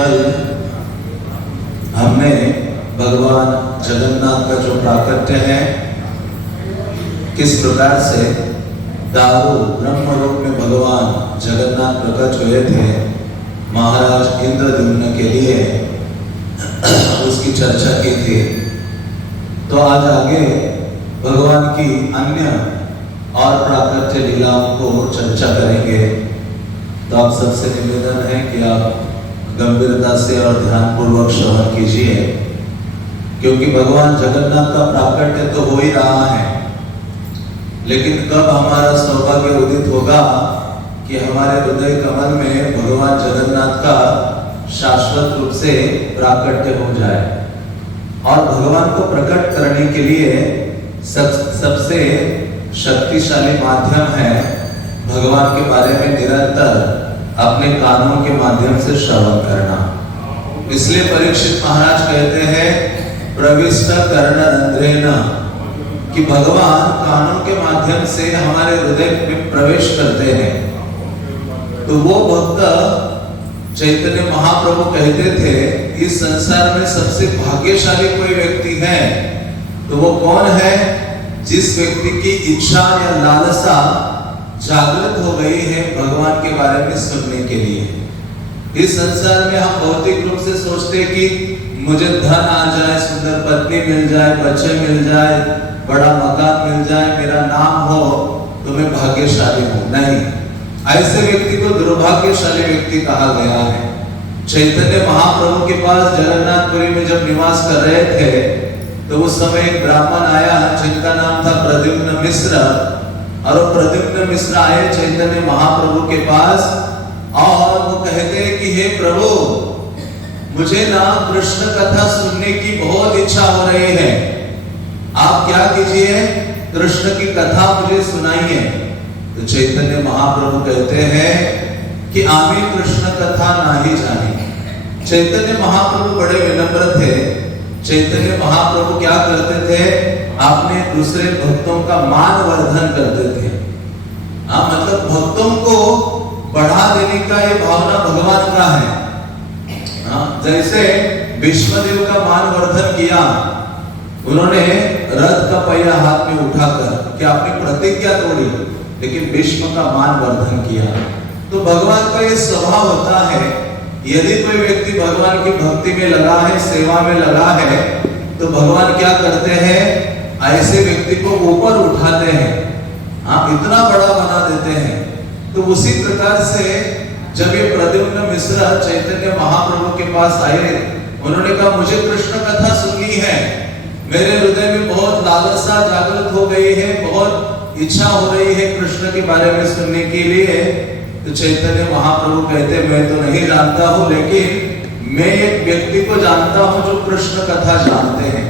कल हमने भगवान जगन्नाथ का जो प्राकट्य है, किस प्रकार से दारू ब्रह्म रूप में भगवान जगन्नाथ प्रकट हुए थे महाराज इंद्रद्युम्न के लिए, उसकी चर्चा की थी। तो आज आगे भगवान की अन्य और प्राकट्य लीलाओं को चर्चा करेंगे। तो आप सबसे निवेदन है कि आप गंभीरता से और ध्यानपूर्वक श्रवण कीजिए, क्योंकि भगवान जगन्नाथ का प्राकट्य तो हो ही रहा है, लेकिन कब हमारा सौभाग्य उदित होगा कि हमारे हृदय कमल में भगवान जगन्नाथ का शाश्वत रूप से प्राकट्य हो जाए। और भगवान को प्रकट करने के लिए सबसे शक्तिशाली माध्यम है भगवान के बारे में निरंतर अपने कानों के माध्यम से श्रवण करना। इसलिए परीक्षित महाराज कहते हैं प्रविष्ट कर्णरंध्रेण, कि भगवान कानों के माध्यम से हमारे हृदय में प्रवेश करते हैं। तो वो भक्त चैतन्य महाप्रभु कहते थे इस संसार में सबसे भाग्यशाली कोई व्यक्ति है तो वो कौन है? जिस व्यक्ति की इच्छा या लालसा जागृत हो गई है भगवान के बारे में सुनने के लिए। इस संसार में हम भौतिक रूप से सोचते कि मुझे धन आ जाए, सुंदर पत्नी मिल जाए, बच्चे मिल जाए, बड़ा मकान मिल जाए, मेरा नाम हो तो मैं भाग्यशाली हूँ। नहीं, ऐसे व्यक्ति को दुर्भाग्यशाली व्यक्ति कहा गया है। चैतन्य महाप्रभु के पास जगन्नाथपुरी में जब निवास कर रहे थे तो उस समय एक ब्राह्मण आया जिनका नाम था प्रद्युम्न मिश्र, और वो प्रद्युम्न मिश्र आए चैतन्य महाप्रभु के पास और वो कहते हैं कि हे प्रभु, मुझे ना कृष्ण कथा सुनने की बहुत इच्छा हो रही है, आप क्या कीजिए, कृष्ण की कथा मुझे सुनाइए। तो चैतन्य महाप्रभु कहते हैं कि आमी कृष्ण कथा नहीं जानी। चैतन्य महाप्रभु बड़े विनम्र थे। चैतन्य महाप्रभु क्या करते थे, अपने दूसरे भक्तों का मान वर्धन करते थे। मतलब भक्तों को बढ़ा देने का ये भावना भगवान का है। जैसे विष्णुदेव का मान वर्धन किया, उन्होंने रथ का पहिया हाथ में उठाकर क्या अपनी प्रतिज्ञा तोड़ी, लेकिन भीष्म का मान वर्धन किया। तो भगवान का ये स्वभाव होता है, यदि कोई व्यक्ति भगवान की भक्ति में लगा है, सेवा में लगा है, तो भगवान क्या करते हैं, ऐसे व्यक्ति को ऊपर उठाते हैं, इतना बड़ा बना देते हैं। तो उसी प्रकार से जब ये प्रद्युम्न मिश्र चैतन्य महाप्रभु के पास आए, उन्होंने कहा मुझे कृष्ण कथा सुननी है, मेरे हृदय में बहुत लालसा जागृत हो गई है, बहुत इच्छा हो रही है कृष्ण के बारे में सुनने के लिए। तो चैतन्य महाप्रभु कहते मैं तो नहीं जानता हूँ, लेकिन मैं एक व्यक्ति को जानता हूँ जो कृष्ण कथा जानते हैं।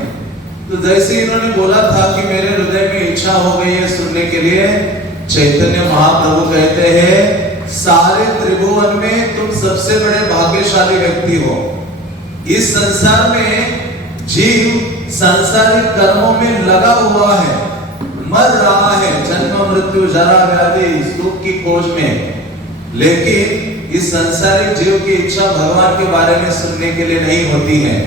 तो जैसे इन्होंने बोला था कि मेरे हृदय में इच्छा हो गई है सुनने के लिए, चैतन्य महाप्रभु कहते हैं सारे त्रिभुवन में तुम सबसे बड़े भाग्यशाली व्यक्ति हो। इस संसार में जीव सांसारिक कर्मों में लगा हुआ है, मर रहा है, जन्म मृत्यु जरा व्याधि सुख की खोज में, लेकिन इस संसारिक जीव की इच्छा भगवान के बारे में सुनने के लिए नहीं होती है।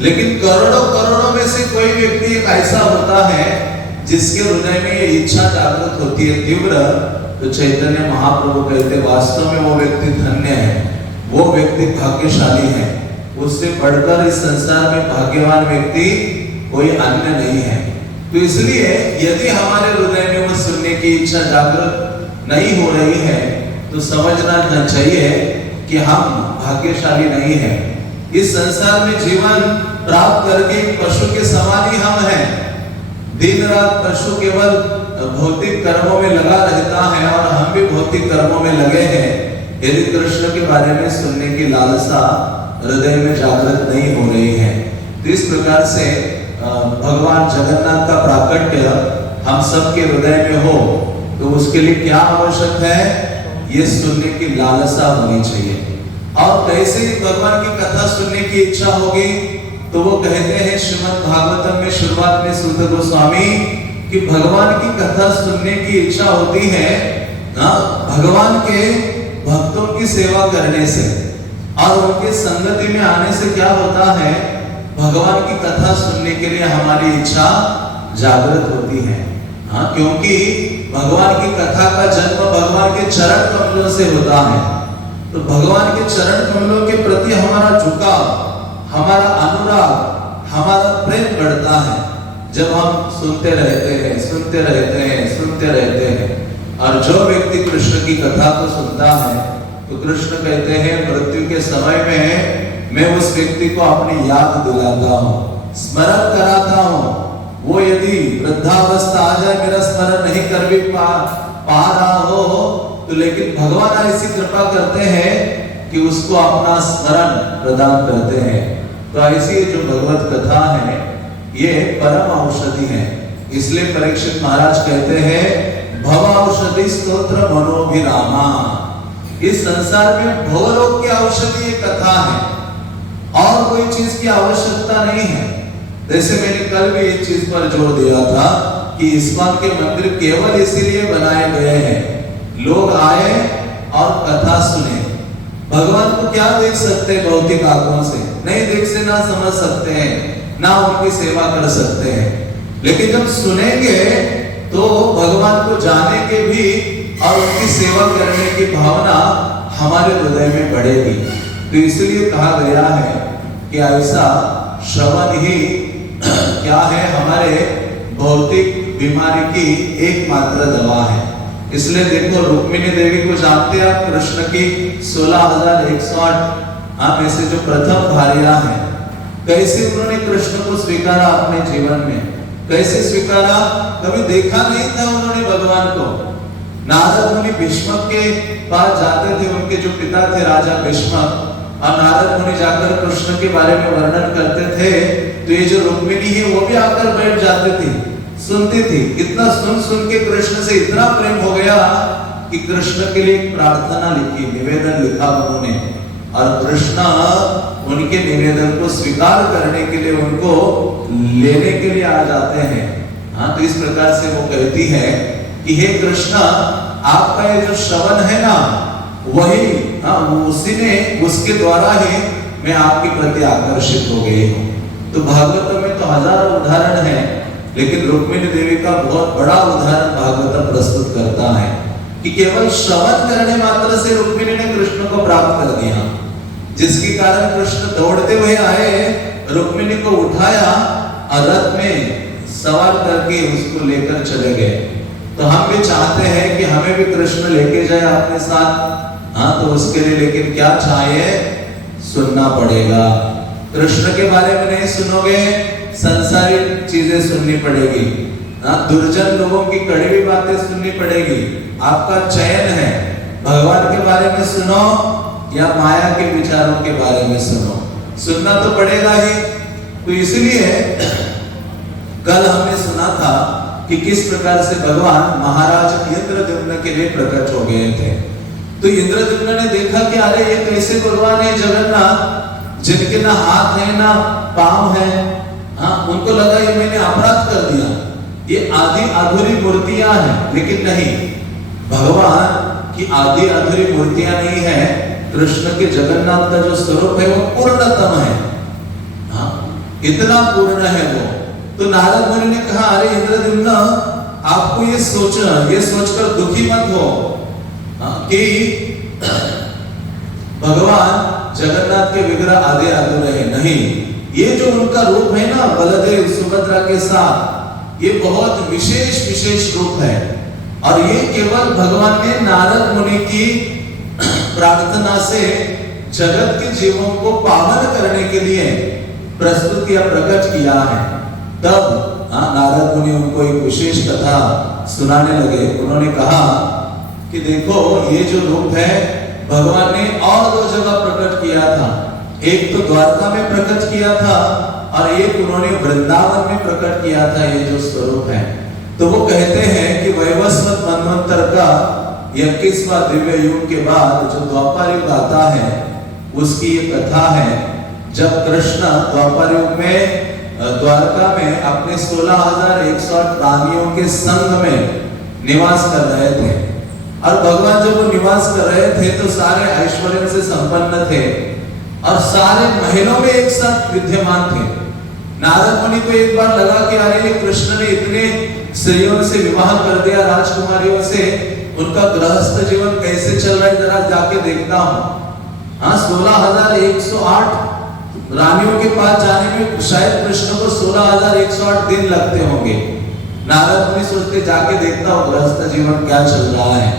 लेकिन करोड़ों करोड़ों में से कोई व्यक्ति एक ऐसा होता है जिसके हृदय में ये इच्छा जागृत होती है तीव्र। तो चैतन्य महाप्रभु कहते वास्तव में वो व्यक्ति धन्य है, वो व्यक्ति भाग्यशाली है, उससे बढ़कर इस संसार में भाग्यवान व्यक्ति कोई अन्य नहीं है। तो इसलिए यदि हमारे हृदय में वो सुनने की इच्छा जागृत नहीं हो रही है तो समझना चाहिए कि हम भाग्यशाली नहीं हैं। इस संसार में जीवन प्राप्त करके पशु के समान ही हम हैं। दिन रात पशु केवल भौतिक कर्मों में लगा रहता है और हम भी भौतिक कर्मों में लगे हैं। यदि कृष्ण के बारे में सुनने की लालसा हृदय में जागृत नहीं हो रही है, तो इस प्रकार से भगवान जगन्नाथ का प्राकट्य हम सबके हृदय में हो तो उसके लिए क्या आवश्यक है, ये सुनने की लालसा होनी चाहिए। और कैसे भगवान की कथा सुनने की इच्छा होगी, तो वो कहते हैं श्रीमद् भागवतम में शुरुआत में सूत गोस्वामी कि भगवान की कथा सुनने की इच्छा होती है भगवान के भक्तों की सेवा करने से। और उनके संगति में आने से क्या होता है, भगवान की कथा सुनने के लिए हमारी इच्छा जागृत होती है। हाँ, क्योंकि भगवान की कथा का जन्म भगवान के चरण कमलों से होता है। तो भगवान के चरण कमलों के प्रति हमारा झुकाव, हमारा अनुराग, हमारा प्रेम बढ़ता है जब हम सुनते रहते हैं, सुनते रहते हैं, सुनते रहते हैं। और जो व्यक्ति कृष्ण की कथा को सुनता है तो कृष्ण कहते हैं मृत्यु के समय में मैं उस व्यक्ति को अपनी याद दिलाता हूँ, स्मरण कराता हूँ। वो यदि वृद्धावस्था आ जाए, मेरा स्मरण नहीं कर भी पा रहा हो तो लेकिन भगवान ऐसी कृपा करते हैं कि उसको अपना स्मरण प्रदान करते हैं। तो ऐसी जो भगवत कथा है ये परम औषधि है। इसलिए परीक्षित महाराज कहते हैं भव औषधि स्तोत्र मनोभिरामा। इस संसार में भवरोग की औषधि ये कथा है और कोई चीज की आवश्यकता नहीं है। जैसे मैंने कल भी इस चीज पर जोर दिया था कि इस्कॉन के मंदिर केवल इसीलिए बनाए गए हैं, लोग आए और कथा सुने। भगवान को क्या देख सकते हैं भौतिक आंखों से? नहीं देख से ना समझ सकते हैं, ना उनकी सेवा कर सकते हैं। लेकिन जब सुनेंगे तो भगवान को जाने के भी और उनकी सेवा करने की भावना हमारे हृदय में बढ़ेगी। तो इसलिए कहा गया है कि ऐसा श्रवण ही क्या है, हमारे भौतिक बीमारी की एकमात्र दवा है। इसलिए देखो रुक्मिणी देवी को जानते हैं आप, कृष्ण की 16,108 में से जो प्रथम भार्या है, कैसे उन्होंने कृष्ण को स्वीकारा अपने जीवन में, कैसे स्वीकारा? कभी देखा नहीं था उन्होंने भगवान को। नारद मुनि भीष्मक के पास जाते थे, उनके जो पिता थे राजा भीष्मक, और नारद मुनि जाकर कृष्ण के बारे में वर्णन करते थे तो ये जो रुक्मिणी है वो भी आकर बैठ जाती थी, सुनती थी। इतना सुन सुन के कृष्ण से इतना प्रेम हो गया कि कृष्ण के लिए एक प्रार्थना लिखी, निवेदन लिखा उन्होंने, और कृष्ण उनके निवेदन को स्वीकार करने के लिए उनको लेने के लिए आ जाते हैं। हाँ, तो इस प्रकार से वो कहती है कि हे कृष्ण, आपका ये जो श्रवण है ना, वही उसी ने, उसके द्वारा ही मैं आपके प्रति आकर्षित हो गई हूँ। तो भागवत में तो हजारों उदाहरण है, लेकिन रुक्मिणी देवी का बहुत बड़ा उदाहरण भागवत प्रस्तुत करता है कि केवल श्रवण करने मात्र से रुक्मिणी ने कृष्ण को प्राप्त कर दिया, जिसके कारण कृष्ण दौड़ते हुए आए, रुक्मिणी को उठाया और रथ में सवार करके उसको लेकर चले गए। तो हम भी चाहते हैं कि हमें भी कृष्ण लेके जाए अपने साथ। हाँ, तो उसके लिए लेकिन क्या चाहिए? सुनना पड़ेगा। कृष्ण के बारे में नहीं सुनोगे, संसारी चीजें सुननी पड़ेगी। हाँ, दुर्जन लोगों की कड़वी बातें सुननी पड़ेगी। आपका चयन है, भगवान के बारे में सुनो या माया के विचारों के बारे में सुनो, सुनना तो पड़ेगा ही। तो इसलिए कल हमने सुना था कि किस प्रकार से भगवान महाराज इंद्रद्युम्न के लिए प्रकट हो गए थे। तो इंद्रद्युम्न ने देखा कि अरे ये कैसे भगवान है जगन्नाथ, जिनके ना हाथ है ना पांव है। हाँ, उनको लगा ये मैंने अपराध कर दिया, ये आधी अधूरी मूर्तियां हैं। लेकिन नहीं, भगवान की आधी अधूरी मूर्तियां नहीं है। कृष्ण के जगन्नाथ का जो स्वरूप है वो पूर्णतम है। हाँ, इतना पूर्ण है वो। तो नारद मुनि ने कहा अरे इंद्रद्युम्न, आपको ये सोचकर दुखी मत हो कि भगवान जगन्नाथ के विग्रह आधे अधूरे हैं। नहीं, ये जो उनका रूप है ना बलदेव सुभद्रा के साथ, ये बहुत विशेष रूप है। और ये केवल भगवान ने नारद मुनि की प्रार्थना से जगत के जीवों को पावन करने के लिए प्रस्तुत या प्रकट किया है। तब नारद मुनि उनको एक विशेष कथा सुनाने लगे। उन्होंने कहा कि देखो ये जो रूप है भगवान ने और दो जगह प्रकट किया था। एक तो द्वारका में प्रकट किया था और एक उन्होंने वृंदावन में प्रकट किया था ये जो स्वरूप है। तो वो कहते हैं कि वैवस्वत मनवंतर का 21वां दिव्य युग के बाद जो द्वापर युग आता है उसकी ये कथा है, जब कृष्ण द्वापर युग में द्वारका में अपने 16,108 रानियों के संग में निवास कर रहे थे। और भगवान जब वो निवास कर रहे थे तो सारे ऐश्वर्य से संपन्न थे। और सारे महलों में एक साथ विद्यमान थे। नारद मुनि को एक बार लगा कि अरे कृष्ण ने इतने स्त्रियों से विवाह कर दिया, राजकुमारियों से, उनका गृहस्थ जीवन कैसे चल रहा है जरा जाके देखता हूं। हाँ, 16,108 रानियों के पास जाने में शायद कृष्ण को 16,108 दिन लगते होंगे। नारद मुनि सोचते जाके देखता हूं गृहस्थ जीवन क्या चल रहा है।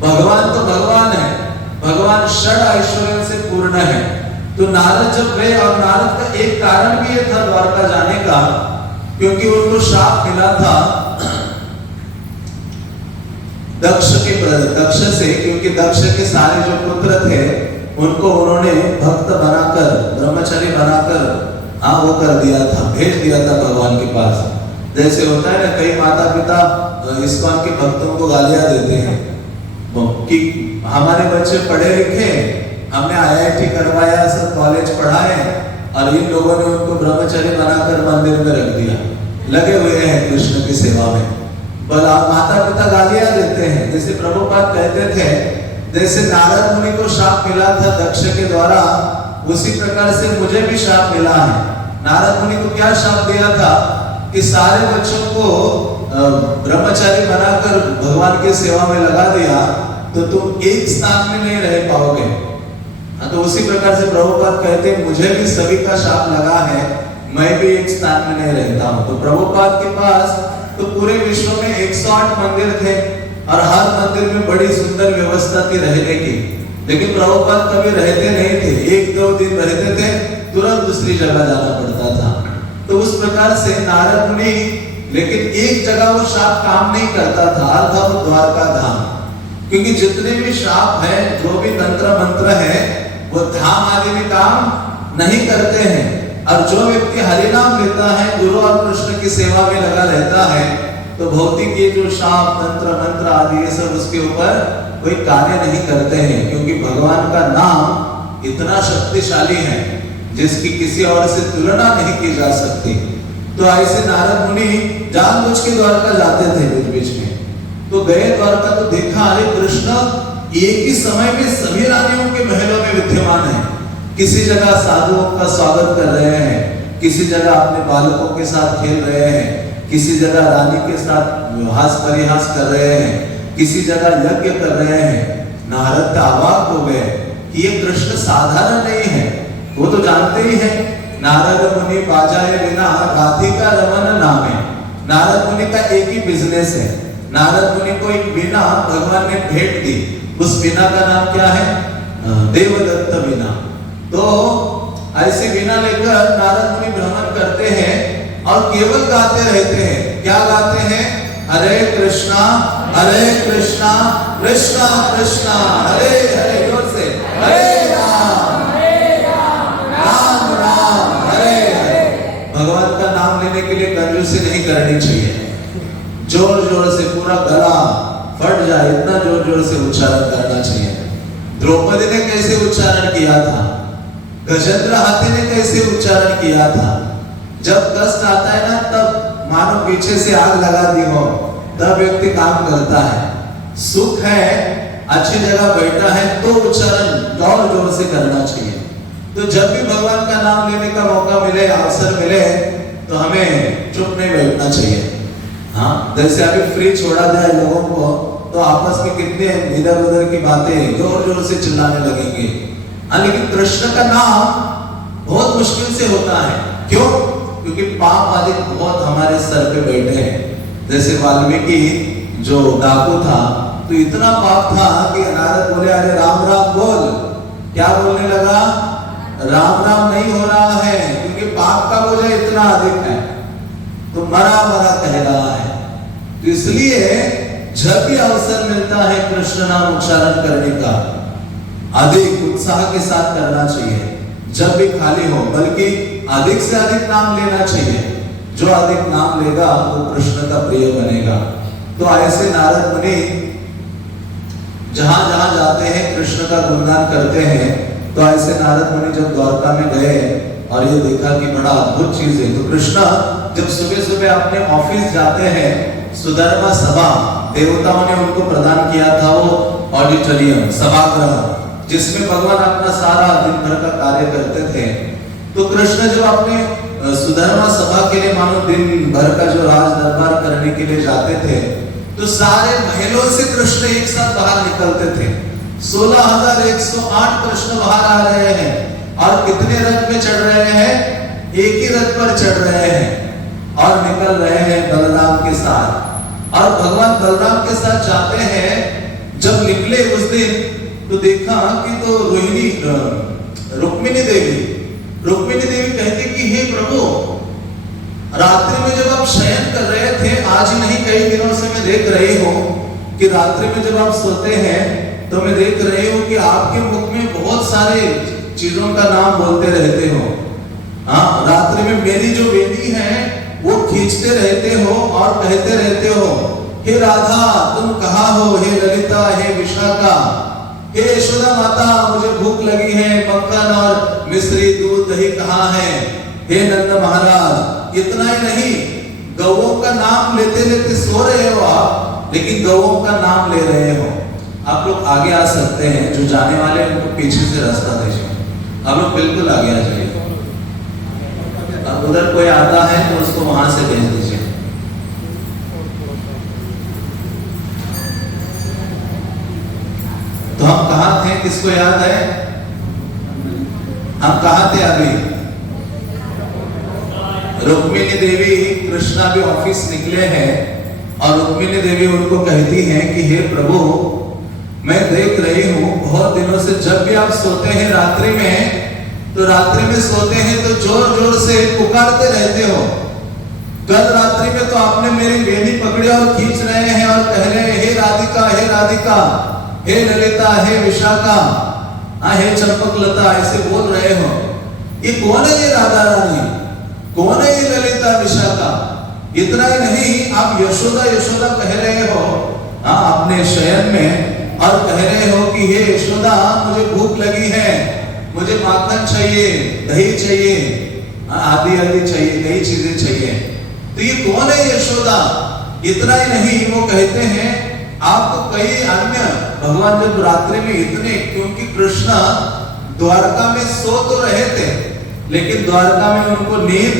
भगवान तो भगवान है, भगवान षड ऐश्वर्यों से पूर्ण है। तो नारद जब गए, और नारद का एक कारण भी ये था द्वारका जाने का, क्योंकि उनको शाप मिला था दक्ष से, क्योंकि दक्ष के सारे जो पुत्र थे उनको उन्होंने भक्त बनाकर, ब्रह्मचारी बनाकर वो कर दिया था, भेज दिया था भगवान के पास। जैसे होता है ना, कई माता पिता इस्कॉन के भक्तों को गालियां देते हैं कि हमारे बच्चे पढ़े लिखे, हमने IIT करवाया, सब कॉलेज पढ़ाए, और इन लोगों ने उनको ब्रह्मचारी बनाकर मंदिर में रख दिया, लगे हुए हैं कृष्ण की सेवा में। पर आप माता पिता गालियां देते हैं। जैसे प्रभुपाद कहते थे, जैसे नारद मुनि को शाप मिला था दक्ष के द्वारा, उसी प्रकार से मुझे भी शाप मिला है। नारद मुनि को क्या शाप दिया था कि सारे बच्चों को ब्रह्मचारी बनाकर भगवान की सेवा में लगा दिया तो तुम एक स्थान में नहीं रह पाओगे। तो उसी प्रकार से प्रभुपाद कहते हैं मुझे भी सभी का शाप लगा है, मैं भी एक स्थान में नहीं रहता हूँ। तो प्रभुपाद के पास तो पूरे विश्व में 108 मंदिर थे, और हर मंदिर में बड़ी सुंदर व्यवस्था थी रहने की, लेकिन प्रभुपाद कभी रहते नहीं थे, 1-2 दिन रहते थे, तुरंत दूसरी जगह जाना पड़ता था। तो उस प्रकार से नारद मुनि, लेकिन एक जगह वो शाप काम नहीं करता था वो द्वारका धाम, क्योंकि जितने भी शाप है, जो भी तंत्र मंत्र है, वो धाम आदि में काम नहीं करते हैं। और जो व्यक्ति हरि नाम लेता है, गुरु और कृष्ण की सेवा में लगा रहता है, तो भौतिक ये जो शाप तंत्र मंत्र आदि ये सब उसके ऊपर कोई कार्य नहीं करते हैं, क्योंकि भगवान का नाम इतना शक्तिशाली है जिसकी किसी और से तुलना नहीं की जा सकती। तो ऐसे नारद मुनि जानबूझ के द्वारका जाते थे बीच बीच में। तो गए द्वारका तो देखा, अरे कृष्ण एक ही समय में सभी रानियों के महलों में विद्यमान है। किसी जगह साधुओं का स्वागत कर रहे हैं, किसी जगह अपने बालकों के साथ खेल रहे हैं, किसी जगह रानी के साथ हास परिहास कर रहे हैं, किसी जगह यज्ञ कर रहे हैं। नारद अवाक हो गए कि ये कृष्ण साधारण नहीं है। वो तो जानते ही हैं, नारद मुनि बाजाए बिना राधिका रमन नामे। नारद मुनि का एक ही बिजनेस है। नारद मुनि को एक वीणा भगवान ने भेंट दी, उस वीणा का नाम क्या है? देवदत्त वीणा। तो ऐसी वीणा लेकर नारद मुनि भ्रमण करते हैं और केवल गाते रहते हैं। क्या गाते हैं? हरे कृष्णा कृष्णा कृष्णा हरे हरे। जोर से हरे राम राम राम हरे हरे। भगवान का नाम लेने के लिए कंजूसी नहीं करनी चाहिए, जोर जोर से पूरा गला फट जाए इतना जोर जोर से उच्चारण करना चाहिए। द्रौपदी ने कैसे उच्चारण किया था, गजेंद्र हाथी ने कैसे उच्चारण किया था। जब कष्ट आता है ना, तब मानो पीछे से आग लगा दी हो, तब व्यक्ति काम करता है। सुख है, अच्छी जगह बैठा है तो उच्चारण जोर जोर से करना चाहिए। तो जब भी भगवान का नाम लेने का मौका मिले, अवसर मिले, तो हमें चुप नहीं बैठना चाहिए। हाँ, जैसे अभी फ्री छोड़ा जाए लोगों को, तो आपस में कितने इधर उधर की बातें जोर जोर से चिल्लाने लगेंगे। लेकिन कृष्ण का नाम बहुत मुश्किल से होता है। क्यों? क्योंकि पाप आदि बहुत हमारे सर पे बैठे हैं। जैसे वाल्मीकि जो डाकू था, तो इतना पाप था कि नारद बोले अरे राम राम बोल। क्या बोलने लगा? राम राम नहीं हो रहा है, क्योंकि पाप का बोझ इतना अधिक है। तो मरा मरा कह रहा है। तो इसलिए जब भी अवसर मिलता है कृष्ण नाम उच्चारण करने का, अधिक उत्साह के साथ करना चाहिए। जब भी खाली हो, बल्कि अधिक से अधिक नाम लेना चाहिए। जो अधिक नाम लेगा वो कृष्ण का प्रिय बनेगा। तो ऐसे नारद मुनि जहां जहां जाते हैं कृष्ण का गुणगान करते हैं। तो ऐसे नारद मुनि जब द्वारका में गए और ये देखा कि बड़ा अद्भुत चीज है, तो कृष्ण जब सुबह सुबह अपने ऑफिस जाते हैं, सुधर्मा सभा देवताओं ने उनको प्रदान किया था वो ऑडिटोरियम, सभागृह। जिसमें भगवान अपना सारा दिन भर का कार्य करते थे। तो कृष्ण जब अपने सुधर्मा सभा के लिए मानो दिन भर का जो राज दरबार करने के लिए जाते थे, तो सारे महलों से कृष्ण एक साथ बाहर निकलते थे। 16,108 कृष्ण बाहर आ रहे हैं और कितने रथ में चढ़ रहे हैं? एक ही रथ पर चढ़ रहे हैं और निकल रहे हैं बलराम के साथ। और भगवान बलराम के साथ जाते हैं। जब निकले उस दिन तो देखा कि तो रुक्मिणी देवी कहती कि हे प्रभु, रात्रि में जब आप शयन कर रहे थे, आज ही नहीं कई दिनों से मैं देख रही हूँ कि रात्रि में जब आप सोते हैं तो मैं देख रही हूँ कि आपके मुख में बहुत सारे चीजों का नाम बोलते रहते हो। हाँ, रात्रि में मेरी जो बेटी है वो खींचते रहते हो और कहते रहते हो, हे राधा तुम कहाँ हो, हे ललिता, हे विशाखा, हे यशोदा माता मुझे भूख लगी है, मक्खन और मिश्री दूध दही कहाँ है, हे नंद महाराज। इतना ही नहीं, गौओं का नाम लेते लेते सो रहे हो आप, लेकिन गौओं का नाम ले रहे हो। आप लोग आगे आ सकते हैं, जो जाने वाले हैं उनको पीछे से रास्ता दीजिए। आप लोग बिल्कुल आगे आ जाइए। अब उधर कोई आता है तो उसको वहां से भेज दीजिए। तो हम कहाँ थे, किसको याद है? हम कहाँ थे अभी? रुक्मिणी देवी, कृष्णा भी ऑफिस निकले हैं और रुक्मिणी देवी उनको कहती हैं कि हे प्रभु, मैं देख रही हूँ बहुत दिनों से जब भी आप सोते हैं रात्रि में, तो रात्रि में सोते हैं तो जोर जोर से पुकारते रहते हो। कल रात्रि में तो आपने मेरी बेनी पकड़ी और खींच रहे हैं और कह रहे हैं, हे राधिका, हे राधिका, हे ललिता, हे विशाखा, हे चंपकलता, ऐसे बोल रहे हो। ये कौन है? ये राधा रानी कौन है? ये ललिता विशाखा। इतना ही नहीं, आप यशोदा यशोदा कह रहे हो अपने शयन में, और कह रहे हो कि हे यशोदा मुझे भूख लगी है, मुझे माखन चाहिए, दही चाहिए, आदि आदि चाहिए, कई चीजें चाहिए। तो ये कौन है यशोदा? इतना ही नहीं, वो कहते हैं आप तो कई अन्य भगवान जब रात्रि में इतने, क्योंकि कृष्ण द्वारका में सो तो रहे थे, लेकिन द्वारका में उनको नींद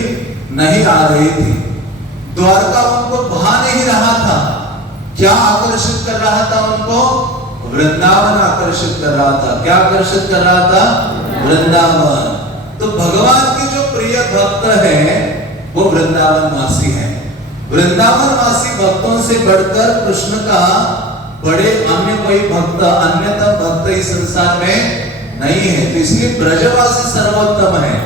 नहीं आ रही थी। द्वारका उनको भा नहीं रहा था। क्या आकर्षित कर रहा था उनको? वृंदावन आकर्षित कर रहा था। क्या आकर्षित कर रहा था? वृंदावन। तो भगवान के जो प्रिय भक्त है वो वृंदावन वासी है। वृंदावन वासी भक्तों से बढ़कर कृष्ण का बड़े अन्य कोई भक्त, अन्यतम भक्त इस संसार में नहीं है। तो इसलिए ब्रजवासी सर्वोत्तम है,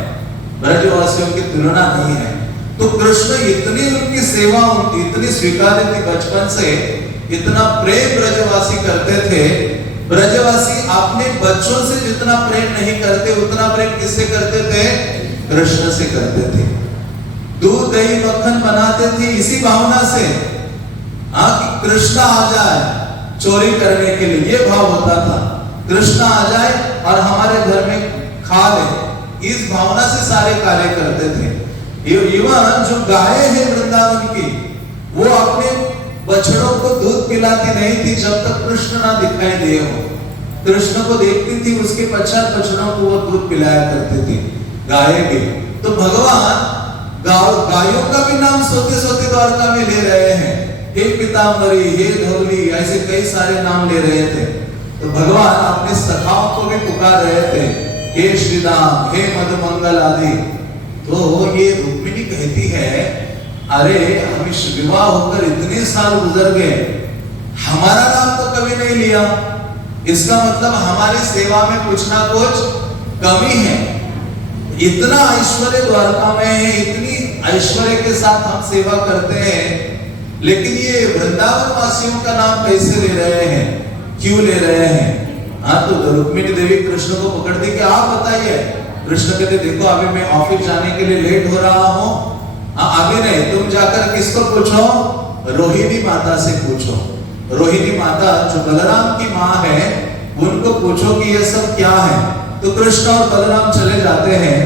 ब्रजवासियों की तुलना नहीं है। तो कृष्ण इतनी उनकी सेवा, उनकी इतनी स्वीकार थी बचपन से, इतना प्रेम ब्रजवासी करते थे। ब्रजवासी अपने बच्चों से जितना प्रेम नहीं करते, उतना प्रेम किससे करते थे? कृष्ण से करते थे। दूध दही मक्खन बनाते थे इसी भावना से, कि कृष्ण आ जाए चोरी करने के लिए, ये भाव होता था। कृष्ण आ जाए और हमारे घर में खा ले, इस भावना से सारे कार्य करते थे। इवन जो गाय है वृंदावन की, वो अपने बछड़ों को दूध पिलाती नहीं थी जब तक कृष्ण ना दिखाई दे हो। कृष्ण को देखती थी, उसके पश्चात बछड़ों को वो दूध पिलाया करती थी, गाय भी। तो भगवान गायों का भी नाम सोते सोते द्वारका में ले रहे हैं। हे पीतांबरी, हे धवली, ऐसे कई सारे नाम ले रहे थे। तो भगवान अपने सखाओं को भी पुकार रहे थे, हे श्रीराम, हे मधुमंगल आदि। तो ये रुक्मिणी कहती है, अरे हम विवाह होकर इतने साल गुजर गए, हमारा नाम तो कभी नहीं लिया। इसका मतलब हमारी सेवा में कुछ ना कुछ कमी है। इतना ऐश्वर्य द्वारका में है, इतनी ऐश्वर्य के साथ हम सेवा करते हैं, लेकिन ये वृंदावन वासियों का नाम कैसे ले रहे हैं, क्यों ले रहे हैं? तो रुक्मिणी देवी कृष्ण को पकड़ती कि आप बताइए। कृष्ण कहते देखो अभी मैं ऑफिस जाने के लिए लेट हो रहा हूँ। आगे नहीं, तुम जाकर किसको पूछो? रोहिणी माता से पूछो। रोहिणी माता जो बलराम की माँ है, उनको पूछो कि ये सब क्या है। तो कृष्ण और बलराम चले जाते हैं।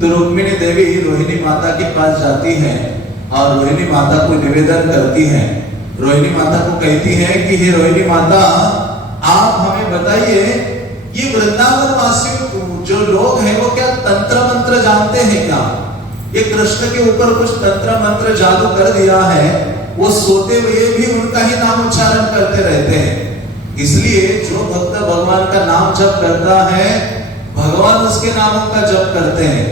तो रुक्मिणी देवी रोहिणी माता के पास जाती है और रोहिणी माता को निवेदन करती है। रोहिणी माता को कहती है कि हे रोहिणी माता, आप हमें बताइए ये वृंदावन वासी जो लोग हैं वो क्या तंत्र मंत्र जानते हैं क्या? ये कृष्ण के ऊपर कुछ तंत्र मंत्र जादू कर दिया है, वो सोते हुए भी उनका ही नाम उच्चारण करते रहते हैं। इसलिए जो भक्त भगवान का नाम जप करता है, भगवान उसके नामों का जप करते हैं।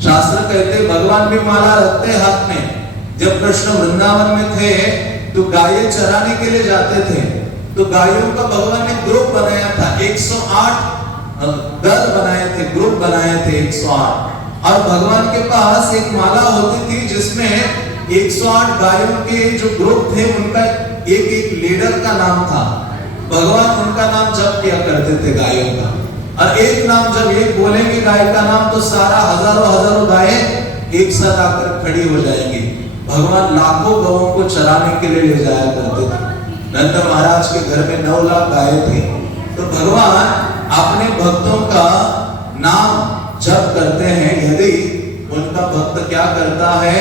शास्त्र कहते भगवान भी माला रखते हैं हाथ में। जब कृष्ण वृंदावन में थे तो गायें चराने के लिए जाते थे, तो गायों का भगवान ने ग्रुप बनाया था, 108 दल बनाए थे, ग्रुप बनाए थे 108। और भगवान के पास एक माला होती थी जिसमें 108 गायों के जो ग्रुप थे उनका एक एक लीडर का नाम था। भगवान उनका नाम जप किया करते थे गायों का। और एक नाम जब एक बोलेंगे गाय का नाम तो सारा हजारों गायें एक साथ आकर खड़ी हो जाएंगी। भगवान लाखों गौओं को चराने के लिए ले जाया करते थे। नंद महाराज के घर में 9 लाख गायें थी। तो भगवान अपने भक्तों का नाम जप करते हैं। यदि उनका भक्त क्या करता है,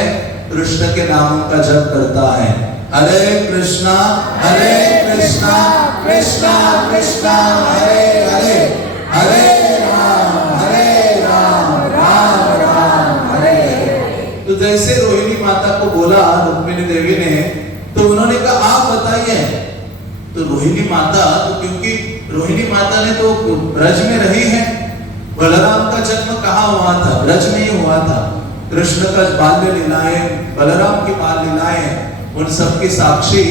कृष्ण के नाम का जप करता है। हरे कृष्णा कृष्णा कृष्णा हरे हरे, हरे राम राम राम हरे हरे। तो जैसे रोहिणी माता को बोला रुक्मिणी देवी ने, तो उन्होंने कहा आप बताइए। तो रोहिणी माता, तो क्योंकि रोहिणी माता ने तो ब्रज में रही है, बलराम का जन्म कहाँ हुआ था? ब्रज में ही हुआ था। कृष्ण का बाल्य लीलाएं, बलराम की बाल लीलाएं, उन सब की साक्षी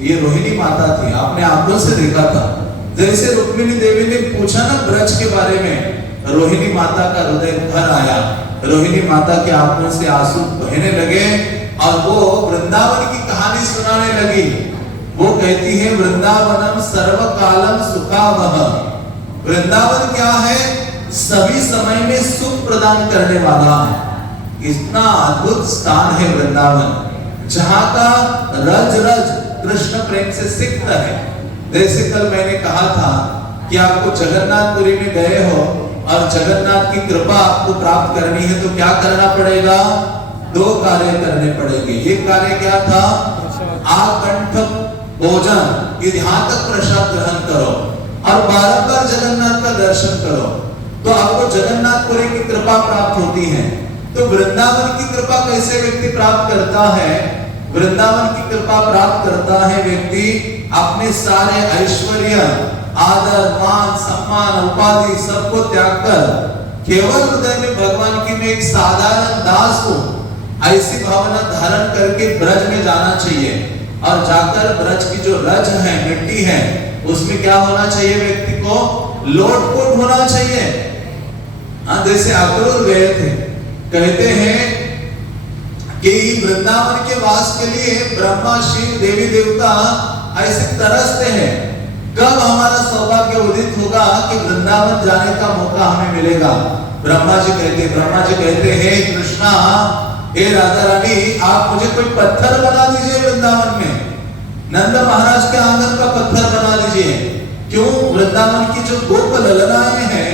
ये रोहिणी माता थी। आपने आंखों से देखा था। जैसे रुक्मिणी देवी ने पूछा ना ब्रज के बारे में, रोहिणी माता का हृदय भर आया। रोहिणी माता की आंखों से आंसू बहने लगे और वो वृंदावन की कहानी सुनाने लगी। वो कहती है वृंदावनम सर्वकालम सुखावह। वृंदावन क्या है? सभी समय में सुख प्रदान करने वाला है। इतना अद्भुत स्थान है वृंदावन, जहां का रज रज कृष्ण प्रेम से सिक्त है। जैसे कल मैंने कहा था कि आपको जगन्नाथपुरी में गए हो और जगन्नाथ की कृपा आपको प्राप्त करनी है तो क्या करना पड़ेगा? 2 कार्य करने पड़ेंगे। एक कार्य क्या था? आकंठ भोजन, यहाँ तक प्रसाद ग्रहण करो और बारंबार जगन्नाथ का दर्शन करो, तो आपको जगन्नाथपुरी की कृपा प्राप्त होती है। तो वृंदावन की कृपा कैसे व्यक्ति प्राप्त करता है? वृंदावन की कृपा प्राप्त करता है व्यक्ति अपने सारे ऐश्वर्य, आदर, मान, सम्मान, उपाधि सबको त्याग कर केवल हृदय में भगवान की में एक साधारण दास को ऐसी भावना धारण करके ब्रज में जाना चाहिए। और जाकर ब्रज की जो रज है, मिट्टी है, उसमें क्या होना चाहिए? व्यक्ति को लोटपोट होना चाहिए। हाँ, जैसे अक्रूर गए थे, कहते हैं कि वृंदावन के वास के लिए ब्रह्मा, शिव, देवी देवता ऐसे तरसते हैं, कब हमारा सौभाग्य उदित होगा कि वृंदावन जाने का मौका हमें मिलेगा। ब्रह्मा जी कहते हैं कृष्णा, हे राधा रानी, आप मुझे कोई पत्थर बना दीजिए वृंदावन में, नंद महाराज के आंगन का पत्थर बना दीजिए। क्यों? वृंदावन की जो गोप ललनाएं हैं,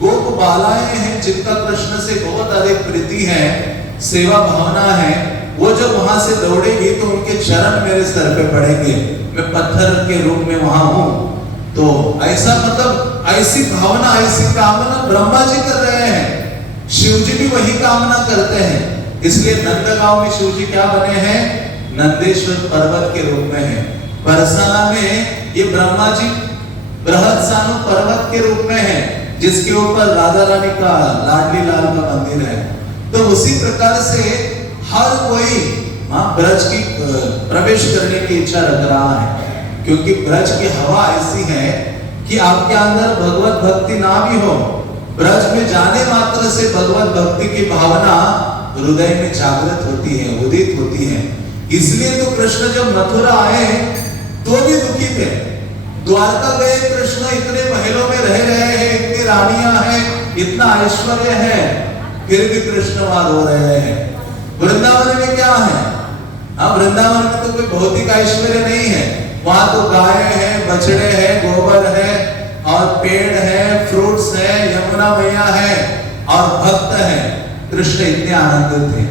गोप बालाएं हैं, जिनका कृष्ण से बहुत अधिक प्रीति है, सेवा भावना है, वो जब वहां से दौड़ेगी तो उनके चरण मेरे सर पे पड़ेंगे, मैं पत्थर के रूप में वहां हूं। तो ऐसा मतलब ऐसी भावना, ऐसी कामना ब्रह्मा जी कर रहे हैं, शिव जी भी वही कामना करते हैं। इसलिए नंदगांव में शिव जी क्या बने हैं? नंदेश्वर पर्वत के रूप में है। बरसाना में ये ब्रह्मा जी बृहत्सानु पर्वत के रूप में है, जिसके ऊपर राधा रानी का, लाडली लाल का मंदिर है। तो उसी प्रकार से हर कोई ब्रज की प्रवेश करने की इच्छा रख रहा है, क्योंकि ब्रज की हवा ऐसी है कि आपके अंदर भगवत भक्ति ना भी हो, ब्रज में जाने मात्र से भगवत भक्ति की भावना हृदय में जागृत होती है, उदित होती है। इसलिए तो कृष्ण जब मथुरा आए तो भी दुखी थे। द्वारका गए कृष्ण, इतने महलों में रह रहे हैं, इतनी रानियां हैं, इतना ऐश्वर्य है, फिर भी कृष्ण वहां रो रहे हैं। वृंदावन में क्या है? वृंदावन में तो कोई भौतिक ऐश्वर्य नहीं है, वहां तो गाय है, बछड़े हैं, गोबर है और पेड़ है, फ्रूट्स है, यमुना मैया है और भक्त है। कृष्ण इतने आनंदित थे।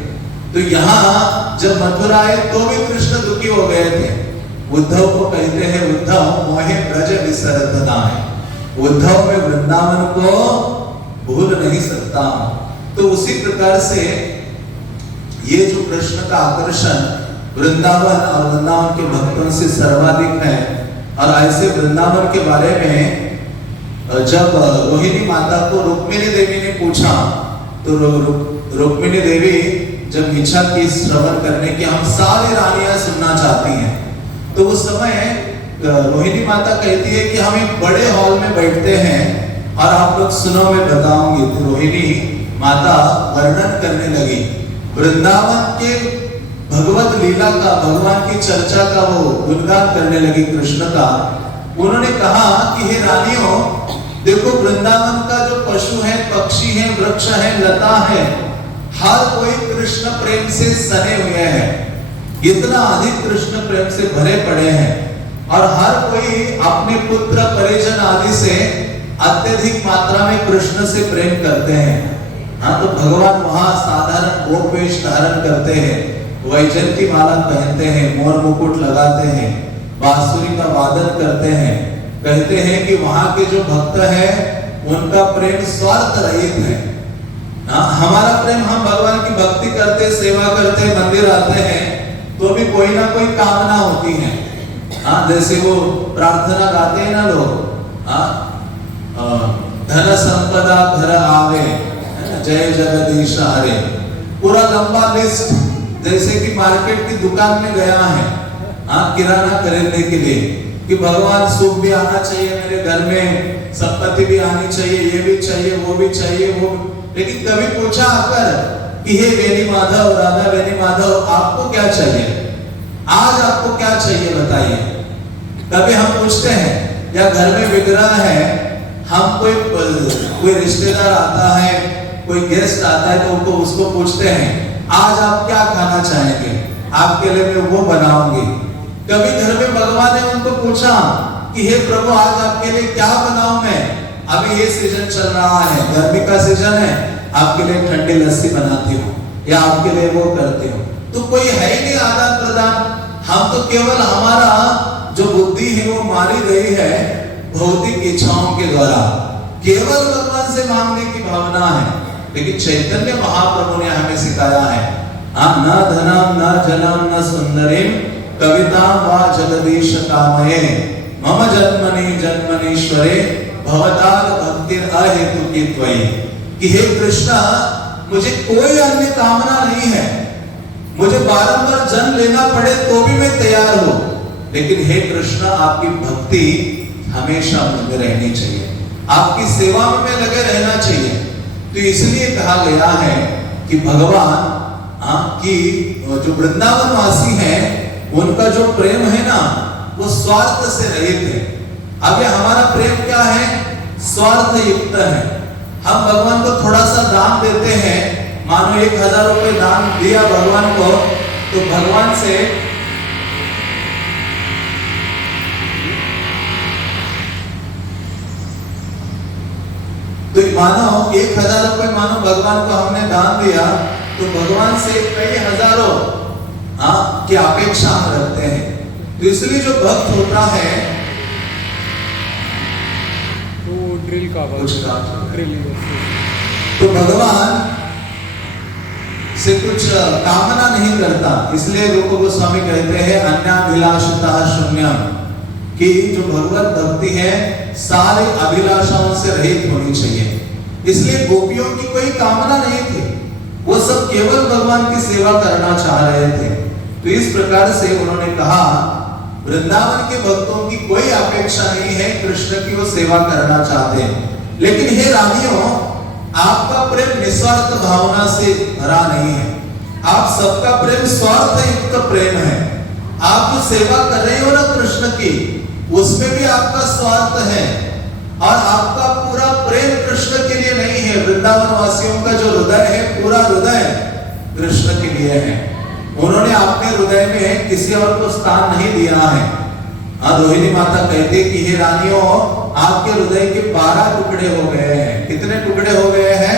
तो यहाँ जब मथुरा आए तो भी कृष्ण दुखी हो गए थे। उद्धव को कहते हैं, उद्धव मोहे ब्रज विसरत नाहि, उद्धव में वृंदावन को भूल नहीं सकता। तो उसी प्रकार से ये जो कृष्ण का आकर्षण वृंदावन और वृंदावन के भक्तों से सर्वाधिक है। और ऐसे वृंदावन के बारे में जब रोहिणी माता को रुक्मिणी देवी ने पूछा, तो रुक्मिणी देवी जब इच्छा की श्रवण करने की, हम सारी रानियां सुनना चाहती हैं, तो उस समय रोहिणी माता कहती है कि हम एक बड़े हॉल में बैठते हैं और आप लोग सुनो, मैं बताऊंगी। तो रोहिणी माता वर्णन करने लगी वृंदावन के भगवत लीला का, भगवान की चर्चा का, वो गुणगान करने लगी कृष्ण का। उन्होंने कहा कि हे रानियों, देखो वृंदावन का जो पशु है, पक्षी है, वृक्ष है, लता है, हर कोई कृष्ण प्रेम से सने हुए हैं। इतना अधिक कृष्ण प्रेम से भरे पड़े हैं और हर कोई अपने पुत्र परिजन आदि से अत्यधिक मात्रा में कृष्ण से प्रेम करते हैं। हाँ, तो भगवान वहां साधारण गोपवेश धारण करते हैं, वैजयंती माला पहनते हैं, मोर मुकुट लगाते हैं, बांसुरी का वादन करते हैं। कहते हैं कि वहां के जो भक्त है उनका प्रेम स्वार्थ रहित है। हमारा प्रेम, हम भगवान की भक्ति करते, सेवा करते, मंदिर आते हैं, तो भी कोई ना कोई कामना होती है। हाँ, जैसे वो प्रार्थना गाते हैं ना लोग, धन संपदा घर आवे, जय जगदीश हरे, पूरा लंबा लिस्ट। जैसे कि मार्केट की दुकान में गया है, किराना खरीदने के लिए, कि भगवान सुख भी आना चाहिए मेरे घर में, संपत्ति भी आनी चाहिए, ये भी चाहिए, वो भी चाहिए, वो। लेकिन कभी पूछा आकर कि हे वेणी माधव, राधा वेणी माधव, आपको क्या चाहिए, आज आपको क्या चाहिए बताइए। कभी हम पूछते हैं, या घर में विग्रह है, हम कोई रिश्तेदार आता है, कोई गेस्ट आता है, तो उसको पूछते हैं आज आप क्या खाना चाहेंगे, आपके लिए मैं वो बनाऊंगी। कभी घर में भगवान ने उनको पूछा कि हे प्रभु, आज आपके लिए क्या बनाऊं मैं, अभी ये सीजन चल रहा है, गर्मी का सीजन है, आपके लिए ठंडी लस्सी बनाती हूँ या आपके लिए वो करती हूँ। तो कोई है ही नहीं आदान प्रदान। हम तो केवल हमारा जो बुद्धि है वो मारी गई है भौतिक इच्छाओं के द्वारा, केवल भगवान से मांगने की भावना है। लेकिन चैतन्य महाप्रभु ने हमें सिखाया है, न धनम न जनम न सुंदरीम कविता वा जगदीश कामये, मम जन्मनि जन्मनीश्वरे भवतार भक्ति अहेतु की त्वयि। कि हे कृष्णा, मुझे कोई अन्य कामना नहीं है, मुझे बारंबार जन्म लेना पड़े तो भी मैं तैयार हूं, लेकिन हे कृष्णा, आपकी भक्ति हमेशा मुझमें रहनी चाहिए, आपकी सेवा में लगे रहना चाहिए। तो इसलिए कहा गया है कि भगवान की जो वृंदावन वासी हैं, उनका जो प्रेम है ना, वो स्वार्थ से रहित है। अब ये हमारा प्रेम क्या है, स्वार्थ युक्त है। हम भगवान को थोड़ा सा दान देते हैं, मानो 1000 रुपए दान दिया भगवान को, तो भगवान से तो मानो 1000 रुपए मानो भगवान को हमने दान दिया, तो भगवान से कई हजारों की अपेक्षा हम रखते हैं। तो इसलिए जो भक्त होता है वो ड्रिल का तो भगवान से कुछ कामना नहीं करता। इसलिए रूप गोस्वामी कहते हैं अन्याभिलाषिता शून्यम, कि जो भगवत भक्ति है सारे अभिलाषाओं से रहित होनी चाहिए। इसलिए गोपियों की कोई कामना नहीं थी, वो सब केवल भगवान की सेवा करना चाह रहे थे। तो इस प्रकार से उन्होंने कहा वृंदावन के भक्तों की कोई अपेक्षा नहीं है, कृष्ण की वो सेवा करना चाहते हैं। लेकिन हे रानियों, आपका प्रेम निस्वार्थ भावना से भरा नहीं है, आप सबका प्रेम स्वार्थ युक्त प्रेम है। आप जो सेवा कर रहे हो ना कृष्ण की, उसमें भी आपका स्वार्थ है और आपका पूरा प्रेम कृष्ण के लिए नहीं है। वृंदावन वासियों का जो हृदय है, पूरा हृदय कृष्ण के लिए है। उन्होंने अपने हृदय में किसी और को स्थान नहीं दिया है। रोहिणी माता कहती कि हे रानियों, आपके हृदय के 12 टुकड़े हो गए हैं। कितने टुकड़े हो गए हैं?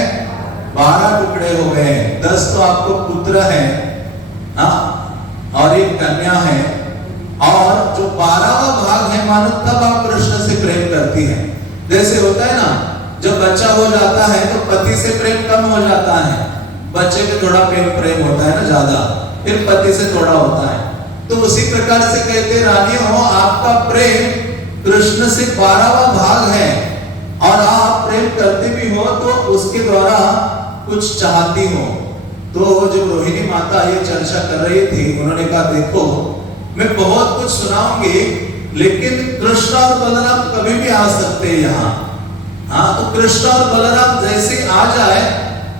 12 टुकड़े हो गए हैं। 10 तो आपको पुत्र है और एक कन्या है, और जो 12वां भाग है मानो तब आप कृष्ण से प्रेम करती हैं। जैसे होता है ना, जब बच्चा हो जाता है तो पति से प्रेम कम हो जाता है, बच्चे पे थोड़ा प्रेम होता है ना ज्यादा, फिर पति से थोड़ा होता है। तो उसी प्रकार से कहते रानियों, आपका प्रेम कृष्ण से 12वां भाग है, और आप प्रेम करते भी हो तो उसके द्वारा कुछ चाहती हो। तो जब रोहिणी माता ये चर्चा कर रही थी, उन्होंने कहा देखो मैं बहुत कुछ सुनाऊंगी, लेकिन कृष्ण और बलराम कभी भी आ सकते हैं यहाँ। हाँ, तो कृष्ण और बलराम जैसे आ जाए,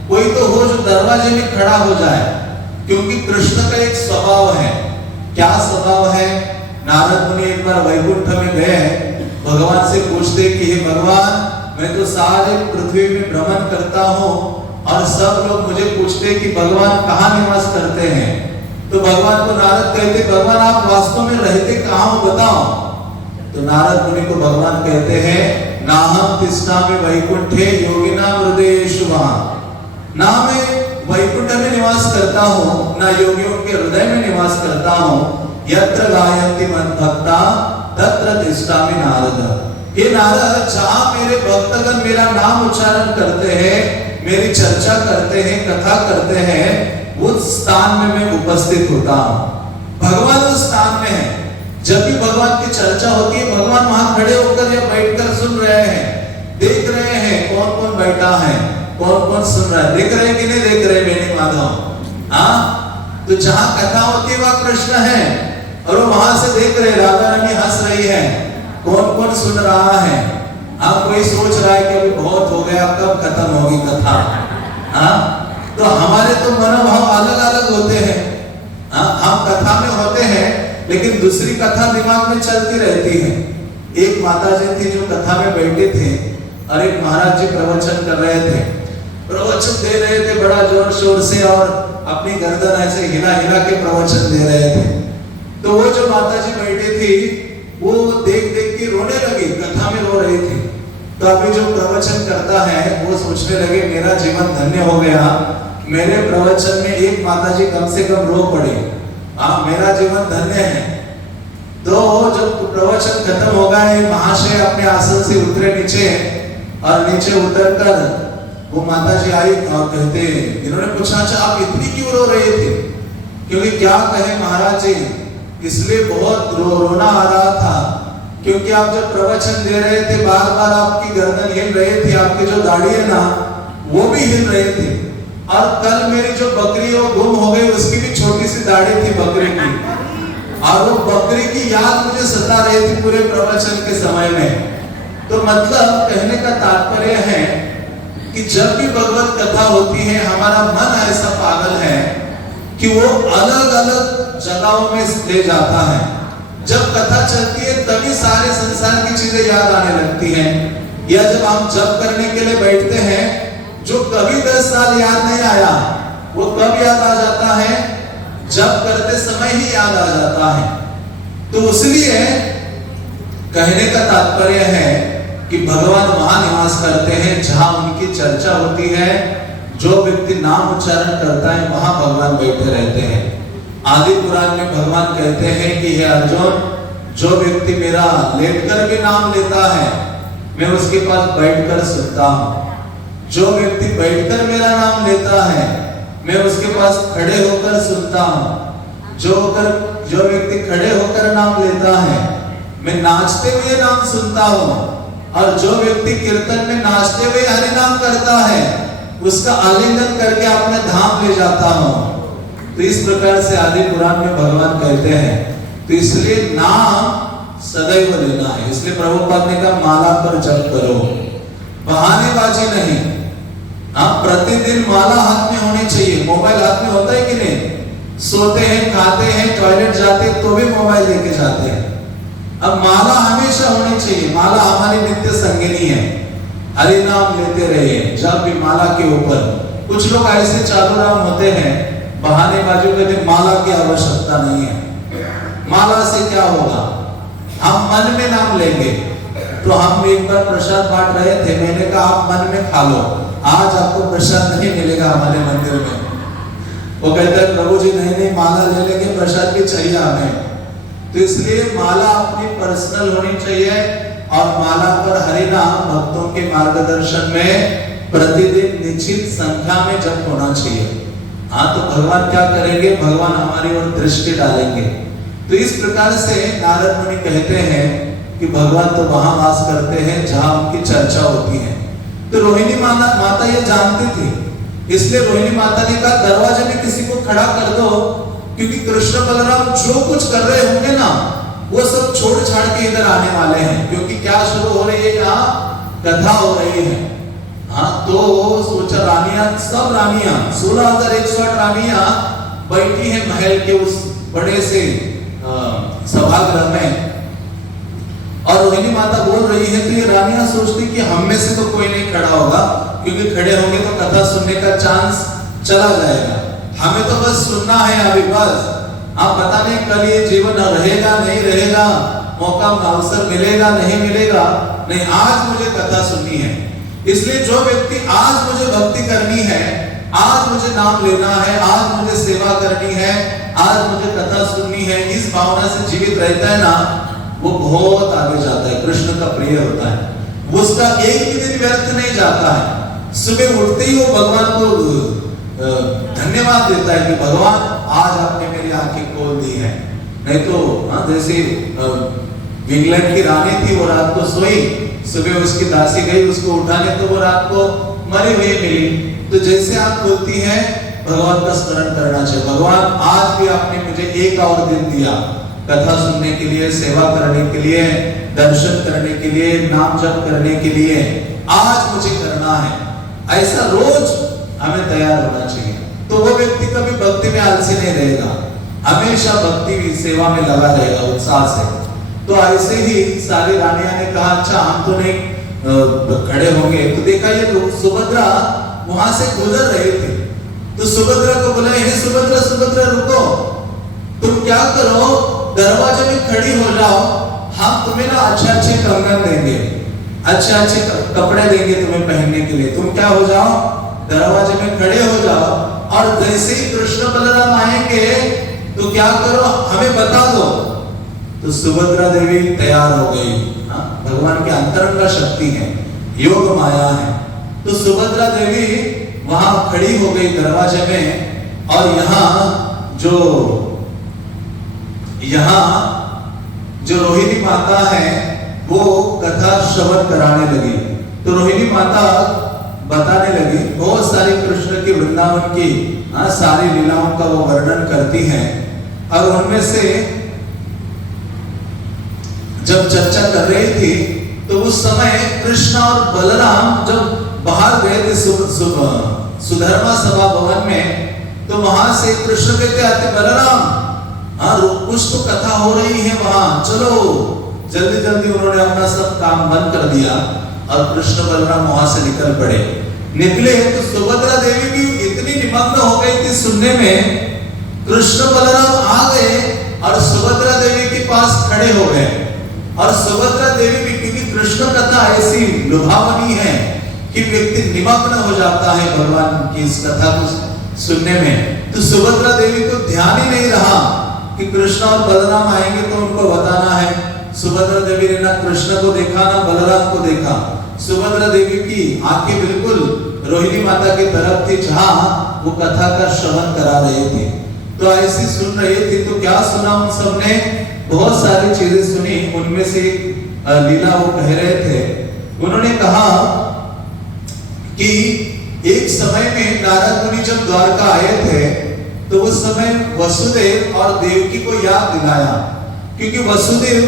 कोई तो हो जो दरवाजे में खड़ा हो जाए, क्योंकि कृष्ण का एक स्वभाव है। क्या स्वभाव है? नारद मुनि एक बार वैकुंठ में गए, भगवान से पूछते कि हे भगवान, मैं तो सारे पृथ्वी में भ्रमण करता हूँ और सब लोग मुझे पूछते कि भगवान कहाँ निवास करते हैं। तो भगवान को नारद कहते, भगवान आप वास्तव में रहते कहाँ हो बताओ। तो नारद मुनि को भगवान कहते हैं, नाहम तिष्ठामि वैकुंठे योगिनां हृदयेषु वहां। ना मैं वैकुंठ में निवास करता हूँ, ना योगियों के हृदय में निवास करता हूँ। यत्र गायन्ति मद्भक्ता तत्र तिष्ठामि नारद। हे नारद, जहाँ मेरे भक्तगण मेरा नाम उच्चारण करते हैं, मेरी चर्चा करते हैं, कथा करते हैं, उस स्थान में मैं उपस्थित होता हूँ। भगवान उस स्थान में है। जब भी भगवान की चर्चा होती है, भगवान वहां खड़े होकर या बैठकर सुन रहे हैं, देख रहे हैं कौन कौन बैठा है, कौन कौन सुन रहा है, देख रहे हैं कि नहीं देख रहे मेरे माधव। हाँ, तो जहाँ कथा होती है वहां कृष्ण है, और वो वहां से देख रहे, राधा रानी हंस रही है, कौन कौन सुन रहा है। हाँ, कोई सोच रहा है कि अभी बहुत हो गया, कब खत्म होगी कथा। हाँ, तो हमारे तो मनोभाव अलग अलग होते हैं। हाँ, हम कथा में होते हैं, लेकिन दूसरी कथा दिमाग में चलती रहती है। एक माताजी थी जो कथा में बैठे थे, और एक महाराज जी प्रवचन कर रहे थे, प्रवचन दे रहे थे बड़ा जोर शोर से, और अपनी गर्दन ऐसे हिला हिला के प्रवचन दे रहे थे। तो वो जो माताजी बैठी थी, वो देख देख के रोने लगी, कथा में रो रही थी। तो अभी जो प्रवचन करता है वो सोचने लगे, मेरा जीवन धन्य हो गया, मेरे प्रवचन में एक माताजी कम से कम रो पड़े। हाँ, मेरा जीवन धन्य है। तो जब प्रवचन खत्म हो गया, महाशय अपने आसन से उतरे नीचे, और नीचे उतरकर वो माताजी आई और कहते, इन्होंने पूछा, अच्छा आप इतनी क्यों रो रहे थे? क्योंकि क्या कहे महाराज जी, इसलिए बहुत रोना आ रहा था, क्योंकि आप जब प्रवचन दे रहे थे बार बार आपकी गर्दन हिल रही थी, आपकी जो दाढ़ी है ना वो भी हिल रही थी, और कल मेरी जो बकरी वो गुम हो गई, उसकी भी छोटी सी दाढ़ी थी बकरी की, और वो बकरी की याद मुझे सता रही थी पूरे प्रवचन के समय में। तो मतलब कहने का तात्पर्य है कि जब भी भगवत कथा होती है, हमारा मन ऐसा पागल है कि वो अलग अलग जगहों में ले जाता है। जब कथा चलती है तभी सारे संसार की चीजें याद आने लगती हैं, या जब हम जप करने के लिए बैठते हैं, जो कभी 10 साल याद नहीं आया, वो कब याद आ जाता है? जप करते समय ही याद आ जाता है। तो इसलिए कहने का तात्पर्य है कि भगवान वहां निवास करते हैं जहां उनकी चर्चा होती है। जो व्यक्ति नाम उच्चारण करता है वहां भगवान बैठे रहते हैं। आदि पुराण में भगवान कहते हैं कि हे अर्जुन, जो व्यक्ति मेरा लेटकर भी नाम लेता है, मैं उसके पास बैठकर सुनता हूँ। जो व्यक्ति बैठकर मेरा नाम लेता है, मैं उसके पास खड़े होकर सुनता हूँ। जो व्यक्ति खड़े होकर नाम लेता है, मैं नाचते हुए नाम सुनता हूँ। और जो व्यक्ति कीर्तन में नाचते हुए हरि नाम करता है, उसका आलिंगन करके अपने धाम ले जाता हूँ। तो इस प्रकार से आदि पुराण में भगवान कहते हैं। तो इसलिए नाम सदैव लेना है। इसलिए प्रभुपाद ने कहा माला पर जप करो, बहानेबाजी नहीं। आप प्रतिदिन माला हाथ में होनी चाहिए। मोबाइल हाथ में होता है कि नहीं? सोते हैं, खाते हैं, टॉयलेट जाते हैं तो भी मोबाइल लेके जाते हैं। अब माला हमेशा होनी चाहिए। माला हमारी नित्य संगिनी है। हरि नाम लेते रहिए जब भी माला के ऊपर। कुछ लोग ऐसे चालू राम होते हैं, बहानेबाजी कहते माला की आवश्यकता नहीं है। माला से क्या होगा? हम मन में नाम लेंगे। तो हम एक बार प्रसाद बांट रहे थे, मैंने कहा आप मन में खा लो, आज आपको प्रसाद नहीं मिलेगा हमारे मंदिर में। वो कहते हैं प्रभु जी नहीं माला ले लेंगे, प्रसाद भी चाहिए हमें। तो इसलिए माला अपनी पर्सनल होनी चाहिए। और माला पर हरि नाम भक्तों के मार्गदर्शन में प्रतिदिन निश्चित संख्या में जप होना चाहिए। हाँ, तो भगवान क्या करेंगे? भगवान हमारी ओर दृष्टि डालेंगे। तो इस प्रकार से नारद मुनि कहते हैं कि भगवान तो वहां वास करते हैं जहां उनकी चर्चा होती है। तो रोहिणी माता ये जानती थी, इसलिए रोहिणी माता ने कहा दरवाजे में किसी को खड़ा कर दो, क्योंकि कृष्ण बलराम जो कुछ कर रहे होंगे ना वो सब छोड़ छाड़ के इधर आने वाले हैं, क्योंकि क्या शुरू हो रही है, यहाँ कथा हो रही है। हाँ, तो सोचा रानियां, सब रानियां 16,108 रानियां बैठी हैं महल के उस बड़े से सभागृह में, और रोहिणी माता बोल रही है। तो ये रानियां सोचती कि हम में से तो कोई नहीं खड़ा होगा, क्योंकि खड़े होंगे तो कथा सुनने का चांस चला जाएगा, हमें तो बस सुनना है अभी बस। आप पता नहीं कल ये जीवन रहेगा नहीं रहेगा, मौका अवसर मिलेगा नहीं मिलेगा, नहीं आज मुझे कथा सुननी है। इसलिए जो व्यक्ति आज मुझे भक्ति करनी है, आज मुझे नाम लेना है, आज मुझे सेवा करनी है, आज मुझे कथा सुननी है, इस भावना से जीवित रहता है ना, वो बहुत आगे जाता है, कृष्ण का प्रिय होता है। उसका एक भी दिन व्यर्थ नहीं जाता है। सुबह उठते ही वो भगवान को धन्यवाद देता है कि भगवान आज आपने मेरी आंखें खोल दी है। नहीं तो जैसे इंग्लैंड की रानी थी, वो रात को सोई, सुबह उसकी दासी गई उसको उठाने, तो वो रात को मरी हुई मिली। तो जैसे आप बोलती हैं भगवान का स्मरण करना चाहिए। भगवान आज भी आपने मुझे एक और दिन दिया कथा सुनने के लिए, सेवा करने के लिए, दर्शन करने के लिए, नाम जप करने के लिए, आज मुझे करना है। ऐसा रोज हमें तैयार होना चाहिए। तो वो व्यक्ति कभी भक्ति में आलसी नहीं रहेगा, हमेशा भक्ति सेवा में लगा रहेगा उत्साह से। तो ऐसे ही सारी रानियां ने कहा अच्छा हम तो नहीं खड़े होंगे। तो देखा ये सुभद्रा वहां से गुजर रहे थे, तो सुभद्रा को बोला हे सुभद्रा, सुभद्रा रुको, तुम क्या करो, दरवाजे में खड़ी हो जाओ, हम तुम्हें ना अच्छे अच्छे कंगन देंगे, अच्छे अच्छे कपड़े देंगे तुम्हें पहनने के लिए, तुम क्या हो जाओ, दरवाजे में खड़े हो जाओ, और जैसे ही कृष्ण बलराम आएंगे तो क्या करो, हमें बता दो। तो सुभद्रा देवी तैयार हो गई। भगवान के अंतरंग शक्ति है, योग माया है। तो सुभद्रा देवी वहां खड़ी हो गई दरवाजे में, और यहाँ जो रोहिणी माता है वो कथा श्रवण कराने लगी। तो रोहिणी माता बताने लगी, बहुत सारी कृष्ण की वृंदावन की सारी लीलाओं का वो वर्णन करती हैं। और उनमें से जब चर्चा कर रही थी तो उस समय कृष्ण और बलराम जब बाहर गए थे सुधर्मा सभा भवन में, तो वहां से कृष्ण कहते आते बलराम कुछ तो कथा हो रही है वहां, चलो। जल्दी जल्दी उन्होंने अपना सब काम बंद कर दिया और कृष्ण बलराम वहां से निकल पड़े। निकले तो सुभद्रा देवी भी इतनी निमग्न हो गई थी सुनने में, कृष्ण बलराम आ गए और सुभद्रा देवी के पास खड़े हो गए। और सुभद्रा देवी भी, क्योंकि कृष्ण कथा ऐसी लुभावनी है कि व्यक्ति निमग्न हो जाता है भगवान की इस कथा को सुनने में, तो सुभद्रा देवी को ध्यान ही नहीं रहा कि कृष्ण और बलराम आएंगे तो उनको बताना है। सुभद्रा देवी ने ना कृष्ण को देखा ना बलराम को देखा। सुभद्रा देवी की आंखें बिल्कुल रोहिणी माता की तरफ थी जहां वो कथा का श्रवण करा रहे थे। तो ऐसी सुन रही थी, तो क्या सुना उन सबने, बहुत सारी चीजें सुनी। उनमें से लीला वो कह रहे थे, उन्होंने कहा कि एक समय में नारद मुनि जब द्वारका आए थे तो उस समय वसुदेव और देवकी को याद दिलाया, क्योंकि वसुदेव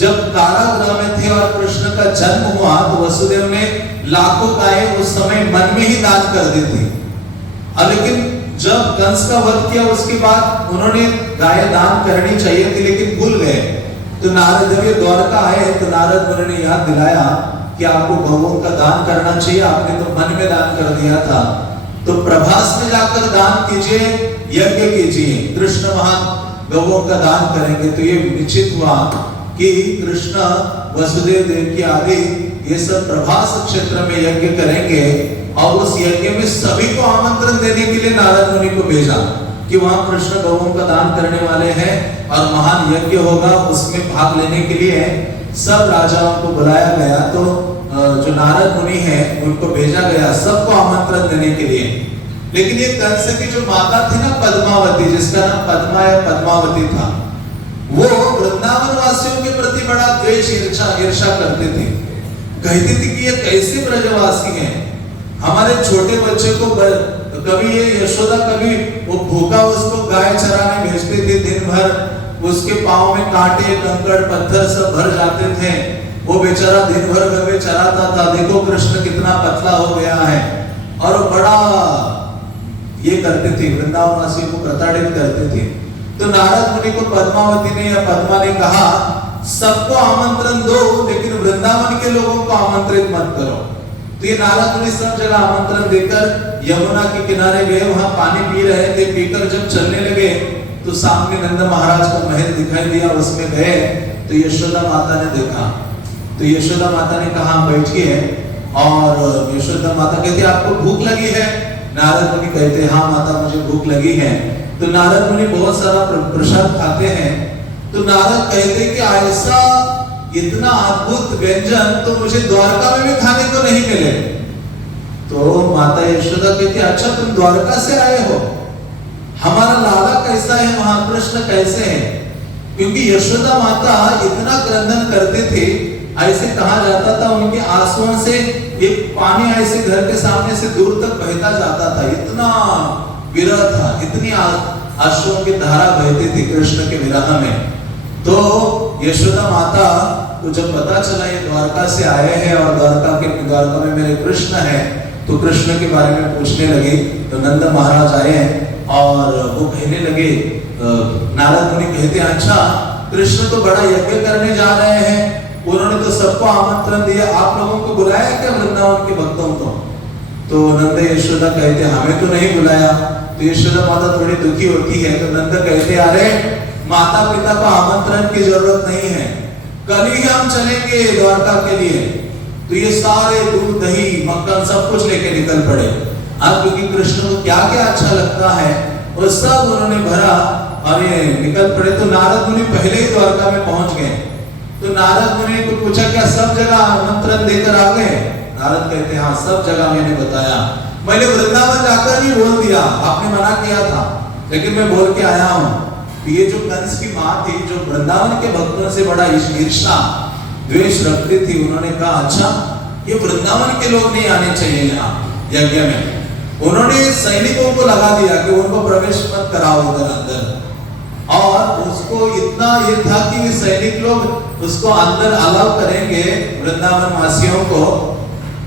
जब कारागृह में थे और कृष्ण का जन्म हुआ तो वसुदेव ने लाखों गायें उस समय मन में ही दान कर दी थी। लेकिन जब कंस का वध किया उसके बाद उन्होंने गाय दान करनी चाहिए थी, लेकिन भूल गए। तो नारद जब द्वारका आए तो नारद मुनि ने याद दिलाया कि आपको गौओं का दान करना चाहिए, आपने तो मन में दान कर दिया था। तो प्रभास में जाकर दान कीजिए, यज्ञ कीजिए, कृष्ण वहां गौओं का दान करेंगे। तो ये निश्चित हुआ कि कृष्ण वसुदेव देवकी आदि ये सब प्रभास क्षेत्र में यज्ञ करेंगे, और उस यज्ञ में सभी को आमंत्रण देने के लिए नारद मुनि को भेजा कि वहां कृष्ण गौओं का दान करने वाले हैं और महान यज्ञ होगा, उसमें भाग लेने के लिए सब राजाओं को बुलाया गया। तो जो नारद मुनि है उनको भेजा गया सबको आमंत्रण देने के लिए। लेकिन ये कंस की जो माता थी ना पद्मावती, जिसका नाम पद्मा या पद्मावती था, वो वृंदावन वासियों के प्रति बड़ा द्वेष ईर्ष्या करते थे। कहती थी कि ये कैसे ब्रजवासी हैं, हमारे छोटे बच्चे को कभी ये यशोदा कभी वो भूखा उसको गाय चराने भेजते थे, दिन भर उसके पाँव में कांटे कंकड़ पत्थर सब भर जाते थे, वो बेचारा दिन भर घर में चराता था। देखो कृष्ण कितना पतला हो गया है। और वो बड़ा ये करते थे, वृंदावनवासी को प्रताड़ित करते थे। तो नारद मुनि को पद्मावती ने या पद्मा ने कहा सबको आमंत्रण दो, लेकिन वृंदावन के लोगों को आमंत्रित मत करो। तो ये नारद मुनि सब जगह आमंत्रण देकर यमुना के किनारे गए, वहां पानी पी रहे थे। पीकर जब चलने लगे तो सामने नंद महाराज का महल दिखाई दिया, उसमें गए तो यशोदा माता ने देखा। तो यशोदा माता ने कहा बैठिए, और यशोदा माता कहती आपको भूख लगी है? नारद मुनि कहते हाँ माता मुझे भूख लगी है। तो नारद मुनि बहुत सारा प्रसाद खाते हैं। तो नारद कहते कि ऐसा इतना अद्भुत व्यंजन तो मुझे द्वारका में भी खाने को नहीं मिले। तो माता यशोदा कहती अच्छा तुम द्वारका से आए हो, हमारा लाला कैसा है, महाकृष्ण कैसे है? क्योंकि यशोदा माता इतना क्रंदन करते थे, ऐसे कहा जाता था उनके आंसुओं से एक पानी ऐसे घर के सामने से दूर तक बहता जाता था, इतना विरह था, इतनी आंसुओं की धारा बहती थी कृष्ण के विरह में। तो यशोदा माता को जब पता चला ये द्वारका से आए हैं और द्वारका में मेरे कृष्ण हैं, तो कृष्ण के बारे में पूछने लगी। तो नंद महाराज आए हैं और वो कहने लगे, नारद मुनि कहते अच्छा कृष्ण तो बड़ा यज्ञ करने जा रहे हैं, उन्होंने तो सबको आमंत्रण दिया, आप लोगों को बुलाया क्या वृंदावन के भक्तों को? तो नंद यशोदा कहते हमें तो नहीं बुलाया। तो यशोदा माता थोड़ी दुखी होती है। तो नंद कहते अरे माता पिता को आमंत्रण की जरूरत नहीं है, कल ही हम चलेंगे द्वारका के लिए। तो ये सारे दूध दही मक्खन सब कुछ लेके निकल पड़े। अब क्योंकि कृष्ण को क्या क्या अच्छा लगता है वो सब उन्होंने भरा और ये निकल पड़े। तो नारद मुनि पहले ही द्वारका में पहुंच गए। तो नारद मुनि को पूछा क्या सब जगह आमंत्रण देकर आ गए? नारद कहते हाँ सब जगह मैंने बताया, मैंने वृंदावन जाकर ही बोल दिया, आपने मना किया था लेकिन मैं बोल के आया हूँ। ये जो कंस की माँ थी जो वृंदावन के भक्तों से बड़ा ईर्ष्या द्वेष रखती थी, उन्होंने कहा अच्छा ये वृंदावन के लोग नहीं आने चाहिए यहाँ यज्ञ में। उन्होंने सैनिकों को लगा दिया कि उनको प्रवेश मत कराओ इधर अंदर, और उसको इतना ये था कि सैनिक लोग उसको अंदर अलाउ करेंगे वृंदावन वासियों को।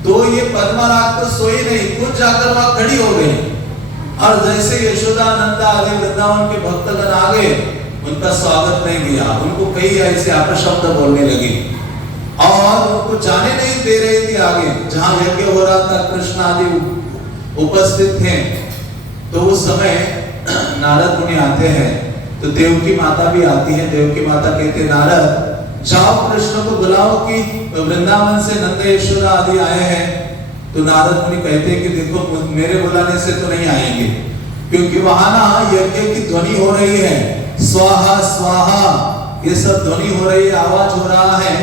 तो ये पद्मा रात को सोई नहीं, खुद जाकर वहां खड़ी हो गई। और जैसे यशोदा नंदा आदि वृंदावन के भक्तगण आ गए, उनका स्वागत नहीं किया, उनको कई ऐसे अपशब्द बोलने लगी और उनको जाने नहीं दे रही थी आगे जहां यज्ञ हो रहा था, कृष्ण आदि उपस्थित थे। तो उस समय नारद मुनि आते हैं, तो देवकी माता भी आती है। देवकी माता कहते नारद जाओ कृष्ण को बुलाओ कि वृंदावन से नंद यशोदा आदि आए हैं। तो नारद मुनि कहते कि देखो मेरे बुलाने से तो नहीं आएंगे, क्योंकि वहां ना यज्ञ की ध्वनि हो रही है, स्वाहा स्वाहा ये सब ध्वनि हो रही है, आवाज हो रहा है,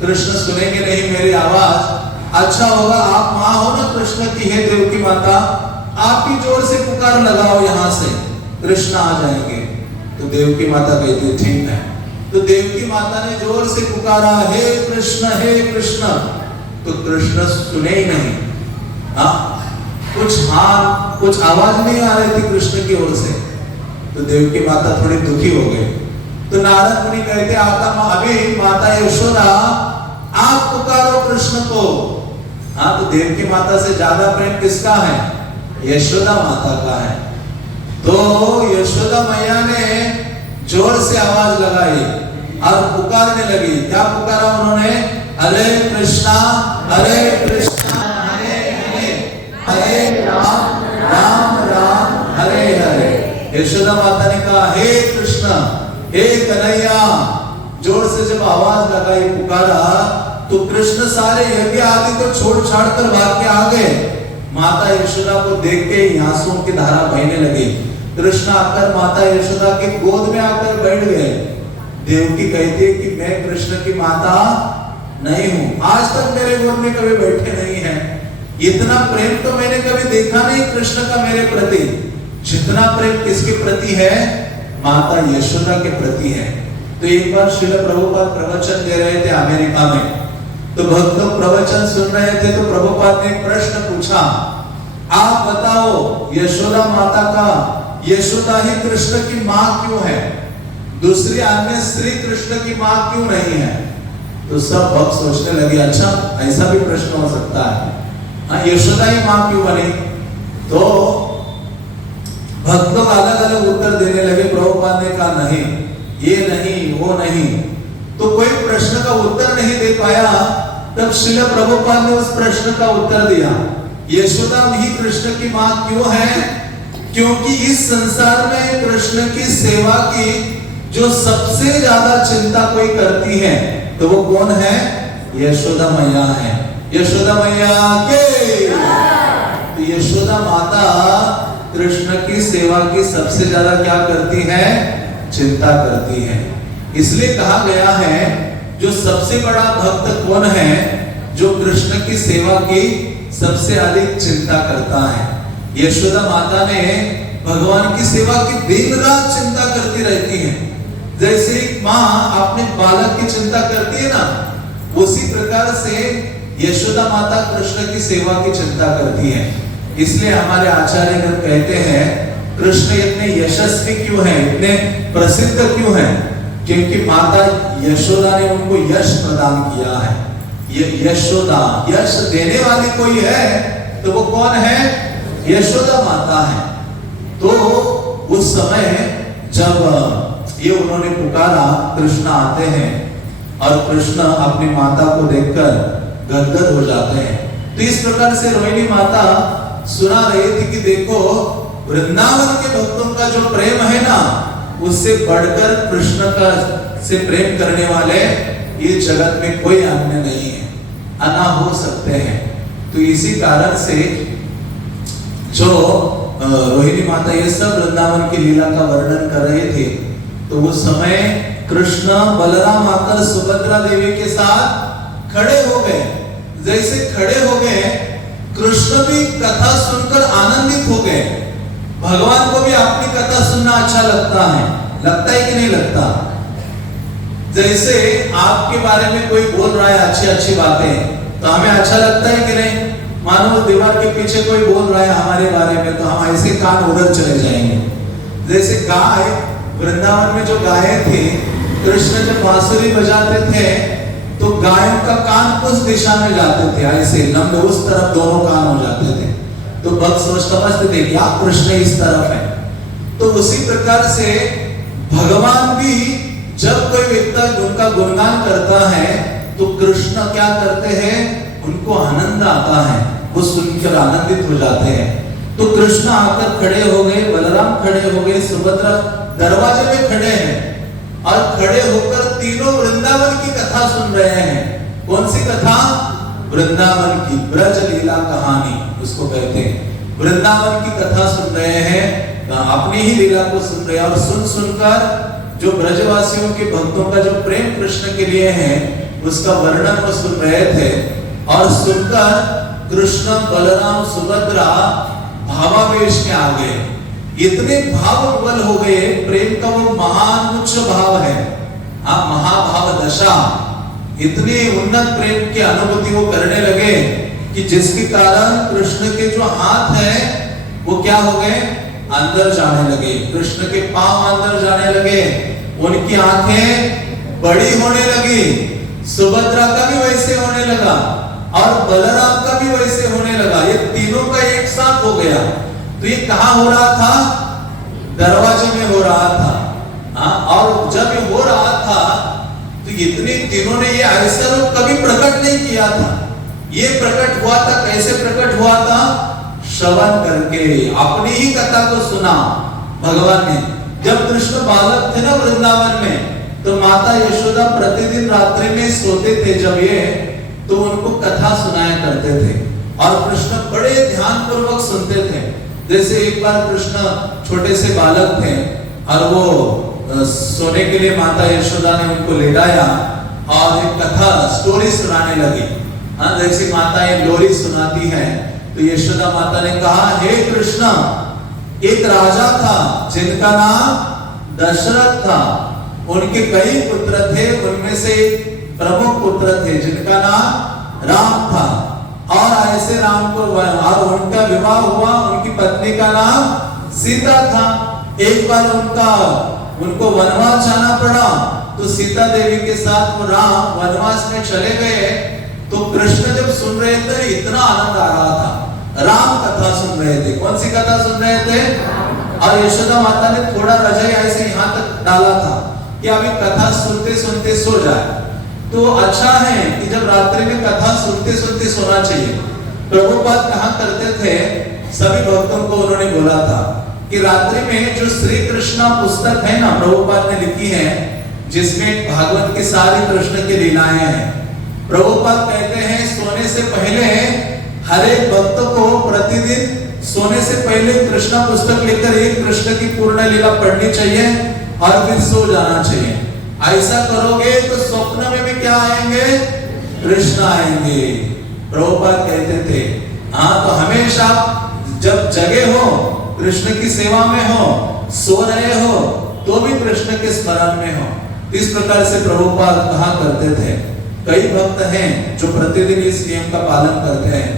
कृष्ण सुनेंगे नहीं मेरी आवाज। अच्छा होगा आप माँ हो ना कृष्ण की, है देवकी माता, आप ही जोर से पुकार लगाओ यहाँ से, कृष्ण आ जाएंगे। तो देवकी माता कहती ठीक है। तो देवकी माता ने जोर से पुकारा हे कृष्ण हे कृष्ण, तो कृष्ण सुने ही नहीं। कुछ आवाज नहीं आ रही थी कृष्ण की ओर से। तो देवकी माता थोड़ी दुखी हो गई। तो नारद मुनि कहते आता अभी माता यशोदा आप पुकारो कृष्ण को। हाँ, तो देवकी माता से ज्यादा प्रेम किसका है? यशोदा माता का है। तो यशोदा मैया ने जोर से आवाज लगाई और पुकारने लगी। क्या पुकारा उन्होंने? हरे कृष्णा हरे कृष्णा हरे हरे हरे राम राम राम हरे हरे। यशोदा माता ने कहा हे कृष्ण हे कन्हैया। जोर से जब आवाज लगाई पुकारा तो कृष्ण सारे यज्ञ आदि को छोड़ छाड़ कर भाग के आ गए। माता यशोदा को देख के आंसुओं की धारा बहने लगी। कृष्ण आकर माता यशोदा के गोद में आकर बैठ गए। देवकी कहती है कि मैं कृष्ण की माता नहीं हूं, आज तक मेरे गोद में कभी बैठे नहीं है। इतना प्रेम तो मैंने कभी देखा नहीं कृष्ण का मेरे प्रति, जितना प्रेम किसके प्रति है, माता यशोदा के प्रति है। तो एक बार श्रील प्रभुपाद प्रवचन दे रहे थे अमेरिका में, तो भक्त लोग प्रवचन सुन रहे थे, तो प्रभुपाद ने एक प्रश्न पूछा, आप बताओ यशोदा माता का, यशोदा ही कृष्ण की माँ क्यों है, दूसरी अन्य श्री कृष्ण की माँ क्यों नहीं है? तो सब भक्त सोचने लगे, अच्छा ऐसा भी प्रश्न हो सकता है, हाँ यशोदा ही माँ क्यों बनी? तो भक्त लोग अलग अलग उत्तर देने लगे। प्रभुपाद ने कहा नहीं, ये नहीं, वो नहीं, तो कोई प्रश्न का उत्तर नहीं दे पाया। तब श्रील प्रभुपाद ने उस प्रश्न का उत्तर दिया, यशोदा ही कृष्ण की माँ क्यों है? क्योंकि इस संसार में कृष्ण की सेवा की जो सबसे ज्यादा चिंता कोई करती है, तो वो कौन है? यशोदा मैया है। यशोदा मैया के, तो यशोदा माता कृष्ण की सेवा की सबसे ज्यादा क्या करती है? चिंता करती है। इसलिए कहा गया है, जो सबसे बड़ा भक्त कौन है? जो कृष्ण की सेवा की सबसे अधिक चिंता करता है। यशोदा माता ने भगवान की सेवा की दिन रात चिंता करती रहती है। जैसे एक माँ अपने बालक की चिंता करती है ना, उसी प्रकार से यशोदा माता कृष्ण की सेवा की चिंता करती है। इसलिए हमारे आचार्यगण कहते हैं, कृष्ण इतने यशस्वी क्यों हैं, इतने प्रसिद्ध क्यों हैं? क्योंकि माता यशोदा ने उनको यश प्रदान किया है। ये यशोदा, यश देने वाली कोई है तो वो कौन है? यशोदा माता है। तो उस समय जब ये उन्होंने पुकारा, कृष्ण आते हैं और कृष्ण अपनी माता को देखकर गदगद हो जाते हैं। तो इस प्रकार से रोहिणी माता सुना रही थी कि देखो, वृंदावन के भक्तों का जो प्रेम है ना, उससे बढ़कर कृष्ण का से प्रेम करने वाले ये जगत में कोई अन्य नहीं है, अना हो सकते हैं। तो इसी कारण से जो रोहिणी माता ये सब वृंदावन की लीला का वर्णन कर रहे थे, तो उस समय कृष्ण बलराम आकर सुभद्रा देवी के साथ खड़े हो गए। जैसे खड़े हो गए, कृष्ण भी कथा सुनकर आनंदित हो गए। भगवान को भी अपनी कथा सुनना अच्छा लगता है कि नहीं लगता? जैसे आपके बारे में कोई बोल रहा है अच्छी अच्छी बातें, तो हमें अच्छा लगता है कि नहीं? मानो दीवार के पीछे कोई बोल रहा है हमारे बारे में, तो हम ऐसे कान उधर चले जाएंगे। जैसे गाय, वृंदावन में जो गायें थी, कृष्ण जब बांसुरी बजाते थे तो गायों का कान उस दिशा में जाते थे, ऐसे लंबे उस तरफ दोनों कान हो जाते थे। तो भक्त समझते थे क्या कृष्ण इस तरफ है। तो उसी प्रकार से भगवान भी जब कोई व्यक्ति उनका गुणगान करता है तो कृष्ण क्या करते हैं? उनको आनंद आता है, वो सुनकर आनंदित हो जाते हैं। तो कृष्ण आकर खड़े हो गए, बलराम खड़े हो गए, सुभद्रा दरवाजे में खड़े हैं और खड़े होकर तीनों वृंदावन की कथा सुन रहे हैं। कौन सी कथा? वृंदावन की ब्रज लीला कहानी उसको कहते हैं। वृंदावन की कथा सुन रहे हैं, अपनी ही लीला को सुन रहे हैं। और सुन सुनकर जो ब्रजवासियों के भक्तों का जो प्रेम कृष्ण के लिए है, उसका वर्णन वो सुन रहे थे। और सुनकर कृष्ण, बलराम, सुभद्रा भावावेश में आ गए। इतने भावुक हो गए, प्रेम का वो महान उच्च भाव है, महाभाव दशा। इतने उन्नत प्रेम की अनुभूति वो करने लगे कि जिसके कारण कृष्ण के जो हाथ है वो क्या हो गए? अंदर जाने लगे। कृष्ण के पांव अंदर जाने लगे, उनकी आंखें बड़ी होने लगी। सुभद्रा का भी वैसे होने लगा और बलराम का भी वैसे होने लगा। ये तीनों का एक साथ हो गया। तो ये कहाँ हो रहा था? दरवाजे में हो रहा था। और जब ये हो रहा था तो इतने तीनों ने ये ऐसा रूप कभी प्रकट नहीं किया था। ये प्रकट हुआ था, कैसे प्रकट हुआ था? श्रवण करके, अपनी ही कथा को सुना भगवान ने। जब कृष्ण बालक थे ना वृंदावन में, तो माता यशोदा प्रतिदिन रात्रि में सोते थे जब ये, तो उनको कथा सुनाया करते थे और कृष्ण बड़े ध्यान पूर्वक सुनते थे। जैसे एक बार कृष्ण छोटे से बालक थे और वो सोने के लिए माता यशोदा ने उनको ले जाया और एक कथा स्टोरी सुनाने लगी। हाँ, जैसे माता ये लोरी सुनाती है तो यशोदा माता ने कहा, हे कृष्ण, एक राजा था जिनका नाम दशरथ था। उनके कई पुत्र थे, उनमें से प्रमुख पुत्र थे जिनका नाम राम था। और ऐसे राम को और उनका विवाह हुआ, उनकी पत्नी का नाम सीता था। एक बार उनको वनवास जाना पड़ा तो सीता देवी के साथ वो राम वनवास में चले गए। तो कृष्ण जब सुन रहे थे इतना आनंद आ रहा था, राम कथा सुन रहे थे। कौन सी कथा सुन रहे थे? और यशोदा माता ने थोड़ा रजाई ऐसे यहाँ तक डाला था कि अभी कथा सुनते सुनते सो जाए। तो अच्छा है कि जब रात्रि में कथा सुनते सुनते सोना चाहिए। प्रभुपाद कहा करते थे, सभी भक्तों को उन्होंने बोला था कि रात्रि में जो श्री कृष्ण पुस्तक है ना, प्रभुपाद ने लिखी है, जिसमें भागवत की सारी कृष्ण की लीलाएं हैं। प्रभुपाद कहते हैं सोने से पहले हर एक भक्त को प्रतिदिन सोने से पहले कृष्ण पुस्तक लेकर एक कृष्ण की पूर्ण लीला पढ़नी चाहिए और फिर सो जाना चाहिए। ऐसा करोगे तो स्वप्न में भी क्या आएंगे? कृष्ण आएंगे। प्रभुपाद कहते थे हाँ, तो हमेशा जब जगे हो, कृष्ण की सेवा में हो, सो रहे हो तो भी कृष्ण के स्मरण में हो। इस प्रकार से प्रभुपाद कहा करते थे। कई भक्त हैं जो प्रतिदिन इस नियम का पालन करते हैं।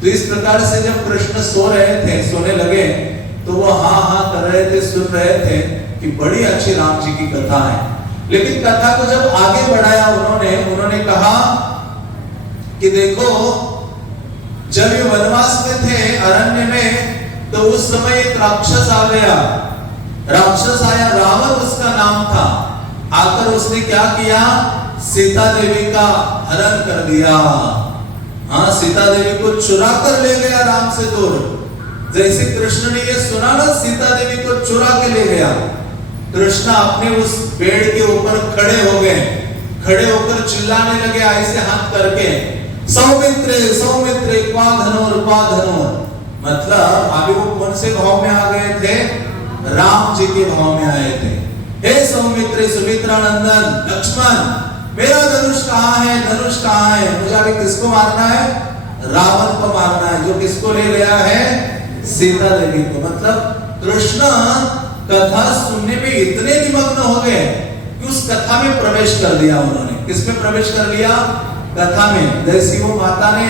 तो इस प्रकार से जब कृष्ण सो रहे थे, सोने लगे, तो वो हाँ हाँ कर रहे थे, सुन रहे थे कि बड़ी अच्छी राम जी की कथा है। लेकिन कथा को जब आगे बढ़ाया उन्होंने कहा कि देखो, जब ये वनवास में थे अरण्य में, तो उस समय एक राक्षस आ गया। राक्षस आया, रावण उसका नाम था। आकर उसने क्या किया? सीता देवी का हरण कर दिया। हाँ, सीता देवी को चुरा कर ले गया राम से दूर। जैसे कृष्ण ने ये सुना ना, सीता देवी को चुरा के ले गया। कृष्ण अपने उस पेड़ के ऊपर खड़े हो गए, खड़े होकर चिल्लाने लगे ऐसे हाथ करके, सौमित्रे सौमित्रे क्वा धनोर। मतलब अभी वो कौन से भाव में आ गए थे? राम जी के भाव में आए थे। हे सौमित्रे, सुमित्रा नंदन, लक्ष्मण, मेरा धनुष कहाँ है? धनुष कहाँ है? मुझे अभी किसको मारना है? रावण को मारना है, जो किसको ले गया है? सीता देवी को। मतलब कृष्ण कथा सुनने में इतने निमग्न हो गए कि उस कथा में प्रवेश कर दिया उन्होंने। किसमें प्रवेश कर लिया? कथा में। जैसी वो माता ने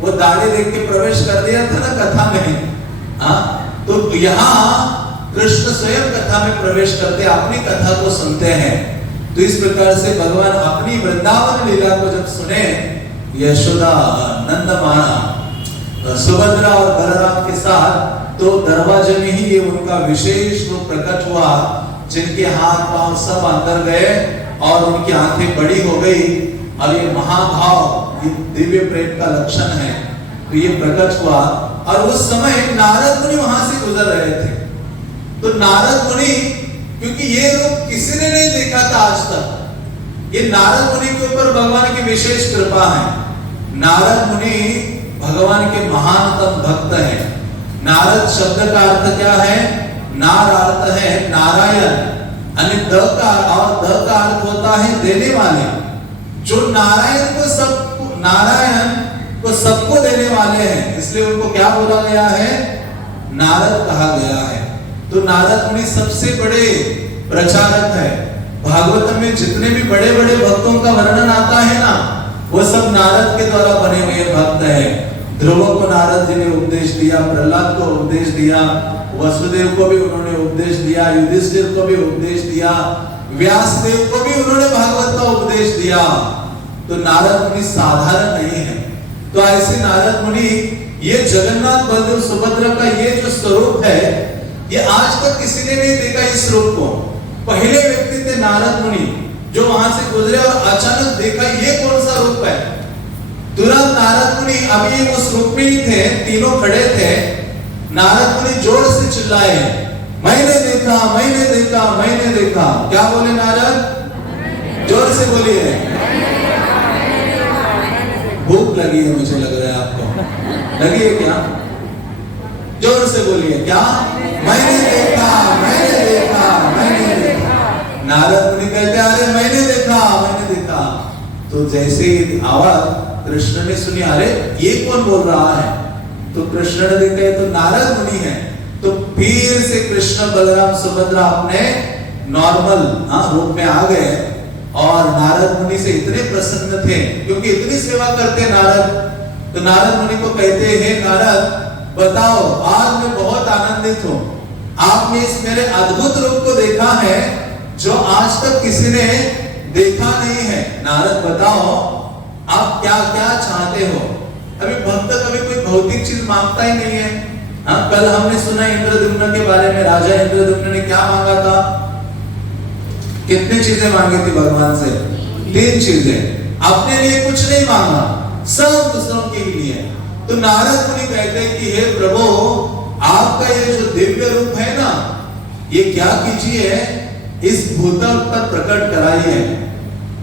वो दाढ़ी देख के प्रवेश कर दिया था ना कथा में, हाँ, तो यहाँ कृष्ण स्वयं कथा में प्रवेश करते, अपनी कथा को सुनते हैं। तो इस प्रकार से भगवान अपनी वृंदावन लीला को जब सुने, यशोदा, नंद महाराज, सुभद्रा और बलराम के साथ, तो दरवाजे में ही ये उनका विशेष रूप प्रकट हुआ, जिनके हाथ पांव सब अंदर गए और उनकी आंखें बड़ी हो गई। अब ये महाभाव, ये दिव्य प्रेम का लक्षण है। तो ये प्रकट हुआ और उस समय नारद मुनि वहां से गुजर रहे थे। तो नारद मुनि, क्योंकि ये रूप किसी ने नहीं देखा था आज तक, ये नारद मुनि के ऊपर भगवान की विशेष कृपा है। नारद मुनि भगवान के महानतम भक्त हैं। नारद शब्द का अर्थ क्या है? नार अर्थ है नारायण, यानी द का, और द का अर्थ होता है देने वाले। जो नारायण को सबको देने वाले हैं, इसलिए उनको क्या बोला गया है? नारद कहा गया है। तो नारद मुनि सबसे बड़े प्रचारक है। भागवत में जितने भी बड़े बड़े भक्तों का वर्णन आता है ना, वो सब नारद के द्वारा बने हुए भक्त हैं। ध्रुव को नारद जी ने उपदेश दिया, प्रहलाद को उपदेश दिया, वसुदेव को भी उन्होंने उपदेश दिया, युधिष्ठिर को भी उपदेश दिया, व्यासदेव को भी उन्होंने भागवत का उपदेश दिया। तो नारद मुनि साधारण नहीं है। तो ऐसे नारद मुनि, ये जगन्नाथ बलदेव सुभद्रा का ये जो स्वरूप है, ये आज तक किसी ने नहीं देखा इस रूप को। पहले व्यक्ति थे नारद मुनि जो वहां से गुजरे और अचानक देखा ये कौन सा रूप है। तुरंत नारद मुनि अभी उस रूप में ही थे, तीनों खड़े थे। नारद मुनि जोर से चिल्लाए, मैंने देखा, मैंने देखा, मैंने देखा। क्या बोले नारद? जोर से बोलिए। भूख लगी है मुझे लग रहा है, आपको लगी है क्या? जोर से बोलिए। क्या? मैंने देखा, मैंने देखा, मैंने देखा। नारद मुनि कहते अरे मैंने देखा। तो जैसे ही आवाज कृष्ण ने सुनी, अरे ये कौन बोल रहा है? तो कृष्ण ने देखा तो नारद मुनि है। तो फिर से कृष्ण बलराम सुभद्रा अपने नॉर्मल रूप में आ गए और नारद मुनि से इतने प्रसन्न थे क्योंकि इतनी सेवा करते नारद। तो नारद मुनि को कहते हैं, नारद बताओ, आज मैं बहुत आनंदित हूं, आपने इस मेरे अद्भुत रूप को देखा है जो आज तक किसी ने देखा नहीं है। नारद बताओ आप क्या क्या चाहते हो? अभी भक्त कभी कोई भौतिक चीज मांगता ही नहीं है। कल हमने सुना इंद्रद्युम्न के बारे में, राजा इंद्रद्युम्न ने क्या मांगा था? कितनी चीजें मांगी थी भगवान से? 3 चीजें। अपने लिए कुछ नहीं मांगा, सब दूसरों के लिए। तो नारद मुनि कहते हैं कि हे प्रभु, आपका ये जो दिव्य रूप है ना, ये क्या कीजिए, इस भूतल पर प्रकट कराइए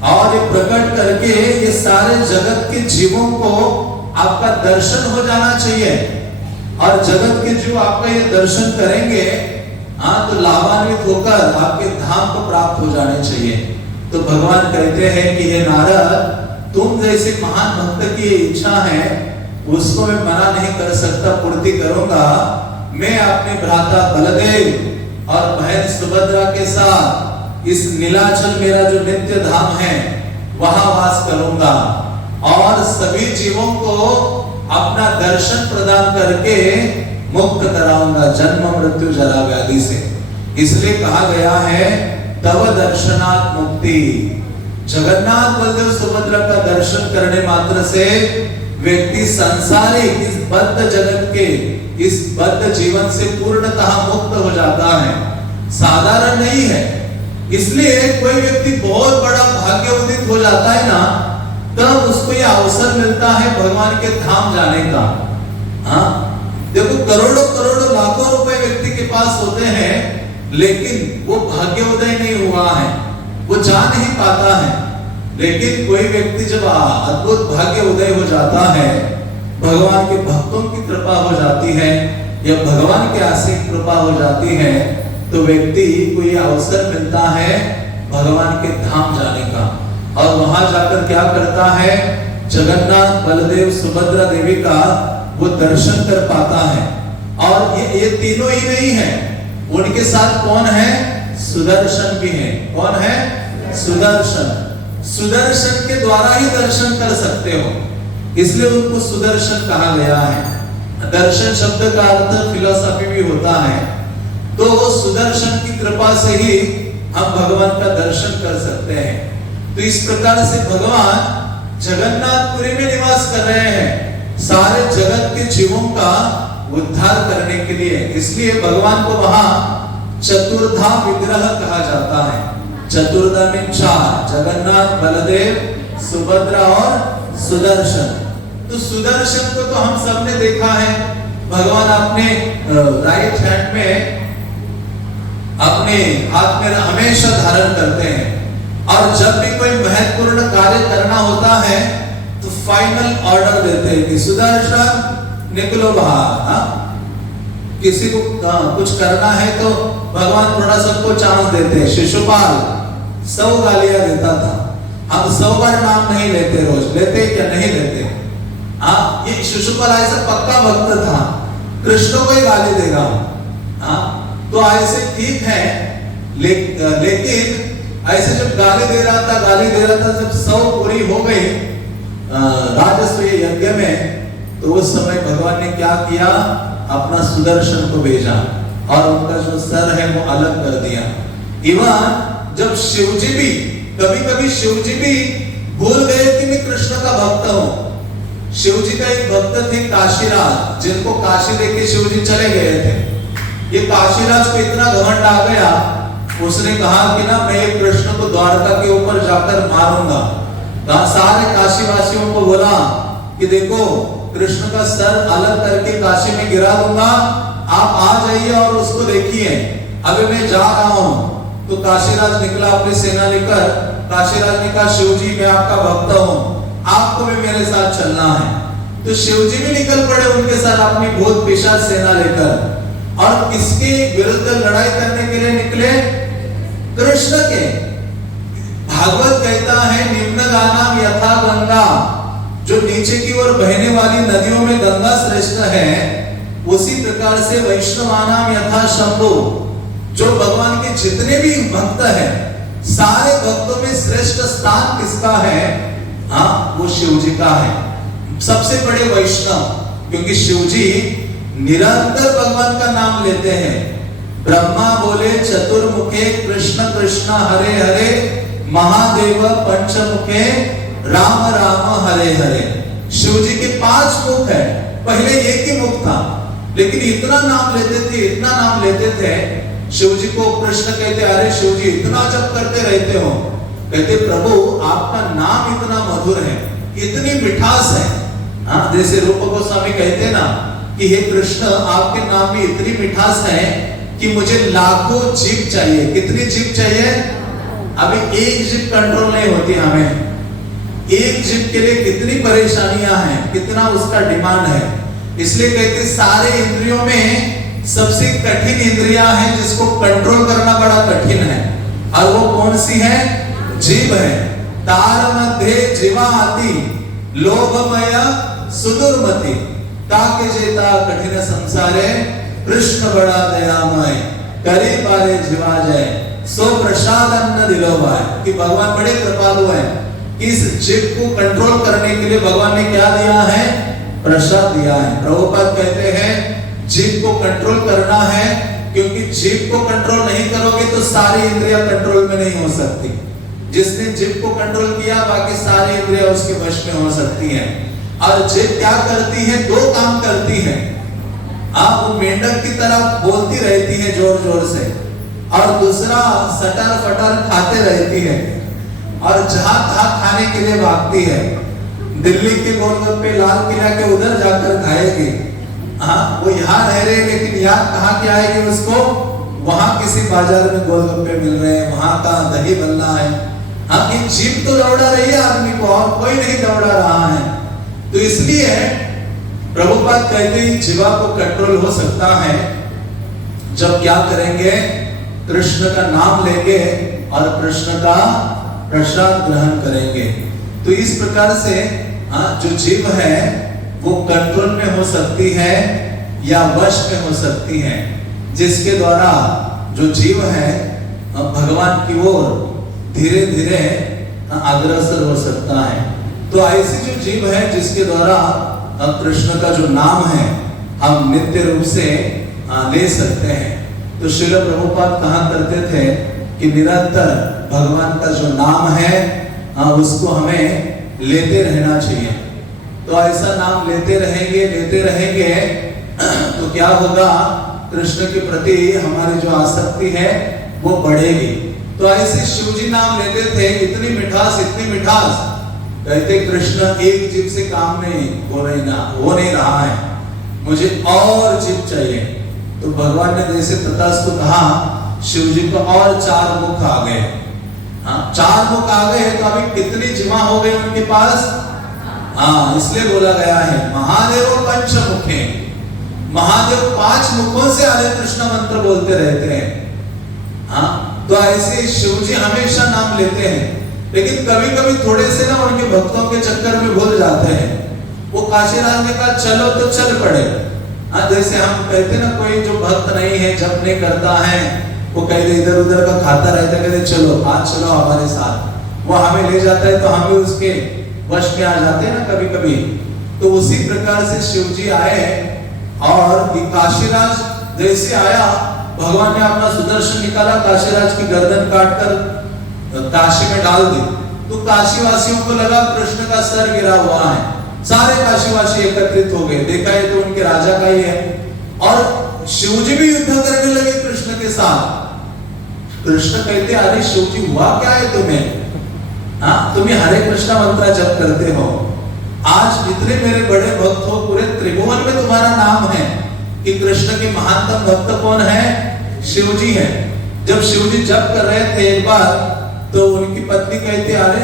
और ये प्रकट करके ये सारे जगत के जीवों को आपका दर्शन हो जाना चाहिए और जगत के जीव आपका ये दर्शन करेंगे तो लाभान्वित होकर आपके धाम को प्राप्त हो जाने चाहिए। तो भगवान कहते हैं कि हे नारद, तुम जैसे महान भक्त की इच्छा है उसको मैं मना नहीं कर सकता, पूर्ति करूंगा। मैं अपने भ्राता बलदेव और बहन सुभद्रा के साथ इस नीलाचल मेरा जो नित्य धाम है वहां वास करूंगा और सभी जीवों को अपना दर्शन प्रदान करके मुक्त कराऊंगा जन्म मृत्यु जरा व्याधि से। इसलिए कहा गया है तव दर्शनात् मुक्ति। जगन्नाथ बलदेव सुभद्रा का दर्शन करने मात्र से व्यक्ति संसारिक इस बद्ध जगत के, इस बद्ध जीवन से पूर्णतः मुक्त हो जाता है। साधारण नहीं है। इसलिए कोई व्यक्ति बहुत बड़ा भाग्य उदित हो जाता है ना, तब उसको यह अवसर मिलता है भगवान के धाम जाने का। देखो करोड़ों करोड़ों लाखों रुपए व्यक्ति के पास होते हैं, लेकिन वो भाग्योदय नहीं हुआ है, वो जा नहीं पाता है। लेकिन कोई व्यक्ति जब अद्भुत भाग्य उदय हो जाता है, भगवान के भक्तों की कृपा हो जाती है या भगवान के आशीष कृपा हो जाती है, तो व्यक्ति को यह अवसर मिलता है भगवान के धाम जाने का और वहां जाकर क्या करता है, जगन्नाथ बलदेव सुभद्रा देवी का वो दर्शन कर पाता है। और ये तीनों ही नहीं है, उनके साथ कौन है? सुदर्शन भी है। कौन है? सुदर्शन। सुदर्शन के द्वारा ही दर्शन कर सकते हो, इसलिए उनको सुदर्शन कहा गया है। दर्शन शब्द का अर्थ फिलॉसफी भी होता है। तो वो सुदर्शन की कृपा से ही हम भगवान का दर्शन कर सकते हैं। तो इस प्रकार से भगवान जगन्नाथपुरी में निवास कर रहे हैं सारे जगत के जीवों का उद्धार करने के लिए। इसलिए भगवान को वहां चतुर्धा विग्रह कहा जाता है। चतुर्धा में 4, जगन्नाथ, बलदेव, सुभद्रा और सुदर्शन। तो सुदर्शन को तो हम सबने देखा है। भगवान अपने राइट हैंड में, अपने हाथ में हमेशा धारण करते हैं और जब भी कोई महत्वपूर्ण कार्य करना होता है तो फाइनल ऑर्डर देते हैं कि सुदर्शन निकलो बाहर। किसी को कुछ करना है तो भगवान थोड़ा सबको चांस देते हैं। शिशुपाल 100 गालियां देता था, हम 100 बार नाम नहीं लेते, रोज लेते क्या नहीं लेते? ये शिशुपाल ऐसा पक्का भक्त था, कृष्ण को ही गाली देगा। तो ऐसे ठीक है, लेकिन ऐसे जब गाली दे रहा था, जब 100 पूरी हो गई राजस्व यज्ञ में, तो उस समय भगवान ने क्या किया? अपना सुदर्शन को भेजा और उनका जो सर है वो अलग कर दिया। इवन जब शिवजी भी, कभी शिवजी भी भूल गए कि मैं कृष्ण का भक्त हूं। शिवजी का एक भक्त थे काशीराज, जिनको काशी लेके शिवजी चले गए थे। ये काशीराज को इतना घमंड आ गया, उसने कहा कि ना मैं ये कृष्ण को द्वारका के ऊपर जाकर मारूंगा। सारे काशीवासियों को बोला कि देखो कृष्ण का सर अलग करके काशी में गिरा दूंगा, आप आ जाइए और उसको देखिए, अभी मैं जा रहा हूं। तो काशीराज निकला अपनी सेना लेकर। काशीराज ने कहा शिवजी मैं आपका भक्त हूं, आपको भी मेरे साथ चलना है। तो शिवजी भी निकल पड़े उनके साथ अपनी भूत पिशाच सेना लेकर। और किसके विरुद्ध लड़ाई करने के लिए निकले? कृष्ण के। भागवत कहता है निम्न गानाम यथा गंगा, जो नीचे की ओर बहने वाली नदियों में गंगा श्रेष्ठ है, उसी प्रकार से वैष्णवानाम यथा शंभु, जो भगवान के जितने भी भक्त हैं सारे भक्तों में श्रेष्ठ स्थान किसका है? हाँ, वो शिव जी का है, सबसे बड़े वैष्णव। क्योंकि शिव जी निरंतर भगवान का नाम लेते हैं। ब्रह्मा बोले चतुर्मुखे कृष्ण कृष्ण हरे हरे, महादेव पंचमुखे राम राम हरे हरे। शिव जी के 5 मुख है, पहले एक ही मुख था, लेकिन इतना नाम लेते थे, इतना नाम लेते थे। शिव जी को कृष्ण कहते, अरे शिव जी इतना जप करते रहते हो। कहते प्रभु आपका नाम इतना मधुर है, इतनी मिठास है। हाँ, जैसे रूप गोस्वामी कहते ना कि हे कृष्ण आपके नाम में इतनी मिठास है कि मुझे लाखों जीभ चाहिए। कितनी जीभ चाहिए? अभी एक जीभ कंट्रोल नहीं होती हमें। एक जीभ के लिए कितनी परेशानियां हैं, कितना उसका डिमांड है। इसलिए कहते सारे इंद्रियों में सबसे कठिन इंद्रियां है जिसको कंट्रोल करना बड़ा कठिन है, और वो कौन सी है? जीभ है। तार मध्य जीवा आती लोभमय सुदुर्मति, ताके जेता कठिन संसारे कृष्ण बड़ा दयामय, करे पारे जीवा जय सो प्रसाद अन्न दिलोभाय। कि भगवान बड़े कृपालु हैं। इस जीभ को कंट्रोल करने के लिए भगवान ने क्या दिया है? प्रसाद दिया है। प्रभुपाद कहते हैं जीभ को कंट्रोल करना है, क्योंकि जीभ को कंट्रोल नहीं करोगे तो सारी इंद्रियां कंट्रोल में नहीं हो सकती। जिसने जीभ को कंट्रोल किया बाकी सारी इंद्रियां उसके वश में हो सकती हैं। और जीभ क्या करती है? 2 काम करती है। आप वो मेंढक की तरह बोलती रहती है जोर जोर से, और दूसरा सटर फटर खाते रहती है, और जहां तहां खाने के लिए भागती है। दिल्ली के गोलगप्पे लाल किला के उधर जाकर खाएगी। हाँ, वो यहाँ रह रहे लेकिन याद कहाँ के आएगी उसको? वहां किसी बाजार में गोलगप्पे मिल रहे हैं, वहां का दही बनना है। हाँ, कि जीभ तो दौड़ा रही है आदमी को, और कोई नहीं दौड़ा रहा है। तो इसलिए प्रभुपाद कहते हैं जीवा को कंट्रोल हो सकता है जब क्या करेंगे? कृष्ण का नाम लेंगे और कृष्ण का प्रसाद ग्रहण करेंगे। तो इस प्रकार से जो जीव है वो कंट्रोल में हो सकती है या वश में हो सकती है, जिसके द्वारा जो जीव है भगवान की ओर धीरे धीरे अग्रसर हो सकता है। तो ऐसी जो जीव है जिसके द्वारा कृष्ण का जो नाम है हम नित्य रूप से ले सकते हैं। तो श्रील प्रभुपाद कहा करते थे कि निरंतर भगवान का जो नाम है उसको हमें लेते रहना चाहिए। तो ऐसा नाम लेते रहेंगे तो क्या होगा? कृष्ण के प्रति हमारी जो आसक्ति है वो बढ़ेगी। तो ऐसे शिव जी नाम लेते थे, इतनी मिठास कहते कृष्ण एक जीभ से काम नहीं हो नहीं रहा है, मुझे और जीभ चाहिए। तो भगवान ने जैसे तथास्तु कहा, शिव जी को और 4 मुख आ गए। हाँ, 4 मुख आ गए तो अभी कितनी जीवा हो गई उनके पास? हाँ, इसलिए बोला गया है महादेव पंचमुखे। महादेव 5 मुखों से हरे कृष्ण मंत्र बोलते रहते हैं। हाँ, तो ऐसे शिव जी हमेशा नाम लेते हैं, लेकिन कभी कभी थोड़े से ना उनके भक्तों के चक्कर में भूल जाते हैं। वो काशीराज ने कहा चलो तो चल पड़े। हाँ, जैसे हम कहते ना कोई जो भक्त नहीं है, जप नहीं करता है, वो कहते इधर उधर का खाता रहता है, कहते चलो आज चलो हमारे साथ। वो हमें ले जाता है तो हम भी उसके वश में आ जाते हैं ना कभी कभी। तो उसी प्रकार से शिव जी आए और काशीराज जैसे आया, भगवान ने अपना सुदर्शन निकाला, काशीराज की गर्दन काटकर काशी में डाल दी। तो काशी वासियों को लगा कृष्ण का सर गिरा हुआ है, सारे काशीवासी एकत्रित हो गए। देखा है तो उनके राजा का ही है, और शिव जी भी युद्ध करने लगे कृष्ण के साथ। कृष्ण कहते अरे शिव जी हुआ क्या है तुम्हें? हाँ, तुम्हें हरे कृष्ण मंत्र जप करते हो, आज जितने मेरे बड़े भक्त हो पूरे त्रिभुवन में तुम्हारा नाम है कि कृष्ण के महानतम भक्त कौन है? शिव जी है। जब शिव जी जप कर रहे थे एक बार, तो उनकी पत्नी कहती अरे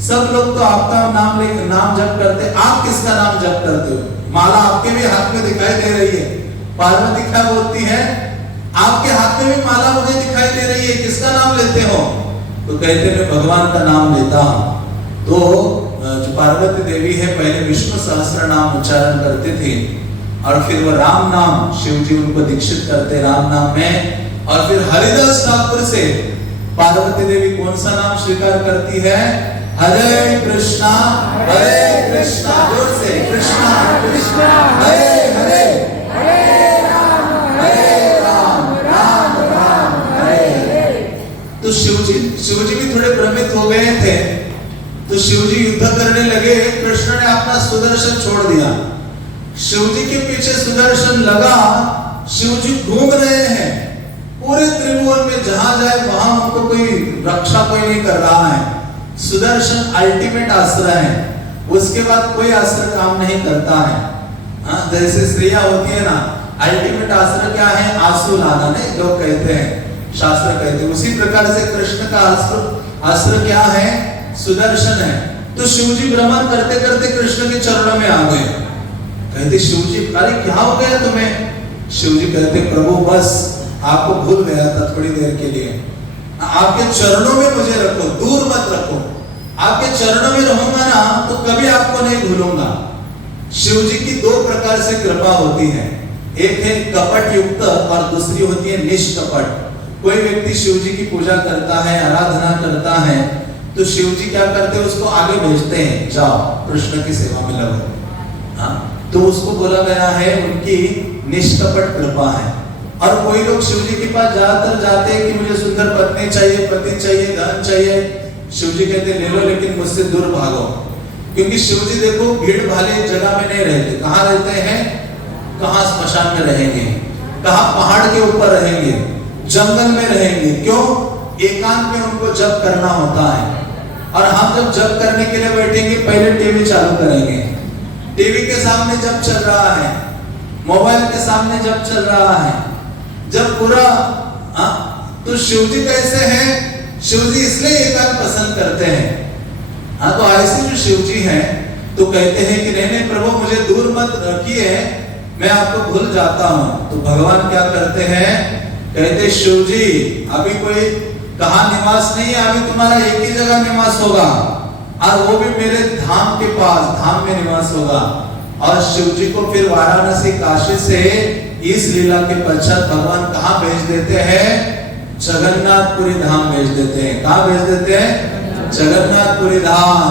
सब लोग तो आपका नाम जप करते, आप किसका नाम जप करते हो? माला आपके भी हाथ में दिखाई दे रही है। पार्वती क्या बोलती है? आपके हाथ में भी माला मुझे दिखाई दे रही है, किसका नाम लेते हो? तो कहते मैं भगवान का नाम लेता हूं। तो जो पार्वती देवी है पहले विष्णु सहस्त्र नाम उच्चारण करते थे और फिर वो राम नाम शिव जी उनको दीक्षित करते राम नाम में, और फिर हरिदास ठाकुर से पार्वती देवी कौन सा नाम स्वीकार करती है? हरे कृष्णा जोर से कृष्णा कृष्णा हरे हरे राम राम हरे। तो शिव जी भी थोड़े भ्रमित हो गए थे, तो शिव जी युद्ध करने लगे। कृष्ण ने अपना सुदर्शन छोड़ दिया, शिव जी के पीछे सुदर्शन लगा। शिव जी घूम रहे हैं पूरे त्रिभुवन में, जहां जाए वहां उनको कोई रक्षा कोई नहीं कर रहा है। सुदर्शन अल्टीमेट अस्त्र है, उसके बाद कोई अस्त्र काम नहीं करता है। हाँ, जैसे श्रेया होती है ना, अल्टीमेट अस्त्र क्या है? आंसू लाना, नहीं लोग कहते हैं, शास्त्र कहते हैं। उसी प्रकार से कृष्ण का अस्त्र क्या है? सुदर्शन है। तो शिव जी भ्रमण करते करते कृष्ण के चरणों में आ गए। कहते शिव जी अरे क्या हो गया तुम्हें? शिव जी कहते प्रभु बस आपको भूल गया था थोड़ी देर के लिए, आपके चरणों में मुझे रखो, दूर मत रखो। आपके चरणों में रहूंगा ना तो कभी आपको नहीं भूलूंगा। शिव जी की दो प्रकार से कृपा होती है, एक है कपट युक्त और दूसरी होती है निष्कपट। कोई व्यक्ति शिव जी की पूजा करता है, आराधना करता है, तो शिव जी क्या करते हैं? उसको आगे भेजते हैं, जाओ कृष्ण की सेवा में लगो। हाँ, तो उसको बोला गया है उनकी निष्कपट कृपा है। और कोई लोग शिव जी के पास ज्यादातर जाते हैं कि मुझे सुंदर पत्नी चाहिए, पति चाहिए, धन चाहिए। शिव जी कहते ले लो लेकिन मुझसे दूर भागो, क्योंकि शिव जी देखो भीड़ भाले जगह में नहीं रहते। कहाँ रहते हैं? कहाँ स्मशान में रहेंगे, कहाँ पहाड़ के ऊपर रहेंगे, जंगल में रहेंगे। क्यों? एकांत में उनको जप करना होता है। और हम जब जप करने के लिए बैठेंगे पहले टीवी चालू करेंगे, टीवी के सामने जब चल रहा है, मोबाइल के सामने जब चल रहा है, जब पूरा तो शिव जी कैसे हैं? शिव जी इसलिए एकांत पसंद करते हैं। हाँ, तो ऐसे जो शिव जी हैं तो कहते हैं कि नहीं नहीं प्रभु मुझे दूर मत रखिए, मैं आपको भूल जाता हूँ। तो भगवान क्या करते हैं? कहते शिव जी अभी कोई कहाँ निवास नहीं है, अभी तुम्हारा एक ही जगह निवास होगा, और वो भी मेरे धाम के पास, धाम में निवास होगा। और शिव जी को फिर वाराणसी काशी से इस लीला के पश्चात भगवान कहाँ भेज देते हैं? जगन्नाथपुरी धाम भेज देते हैं। कहाँ भेज देते हैं? जगन्नाथपुरी धाम,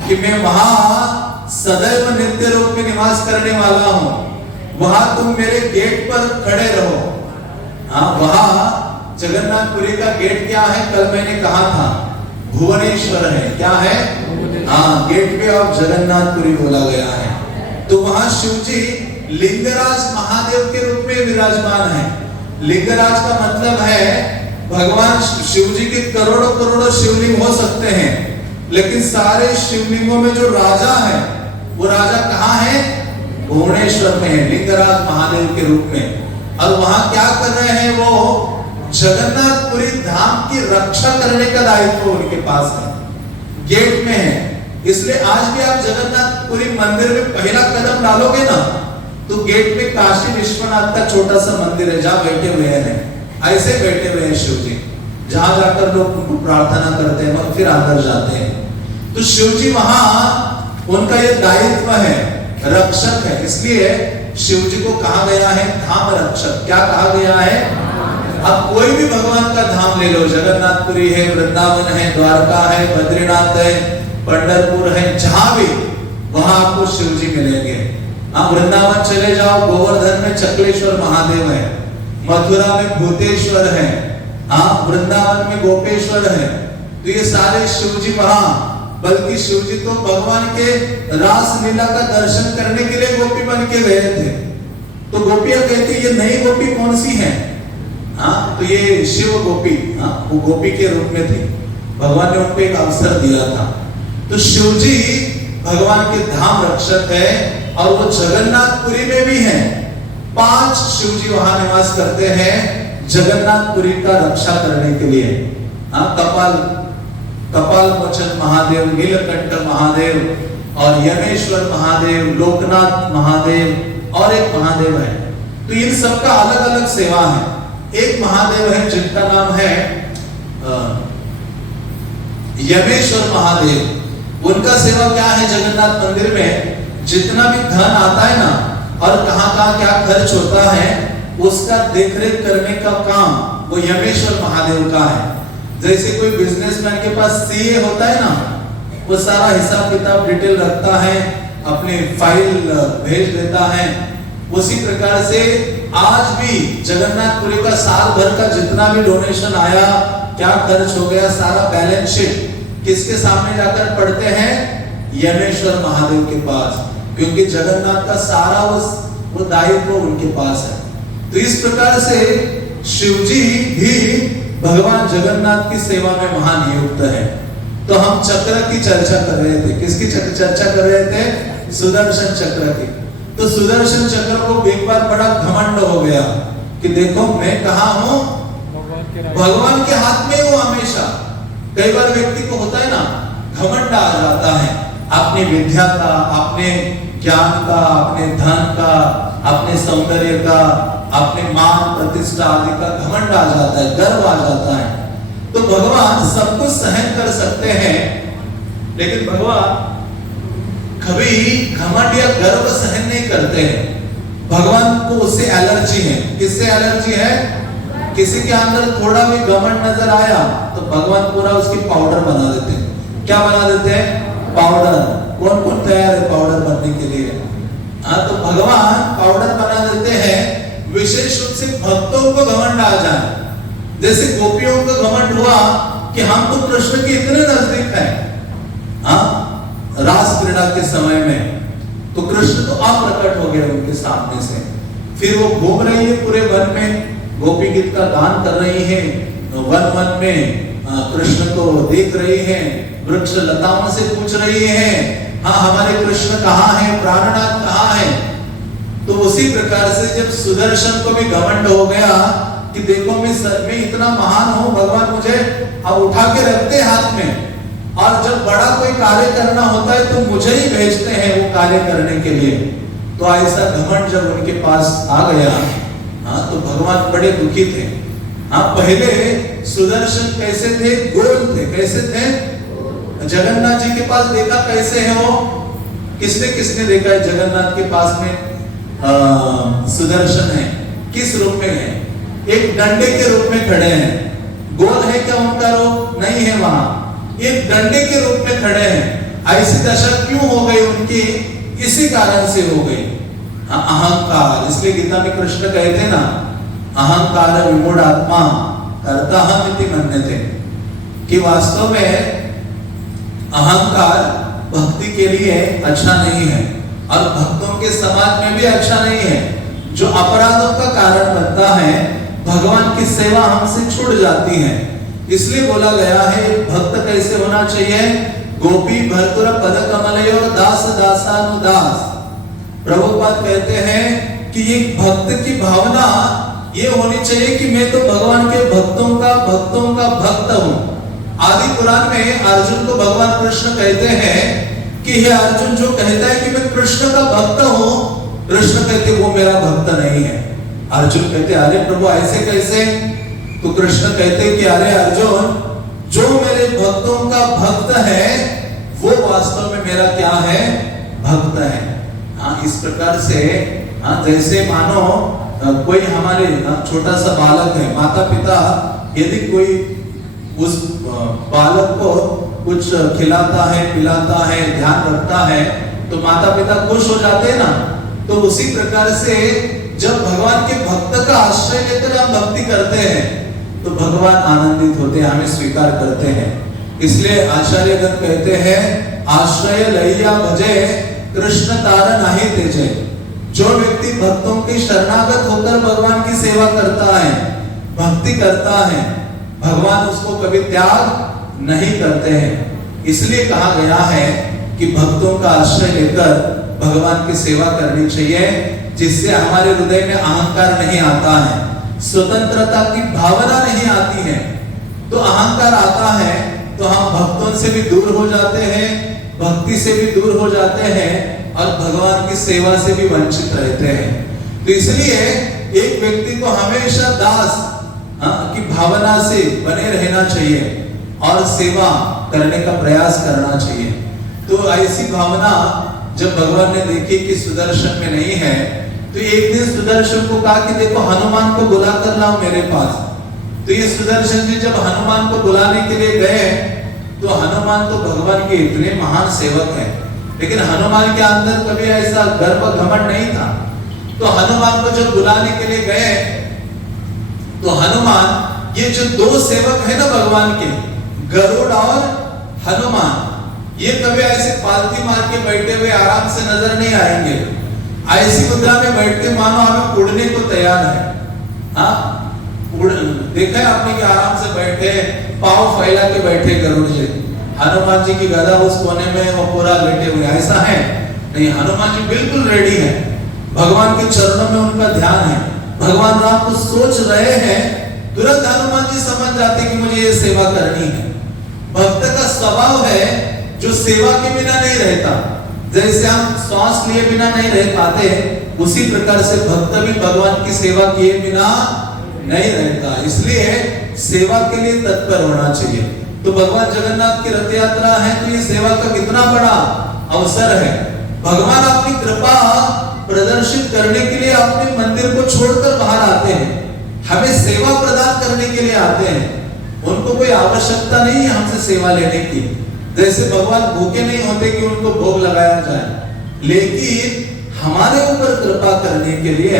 कि मैं वहां सदैव नित्य रूप में निवास करने वाला हूँ, वहां तुम मेरे गेट पर खड़े रहो। हाँ, वहां जगन्नाथपुरी का गेट क्या है? कल मैंने कहा था भुवनेश्वर है। क्या है? हाँ, गेट पे ऑफ जगन्नाथपुरी बोला गया है। तो वहां शिव जी लिंगराज महादेव के रूप में विराजमान है। लिंगराज का मतलब है भगवान शिव जी के करोड़ों करोड़ों शिवलिंग हो सकते हैं, लेकिन सारे शिवलिंगों में जो राजा है वो राजा कहाँ है? भुवनेश्वर में है, लिंगराज महादेव के रूप में। और वहां क्या कर रहे हैं? वो जगन्नाथपुरी धाम की रक्षा करने का दायित्व उनके पास है, गेट में है। इसलिए आज भी आप जगन्नाथपुरी मंदिर में पहला कदम डालोगे ना तो गेट में काशी विश्वनाथ का छोटा सा मंदिर है, जहाँ बैठे हुए हैं, ऐसे बैठे हुए हैं शिव जी, जहां जाकर लोग उनको प्रार्थना करते हैं और फिर अंदर जाते हैं। तो शिव जी वहां उनका ये दायित्व है, रक्षक है। इसलिए शिव जी को कहा गया है धाम रक्षक। क्या कहा गया है? अब कोई भी भगवान का धाम ले लो, जगन्नाथपुरी है, वृंदावन है, द्वारका है, बद्रीनाथ है, पंढरपुर है, जहां भी, वहां आपको शिव जी मिलेंगे। आप वृंदावन चले जाओ, गोवर्धन में चक्लेश्वर महादेव है, मथुरा में भूतेश्वर है, हाँ, वृंदावन में गोपेश्वर है। तो ये सारे शिव जी वहां, बल्कि शिव जी तो भगवान के रास लीला का दर्शन करने के लिए गोपी बन के गए थे। तो गोपियां कहती ये नई गोपी कौन सी है? हाँ, तो ये शिव गोपी, हाँ, वो गोपी के रूप में थी, भगवान ने उनको एक अवसर दिया था। तो शिव जी भगवान के धाम रक्षक है, और वो जगन्नाथपुरी में भी है। 5 शिव जी वहां निवास करते हैं जगन्नाथपुरी का रक्षा करने के लिए। हाँ, कपाल मोचन महादेव, नीलकंठ महादेव और यमेश्वर महादेव, लोकनाथ महादेव और एक महादेव है। तो इन सबका अलग अलग सेवा है। एक महादेव है जिनका नाम है यमेश्वर महादेव। उनका सेवा क्या है, जगन्नाथ मंदिर में जितना भी धन आता है ना और कहाँ क्या खर्च होता है उसका देखरेख करने का काम वो यमेश्वर महादेव का है। जैसे कोई बिजनेसमैन के पास सीए होता है ना, वो सारा हिसाब किताब डिटेल रखता है, अपनी फाइल भेज देता है, उसी प्रकार से आज भी जगन्नाथपुरी का साल भर का जितना भी डोनेशन आया, क्या खर्च हो गया, सारा बैलेंस शीट किसके सामने जाकर पढ़ते हैं, यमेश्वर महादेव के पास, क्योंकि जगन्नाथ का सारा वो दायित्व उनके पास है। तो इस प्रकार से शिवजी भी भगवान जगन्नाथ की सेवा में महानियुक्त है। तो हम चक्र की चर्चा कर रहे थे, किसकी चर्चा कर रहे थे, सुदर्शन चक्र की। तो सुदर्शन चक्र को एक बार बड़ा घमंड हो गया कि देखो मैं कहाँ हूँ, भगवान के हाथ में हूँ हमेशा। कई बार व्यक्ति को होता है ना, घमंड आ जाता है अपनी विद्या का, अपने ज्ञान का, अपने धन का, अपने सौंदर्य का, अपने मान प्रतिष्ठा आदि का घमंड आ जाता है, गर्व आ जाता है। तो भगवान सब कुछ सहन कर सकते हैं, लेकिन भगवान कभी घमंड या गर्व सहन नहीं करते हैं। भगवान को उससे एलर्जी है। किससे एलर्जी है? किसी के अंदर थोड़ा भी घमंड नजर आया तो भगवान पूरा उसकी पाउडर बना देते हैं। क्या बना देते हैं? पाउडर। कौन कौन तैयार है पाउडर बनने के लिए? हाँ, तो भगवान पाउडर बना देते हैं। विशेष रूप से भक्तों को घमंड आ जाए, जैसे गोपियों को घमंड हुआ कि हम तो कृष्ण के इतने नजदीक हैं, हाँ, रास क्रीड़ा के समय में, तो कृष्ण तो अप्रकट हो गए उनके सामने से। फिर वो घूम रही है पूरे वन में, गोपी गीत का गान कर रही है, वन वन में कृष्ण को देख रही है, वृक्ष लताओं से पूछ रही है, हाँ हमारे कृष्ण कहाँ है, प्राणनाथ कहाँ है। तो उसी प्रकार से जब सुदर्शन को भी घमंड हो गया कि देखो मैं इतना महान हूँ, भगवान मुझे उठा के रखते हाथ में, और जब बड़ा कोई कार्य करना होता है तो मुझे ही भेजते हैं वो कार्य करने के लिए। तो ऐसा घमंड जब उनके पास आ गया, हाँ, तो भगवान बड़े दुखी थे। हाँ, पहले सुदर्शन कैसे थे? गोल थे। कैसे थे? जगन्नाथ जी के पास देखा कैसे है वो? किसने किसने देखा है जगन्नाथ के पास में सुदर्शन है? किस रूप में है? एक डंडे के रूप में खड़े हैं। गोल है क्या उनका रूप? नहीं है वहां, एक डंडे के रूप में खड़े हैं। ऐसी दशा क्यों हो गई उनकी? इसी कारण से हो गई, हाँ, अहंकार। इसलिए गीता में कृष्ण कहते ना, अहंकार विमूढ़ आत्मा कर्ता हम इति मन्यते, कि वास्तव में अहंकार भक्ति के लिए अच्छा नहीं है और भक्तों के समाज में भी अच्छा नहीं है। जो अपराधों का कारण बनता है, भगवान की सेवा हमसे छूट जाती है। इसलिए बोला गया है भक्त कैसे होना चाहिए? गोपी भर्तुर पद कमल और दास दासानुदास। प्रभुपाद कहते हैं कि ये भक्त की भावना ये होनी चाहिए कि मैं तो भगवान के भक्तों का भक्त हूँ। आदि पुराण में अर्जुन को भगवान कृष्ण कहते हैं कि हे अर्जुन, जो कहता है कि मैं कृष्ण का भक्त हूँ, कृष्ण कहते वो मेरा भक्त नहीं है। अर्जुन कहते अरे प्रभु ऐसे कैसे? तो कृष्ण कहते कि अरे अर्जुन, जो मेरे भक्तों का भक्त है वो वास्तव में मेरा क्या है? भक्त है। हाँ, इस प्रकार से, हाँ, जैसे मानो कोई हमारे छोटा सा बालक है, माता पिता यदि कोई उस बालक को कुछ खिलाता है, पिलाता है, ध्यान रखता है, तो माता पिता खुश हो जाते हैं ना। तो उसी प्रकार से जब भगवान के भक्त का आश्रय लेकर हम भक्ति करते हैं तो भगवान आनंदित होते हैं, हमें स्वीकार करते हैं। इसलिए आचार्यगण कहते हैं आश्रय लैया भजे कृष्ण तारण नाही तेजे। जो व्यक्ति भक्तों की शरणागत होकर भगवान की सेवा करता है, भक्ति करता है, भगवान उसको कभी त्याग नहीं करते हैं। इसलिए कहा गया है कि भक्तों का आश्रय लेकर भगवान की सेवा करनी चाहिए, जिससे हमारे हृदय में अहंकार नहीं आता है, स्वतंत्रता की भावना नहीं आती है। तो अहंकार आता है तो हम भक्तों से भी दूर हो जाते हैं, भक्ति से भी दूर हो जाते हैं और भगवान की सेवा से भी वंचित रहते हैं। तो इसलिए एक व्यक्ति को हमेशा दास की भावना से बने रहना चाहिए और सेवा करने का प्रयास करना चाहिए। तो ऐसी भावना जब भगवान ने देखी कि सुदर्शन में नहीं है, तो एक दिन सुदर्शन को कहा कि देखो हनुमान को बुला कर लाओ मेरे पास। तो ये सुदर्शन जी जब हनुमान को बुलाने के लिए गए, तो हनुमान तो भगवान के इतने महान सेवक हैं, लेकिन हनुमान के अंदर कभी ऐसा गर्व घमंड नहीं था। तो हनुमान को जब बुलाने के लिए गए, तो हनुमान, ये जो दो सेवक है ना भगवान के, गरुड़ और हनुमान, ये कभी ऐसे पालती मार के बैठे हुए आराम से नजर नहीं आएंगे। ऐसी मुद्रा में बैठते मानो हमें उड़ने को तैयार है। हाँ, देखा है आपने कि आराम से बैठे, पांव फैला के बैठे गरुड़ जी। हनुमान जी की गदा उस कोने में वो पूरा लेटे हुए, ऐसा है नहीं। हनुमान जी बिल्कुल रेडी है, भगवान के चरणों में उनका ध्यान है। भगवान राम को सोच रहे हैं, तुरंत हनुमान जी समझ जाते कि मुझे ये सेवा करनी है। भक्त का स्वभाव है जो सेवा के बिना नहीं रहता। जैसे हम श्वास लिए बिना नहीं रह पाते, उसी प्रकार से भक्त भी भगवान की सेवा किए बिना नहीं रहता। इसलिए सेवा के लिए तत्पर होना चाहिए। तो भगवान जगन्नाथ की रथ यात्रा है, तो ये सेवा का कितना बड़ा अवसर है। भगवान अपनी कृपा प्रदर्शित करने के लिए अपने मंदिर को छोड़कर बाहर आते हैं, हमें सेवा प्रदान करने के लिए आते हैं। उनको कोई आवश्यकता नहीं है हमसे सेवा लेने की। जैसे भगवान भूखे नहीं होते कि उनको भोग लगाया जाए, लेकिन हमारे ऊपर कृपा करने के लिए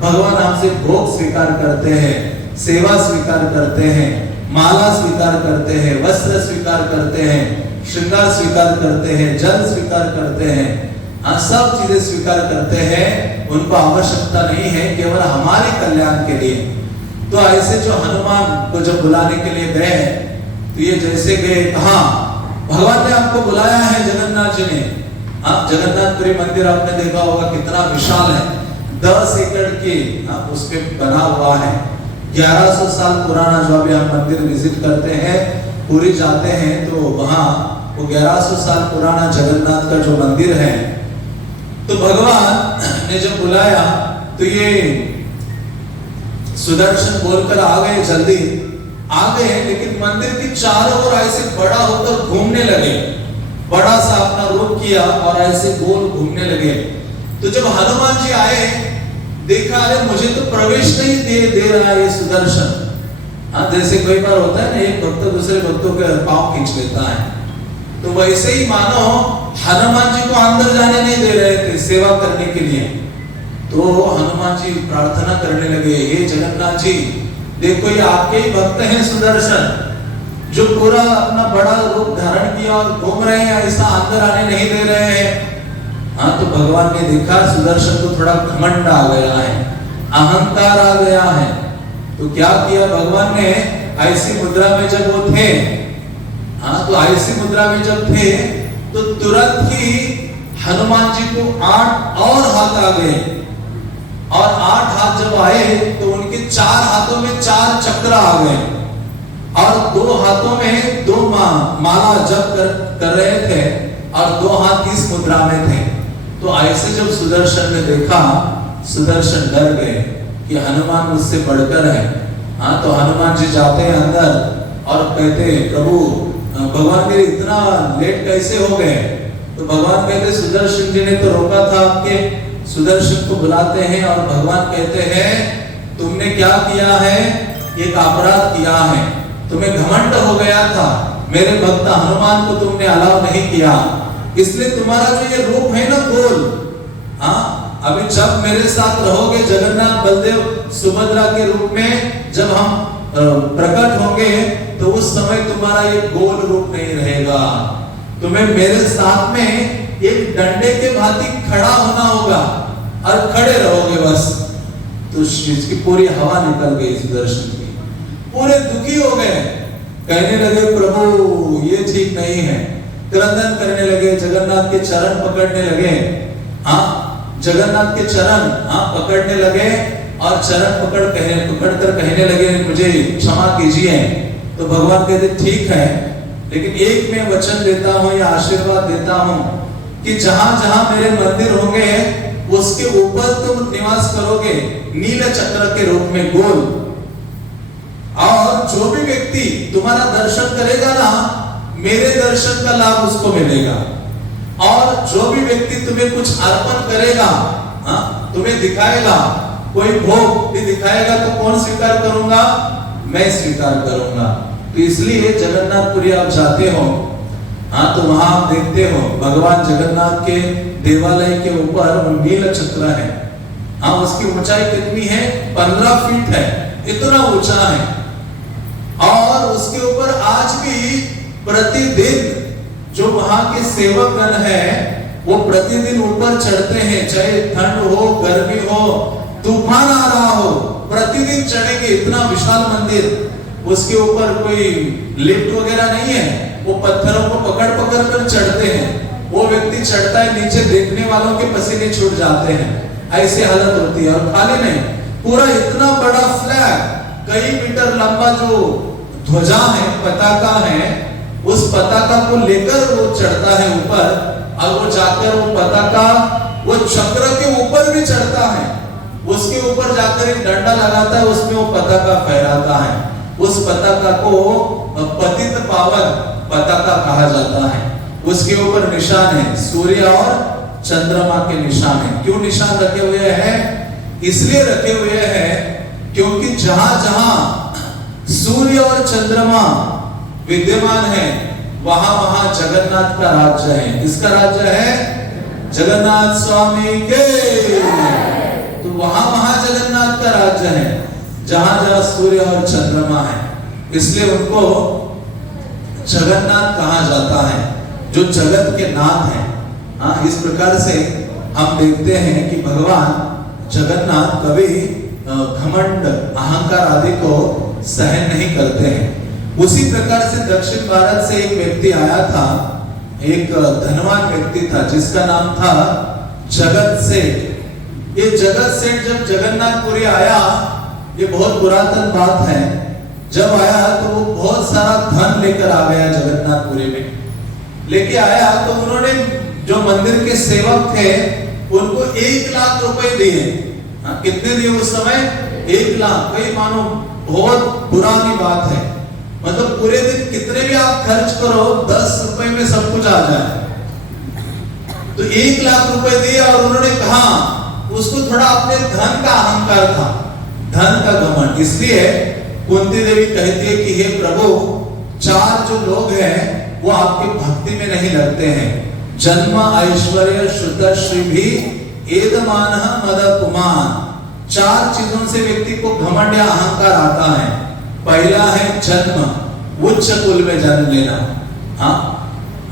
भगवान हमसे भोग स्वीकार करते हैं, सेवा स्वीकार करते हैं, माला स्वीकार करते हैं, वस्त्र स्वीकार करते हैं, श्रृंगार स्वीकार करते हैं, जल स्वीकार करते हैं, सब चीजें स्वीकार करते हैं। उनको आवश्यकता नहीं है, केवल हमारे कल्याण के लिए। तो ऐसे जो हनुमान को जब बुलाने के लिए गए, तो ये जैसे गए, कहा भगवान ने आपको बुलाया है जगन्नाथ जी ने। आप जगन्नाथपुरी मंदिर आपने देखा होगा कितना विशाल है, 10 एकड़ के उस पे बना हुआ है। 1100 साल पुराना जो अभी हम मंदिर विजिट करते हैं, पूरी जाते हैं, तो वहां वो 1100 साल पुराना जगन्नाथ का जो मंदिर है, तो भगवान ने जब बुलाया तो ये सुदर्शन बोलकर आ गए, जल्दी आ गए, लेकिन मंदिर के चारों ओर ऐसे बड़ा होकर घूमने लगे, बड़ा सा अपना रूप किया और ऐसे गोल घूमने लगे। तो जब हनुमान जी आए, देखा अरे मुझे तो प्रवेश नहीं दे रहा है ये सुदर्शन। हाँ, जैसे कई बार होता है ना, एक भक्त दूसरे भक्तों के पांव खींच लेता है, तो वैसे ही मानो हनुमान जी को अंदर जाने नहीं दे रहे थे सेवा करने के लिए। तो हनुमान जी प्रार्थना करने लगे, हे जगन्नाथ जी, देखो ये आपके ही भक्त हैं सुदर्शन, जो पूरा अपना बड़ा रूप धारण किया और घूम रहे हैं, ऐसा अंदर आने नहीं दे रहे हैं। हाँ, तो भगवान ने देखा सुदर्शन को थोड़ा घमंड आ गया है, अहंकार आ गया है। तो क्या किया भगवान ने, ऐसी मुद्रा में जब वो थे, हाँ, तो ऐसी मुद्रा में जब थे, तो तुरंत ही हनुमान जी को 8 और हाथ आ गए, और 8 हाथ जब आए तो उनके 4 हाथों में 4 चक्र आ गए, और 2 हाथों में 2 माला जप कर रहे थे, और 2 हाथ इस मुद्रा में थे। तो ऐसे जब सुदर्शन ने देखा, सुदर्शन डर गए कि हनुमान मुझसे बढ़कर है। हाँ, तो हनुमान जी जाते हैं अंदर और कहते, प्रभु भगवान मेरे इतना लेट कैसे हो गए? तो भगवान कहते, सुदर्शन जी ने तो रोका था आपके। सुदर्शन को बुलाते हैं और भगवान कहते हैं, तुमने क्या किया है? एक अपराध किया है, तुम्हें घमंड हो गया था, मेरे भक्त हनुमान को तुमने अलाउ नहीं किया, इसलिए तुम्हारा जो ये रूप है ना गोल, हाँ, अभी जब मेरे साथ रहोगे जगन्नाथ बलदेव सुभद्रा के रूप में, जब हम प्रकट होंगे, तो उस समय तुम्हारा ये गोल रूप नहीं रहेगा, तुम्हें मेरे साथ में एक डंडे के भांति खड़ा होना होगा और खड़े रहोगे बस। तो इसकी पूरी हवा निकल गई सुदर्शन की, पूरे दुखी हो गए, कहने लगे प्रभु ये ठीक नहीं है, क्रंदन करने लगे, जगन्नाथ के चरण पकड़ने लगे। हाँ, जगन्नाथ के चरण पकड़ने लगे और चरण पकड़कर कहने लगे मुझे क्षमा कीजिए। तो भगवान कहते ठीक है, लेकिन एक मैं वचन देता हूँ या आशीर्वाद देता हूँ कि जहां जहां मेरे मंदिर होंगे उसके ऊपर तुम निवास करोगे नील चक्र के रूप में गोल। और जो भी व्यक्ति तुम्हारा दर्शन करेगा ना, मेरे दर्शन का लाभ उसको मिलेगा। और जो भी व्यक्ति तुम्हें कुछ अर्पण करेगा, तुम्हें दिखाएगा, कोई भोग भी दिखाएगा, तो कौन स्वीकार करूंगा? मैं स्वीकार करूंगा। तो इसलिए जगन्नाथपुरी आप जाते हो, तो वहां आप देखते हो भगवान जगन्नाथ के देवालय के ऊपर वो नील चक्र है। उसकी ऊंचाई कितनी है? 15 फीट है, इतना ऊंचा है। और उसके ऊपर आज भी प्रतिदिन जो वहां के सेवकगण हैं, वो प्रतिदिन ऊपर चढ़ते हैं, चाहे ठंड हो, गर्मी हो, तूफान आ रहा हो, प्रतिदिन चढ़ेंगे। इतना विशाल मंदिर, उसके ऊपर कोई लिफ्ट वगैरह नहीं है, वो पत्थरों को पकड़ पकड़ कर चढ़ते हैं। वो व्यक्ति चढ़ता है, नीचे देखने वालों के पसीने छूट जाते हैं, ऐसी हालत होती है। और खाली नहीं, पूरा इतना बड़ा फ्लैग, कई मीटर लंबा जो ध्वजा है, पताका है, उस पताका को लेकर वो चढ़ता है ऊपर। और वो जाकर वो पताका वो चक्र के ऊपर भी चढ़ता है, उसके ऊपर जाकर एक डंडा लगाता है, उसमें वो पताका फहराता है। उस पताका को पतित पावन पताका कहा जाता है। उसके ऊपर निशान है, सूर्य और चंद्रमा के निशान है। क्यों निशान रखे हुए हैं? इसलिए रखे हुए हैं क्योंकि जहां जहां सूर्य और चंद्रमा विद्यमान है, वहां वहां जगन्नाथ का राज्य है। किसका राज्य है? जगन्नाथ स्वामी के। तो वहां वहां जगन्नाथ का राज्य है, जहां जहां सूर्य और चंद्रमा है, इसलिए उनको जगन्नाथ कहा जाता है, जो जगत के नाथ हैं। इस प्रकार से हम देखते हैं कि भगवान जगन्नाथ कभी घमंड, अहंकार आदि को सहन नहीं करते हैं। उसी प्रकार से दक्षिण भारत से एक व्यक्ति आया था, एक धनवान व्यक्ति था, जिसका नाम था जगत सेठ। ये जगत सेठ जब जगन्नाथपुरी आया, ये बहुत पुरातन बात है, जब आया तो वो बहुत सारा धन लेकर आ गया जगन्नाथपुरी में। लेके आया तो उन्होंने जो मंदिर के सेवक थे उनको 1 लाख रुपए दिए। कितने दिए उस समय? 1 लाख। कई मानो बहुत पुरानी बात है, मतलब पूरे दिन कितने भी आप खर्च करो, 10 रुपए में सब कुछ आ जाए। तो 1 लाख रुपए दिए और उन्होंने कहा, उसको थोड़ा अपने धन का अहंकार था, धन का घमंड। इसलिए कुंती देवी कहती है कि हे प्रभु, 4 जो लोग हैं वो आपकी भक्ति में नहीं लगते हैं। जन्म, ऐश्वर्य, श्रुत, श्री भी एदमान मद कुमान। 4 चीजों से व्यक्ति को घमंड या अहंकार आता है। पहला है जन्म, उच्च कुल में जन्म लेना।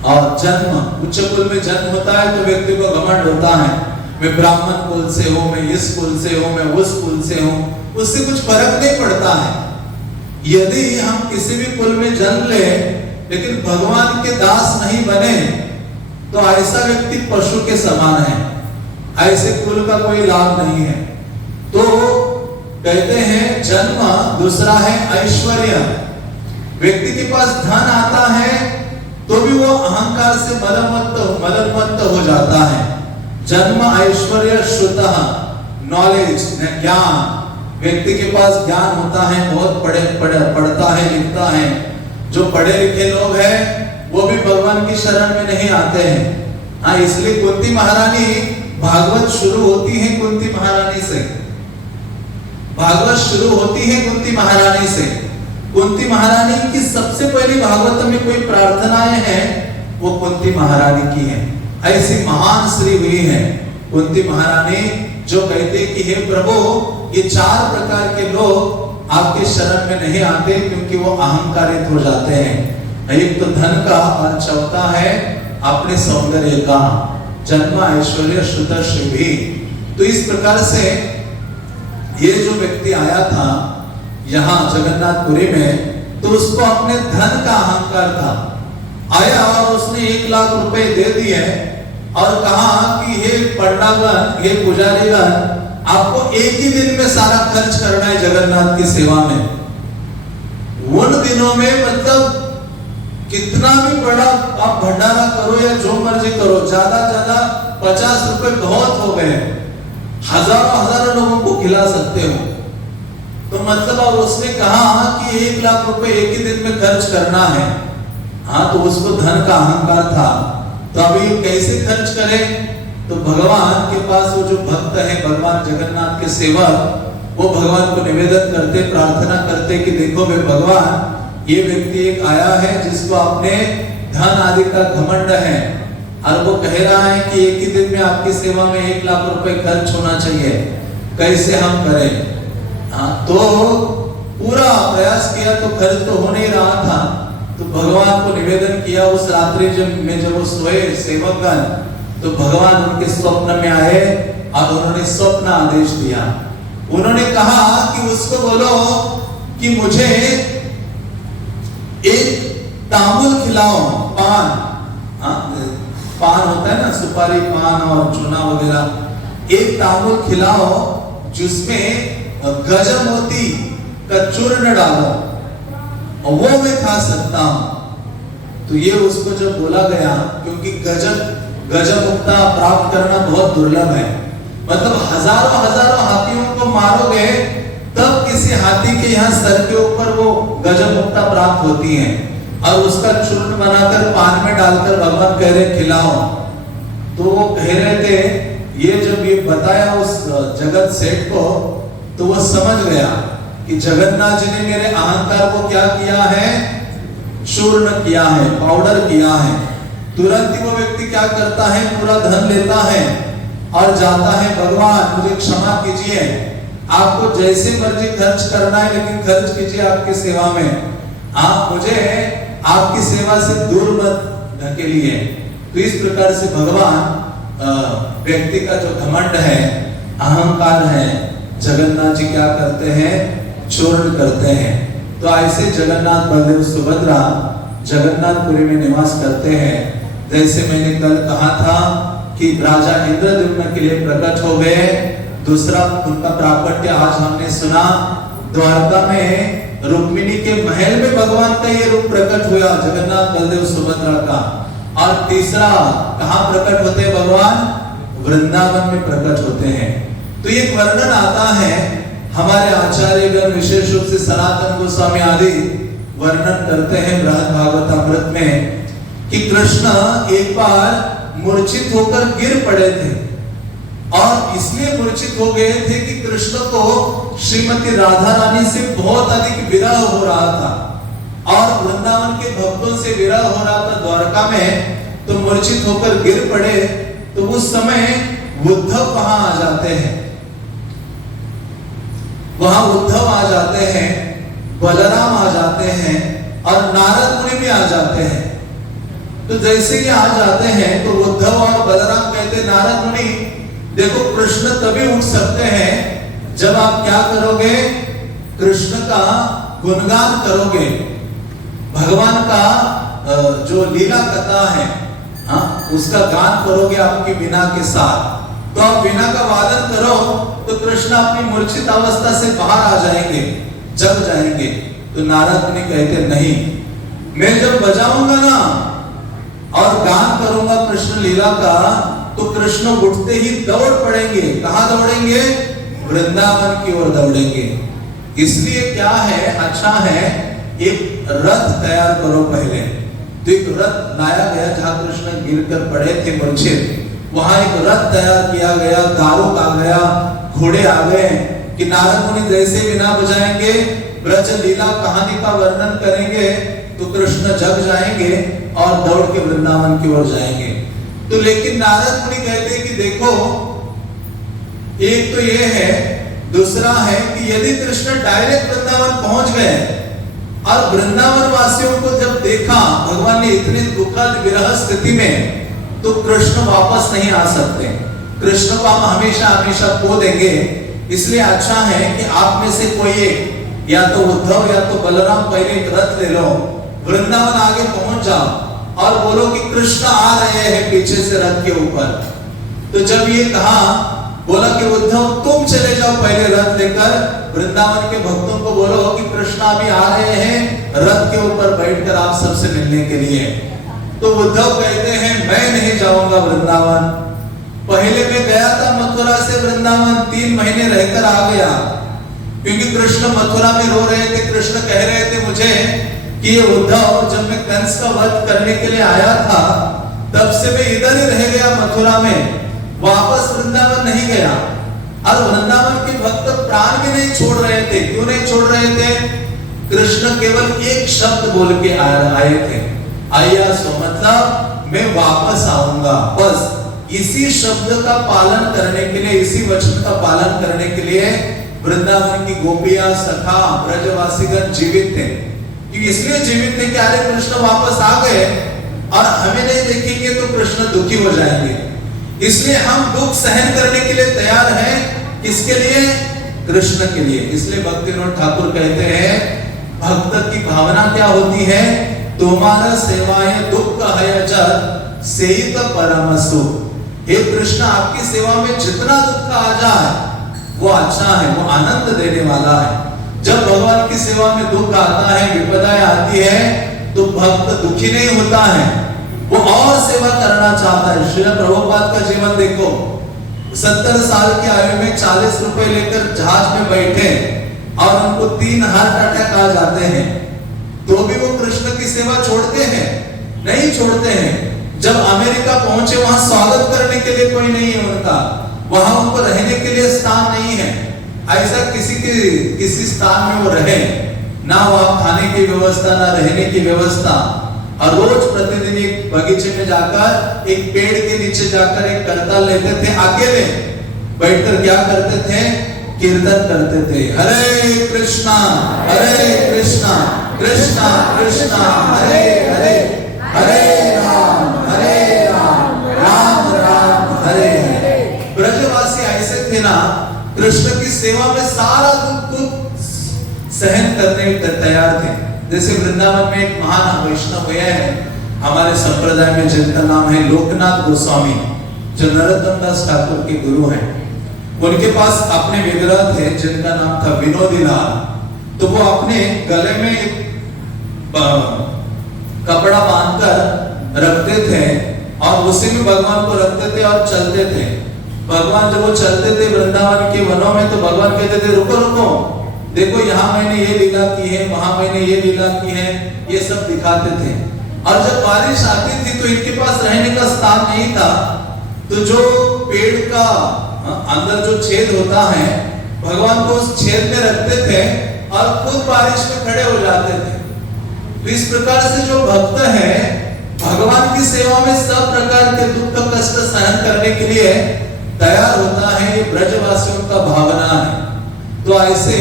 और जन्म, उच्च कुल में जन्म होता है तो व्यक्ति को घमंड होता है, मैं ब्राह्मण कुल से हूं, मैं इस कुल से हूं, मैं उस कुल से हूं। उससे कुछ फर्क नहीं पड़ता है। यदि हम किसी भी कुल में जन्म ले लेकिन भगवान के दास नहीं बने, तो ऐसा व्यक्ति पशु के समान है, ऐसे कुल का कोई लाभ नहीं है। तो कहते हैं जन्म, दूसरा है ऐश्वर्य। व्यक्ति के पास धन आता है तो भी वो अहंकार से मदमत्त हो जाता है। जन्म, ऐश्वर्य, श्रुतः, नॉलेज, ज्ञान। व्यक्ति के पास ज्ञान होता है, बहुत पढ़ता है, लिखता है। जो पढ़े लिखे लोग हैं वो भी भगवान की शरण में नहीं आते हैं। इसलिए कुंती महारानी, भागवत शुरू होती है कुंती महारानी से। भागवत शुरू होती है कुंती महारानी से। कुंती महारानी की सबसे पहली भागवत में कोई प्रार्थनाएं हैं, वो कुंती महारानी की है। ऐसी महान श्री हुई है कुंती महारानी, जो कहते हैं कि हे प्रभु, ये 4 प्रकार के लोग आपके शरण में नहीं आते क्योंकि वो अहंकारित हो जाते हैं। एक तो धन का, और चौथा है अपने सौंदर्य का। जन्म, ऐश्वर्य, श्रुत, श्री भी। तो इस प्रकार से ये जो व्यक्ति आया था यहाँ जगन्नाथपुरी में, तो उसको अपने धन का अहंकार था। आया और उसने 1 लाख रुपए दे दिए और कहा कि हे पंडागण, हे पुजारीगण, आपको एक ही दिन में सारा खर्च करना है जगन्नाथ की सेवा में। उन दिनों में मतलब कितना भी बड़ा आप भंडारा करो या जो मर्जी करो, ज्यादा 50 रुपए बहुत हो गए, हजारों लोगों को खिला सकते हो। तो मतलब अब उसने कहा कि 1 लाख रुपए एक ही दिन में खर्च करना है। हाँ, तो उसको धन का अहंकार था, तो अभी कैसे खर्च करे? तो भगवान के पास वो जो भक्त है, भगवान जगन्नाथ के सेवक, वो भगवान को निवेदन करते, प्रार्थना करते कि देखो मैं भगवान, ये व्यक्ति एक आया है जिसको अपने धन आदि का घमंड है, और वो कह रहा है कि एक ही दिन में आपकी सेवा में 1 लाख रुपए खर्च होना चाहिए, कैसे हम करें? हाँ, तो पूरा प्रयास किया तो खर्च तो हो नहीं रहा था। तो भगवान को निवेदन किया उस रात्रि जब वो सोए सेवकगण, तो भगवान उनके स्वप्न में आए और उन्होंने स्वप्न आदेश दिया। उन्होंने कहा कि उसको बोलो कि मुझे एक तांबुल खिलाओ, पान, पान होता है ना, सुपारी पान और चूना वगैरह, एक तांबुल खिलाओ जिसमें गजब मोती का चूर्ण डालो और वो मैं खा सकता हूं। तो ये उसको जब बोला गया, क्योंकि गजब मुक्ता प्राप्त करना बहुत दुर्लभ है, मतलब हजारों हाथियों को मारोगे तब किसी हाथी के यहाँ सर के ऊपर वो गजब मुक्ता प्राप्त होती है, और उसका चूर्ण बनाकर पान में डालकर भगवान कह रहे खिलाओ। तो वो कह रहे थे, ये जब ये बताया उस जगत सेठ को, तो वो समझ गया कि जगन्नाथ जी ने मेरे अहंकार को क्या किया है, चूर्ण किया है, पाउडर किया है। तुरंत ही वो व्यक्ति क्या करता है, पूरा धन लेता है और जाता है, भगवान मुझे क्षमा कीजिए, आपको जैसे मर्जी खर्च करना है, लेकिन खर्च कीजिए आपकी सेवा में, आप मुझे आपकी सेवा से दूर मत ढकेलिए। तो इस प्रकार से भगवान व्यक्ति का जो घमंड है, अहंकार है, जगन्नाथ जी क्या करते हैं, चूर्ण करते हैं। तो ऐसे जगन्नाथ बलदेव सुभद्रा जगन्नाथपुरी में निवास करते हैं। जैसे मैंने कल कहा था कि राजा इंद्रद्युम्न के लिए प्रकट हो गए, दूसरा उनका प्राकट्य आज हमने सुना, द्वारका में रुक्मिणी के महल में भगवान का ये रूप प्रकट हुआ, जगन्नाथ बलदेव सुभद्रा का। और तीसरा कहाँ प्रकट होते हैं भगवान, वृंदावन में प्रकट होते हैं। तो एक वर्णन आता है, हमारे आचार्यगण विशेष रूप से सनातन गोस्वामी आदि वर्णन करते हैं बृहद भागवतामृत में, कि कृष्ण एक बार मूर्छित होकर गिर पड़े थे, और इसलिए मूर्छित हो गए थे कि कृष्ण को श्रीमती राधा रानी से बहुत अधिक विरह हो रहा था, और वृंदावन के भक्तों से विरह हो रहा था द्वारका में, तो मूर्छित होकर गिर पड़े। तो उस समय उद्धव वहां आ जाते हैं, वहां उद्धव आ जाते हैं, बलराम आ जाते हैं, और नारद मुनि भी आ जाते हैं। तो जैसे ही आ जाते हैं तो उद्धव और बलराम कहते, नारद मुनि देखो, कृष्ण तभी उठ सकते हैं जब आप क्या करोगे, कृष्ण का गुणगान करोगे, भगवान का जो लीला कथा है, हाँ, उसका गान करोगे आपकी वीणा के साथ। तो आप वीणा का वादन करो तो कृष्ण अपनी मूर्छित अवस्था से बाहर आ जाएंगे, जग जाएंगे। तो नारद मुनि कहते, नहीं, मैं जब बजाऊंगा ना और गान करूंगा कृष्ण लीला का, तो कृष्ण उठते ही दौड़ पड़ेंगे। कहां दौड़ेंगे, वृंदावन की ओर दौड़ेंगे। इसलिए क्या है, अच्छा है, एक रथ तैयार करो पहले। तो एक रथ लाया गया, जहां कृष्ण गिरकर पड़े थे मूर्छित, वहां एक रथ तैयार किया गया, दारुक आ गया, घोड़े आ गए, कि नारद मुनि जैसे बिना बजाएंगे, ब्रज लीला कहानी का वर्णन करेंगे, तो कृष्ण जग जाएंगे और दौड़ के वृंदावन की ओर जाएंगे। तो लेकिन नारद मुनि कहते हैं कि देखो, एक तो ये है, दूसरा है कि यदि कृष्ण डायरेक्ट वृंदावन पहुंच गए और वृंदावन वासियों को जब देखा भगवान ने इतने दुखद विरह स्थिति में, तो कृष्ण वापस नहीं आ सकते, कृष्ण को हम हमेशा हमेशा खो देंगे। इसलिए अच्छा है कि आप में से कोई एक, या तो उद्धव या तो बलराम, पहले एक रथ ले लो, वृंदावन आगे पहुंच जाओ और बोलो कि कृष्ण आ रहे हैं पीछे से रथ के ऊपर। तो जब ये कहा, बोला कि उद्धव तुम चले जाओ पहले रथ लेकर, वृंदावन के भक्तों को बोलो कि कृष्ण अभी आ रहे हैं रथ के ऊपर बैठकर आप सबसे मिलने के लिए। तो उद्धव कहते हैं, मैं नहीं जाऊंगा वृंदावन, पहले मैं गया था मथुरा से वृंदावन, 3 महीने रहकर आ गया, क्योंकि कृष्ण मथुरा में रो रहे थे। कृष्ण कह रहे थे मुझे कि ये उद्धव, जब मैं कंस का वध करने के लिए आया था तब से मैं इधर ही रह गया मथुरा में, वापस वृंदावन नहीं गया। और वृंदावन के भक्त प्राण भी नहीं छोड़ रहे थे। क्यों नहीं छोड़ रहे थे? कृष्ण केवल एक शब्द बोल के आए थे, आया सो मतलब मैं वापस आऊंगा। बस इसी शब्द का पालन करने के लिए, इसी वचन का पालन करने के लिए वृंदावन की गोपियां, सखा, ब्रजवासीगण जीवित थे। इसलिए जीवित थे कि अरे कृष्ण वापस आ गए और हमें नहीं देखेंगे तो कृष्ण दुखी हो जाएंगे। इसलिए हम दुख सहन करने के लिए तैयार हैं। किसके लिए? कृष्ण के लिए। इसलिए भक्तिविनोद ठाकुर कहते हैं, भक्त की भावना क्या होती है? तुम्हारा सेवाएं दुख है जग सेहित परम सुख। हे कृष्ण, आपकी सेवा में जितना दुख आ जाए वो अच्छा है, वो आनंद देने वाला है। जब भगवान की सेवा में दुख आता है, विपदाएं आती है, तो भक्त दुखी नहीं होता है, वो और सेवा करना चाहता है। श्री प्रभुपाद का जीवन देखो, 70 साल की आयु में 40 रुपए लेकर जहाज में बैठे और उनको 3 हार्ट अटैक आ जाते हैं, तो भी वो कृष्ण की सेवा छोड़ते हैं? नहीं छोड़ते हैं। जब अमेरिका पहुंचे, वहां स्वागत करने के लिए कोई नहीं है उनका, वहां उनको रहने के लिए स्थान नहीं है। ऐसा किसी स्थान में वो रहे ना, वहां खाने की व्यवस्था ना रहने की व्यवस्था। और रोज प्रतिदिन एक बगीचे में जाकर, एक पेड़ के नीचे जाकर एक करताल लेते थे, अकेले बैठकर क्या करते थे? कीर्तन करते थे, हरे कृष्णा कृष्णा कृष्णा हरे हरे, हरे राम राम राम हरे हरे। ब्रजवासी ऐसे थे ना, कृष्ण की सेवा में सारा दुख सहन करने तैयार थे। जैसे वृंदावन में एक महान वैष्णव गया है हमारे संप्रदाय में, जिनका नाम है लोकनाथ गोस्वामी, जो नरोत्तम दास ठाकुर के गुरु हैं। उनके पास अपने विग्रह थे जिनका नाम था विनोदी लाल। तो वो अपने गले में कपड़ा बांधकर रखते थे और उसी में भगवान को रखते थे और चलते थे। भगवान जब वो चलते थे वृंदावन के वनों में, तो भगवान कहते थे रुको रुको, देखो यहाँ मैंने ये लीला की है, वहां मैंने ये लीला की है, ये सब दिखाते थे। और जब बारिश आती थी तो इनके पास रहने का स्थान नहीं था, तो जो पेड़ का अंदर जो छेद होता है, भगवान को उस छेद में रखते थे और खुद बारिश में खड़े हो जाते थे। तो इस प्रकार से जो भक्त है, भगवान की सेवा में सब प्रकार के दुख कष्ट सहन करने के लिए तैयार होता है। ये ब्रजवासियों का भावना है। तो ऐसे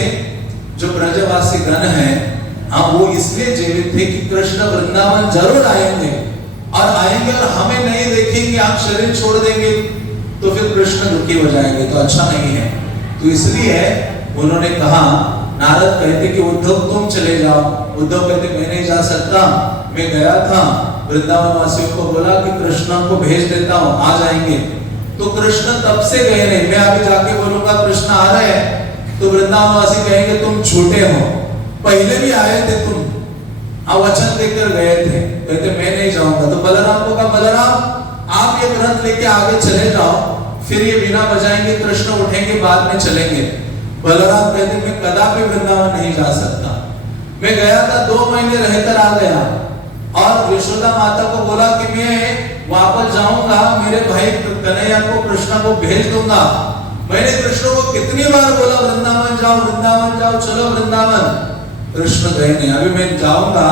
जो ब्रजवासी गण हैं, हम वो इसलिए जीवित थे कि कृष्ण वृंदावन जरूर आएंगे, और आएंगे और हमें नहीं देखेंगे, आप शरीर छोड़ देंगे तो फिर कृष्ण दुखी हो जाएंगे, तो अच्छा नहीं है। तो इसलिए उन्होंने कहा, नारद कहते कि उद्धव तुम चले जाओ। उद्धव कहते मैं नहीं जा सकता, मैं गया था वृंदावन वासियों को बोला कि कृष्ण को भेज देता हूँ, आ जाएंगे। तो कृष्ण तब से गए नहीं। मैं अभी जाके बोलूंगा कृष्ण आ रहे हैं, तो वृंदावन वासी कहेंगे तुम झूठे हो, पहले भी आए थे तुम, वचन देकर गए थे। कहते मैं नहीं जाऊंगा। तो बलराम को कहा, बलराम आप ये व्रत लेके आगे चले जाओ, फिर ये बिना बजाएंगे कृष्ण उठेंगे, बाद में चलेंगे। बलराम कहते मैं कदापि वृंदावन नहीं जा सकता। मैं गया था, 2 महीने रहकर आ गया, और यशोदा माता को बोला कि मैं वापस जाऊंगा, मेरे भाई कन्हैया को, कृष्ण को भेज दूंगा। मैंने कृष्ण को कितनी बार बोला वृंदावन जाओ, चलो वृंदावन। कृष्ण गए नहीं। अभी मैं जाऊंगा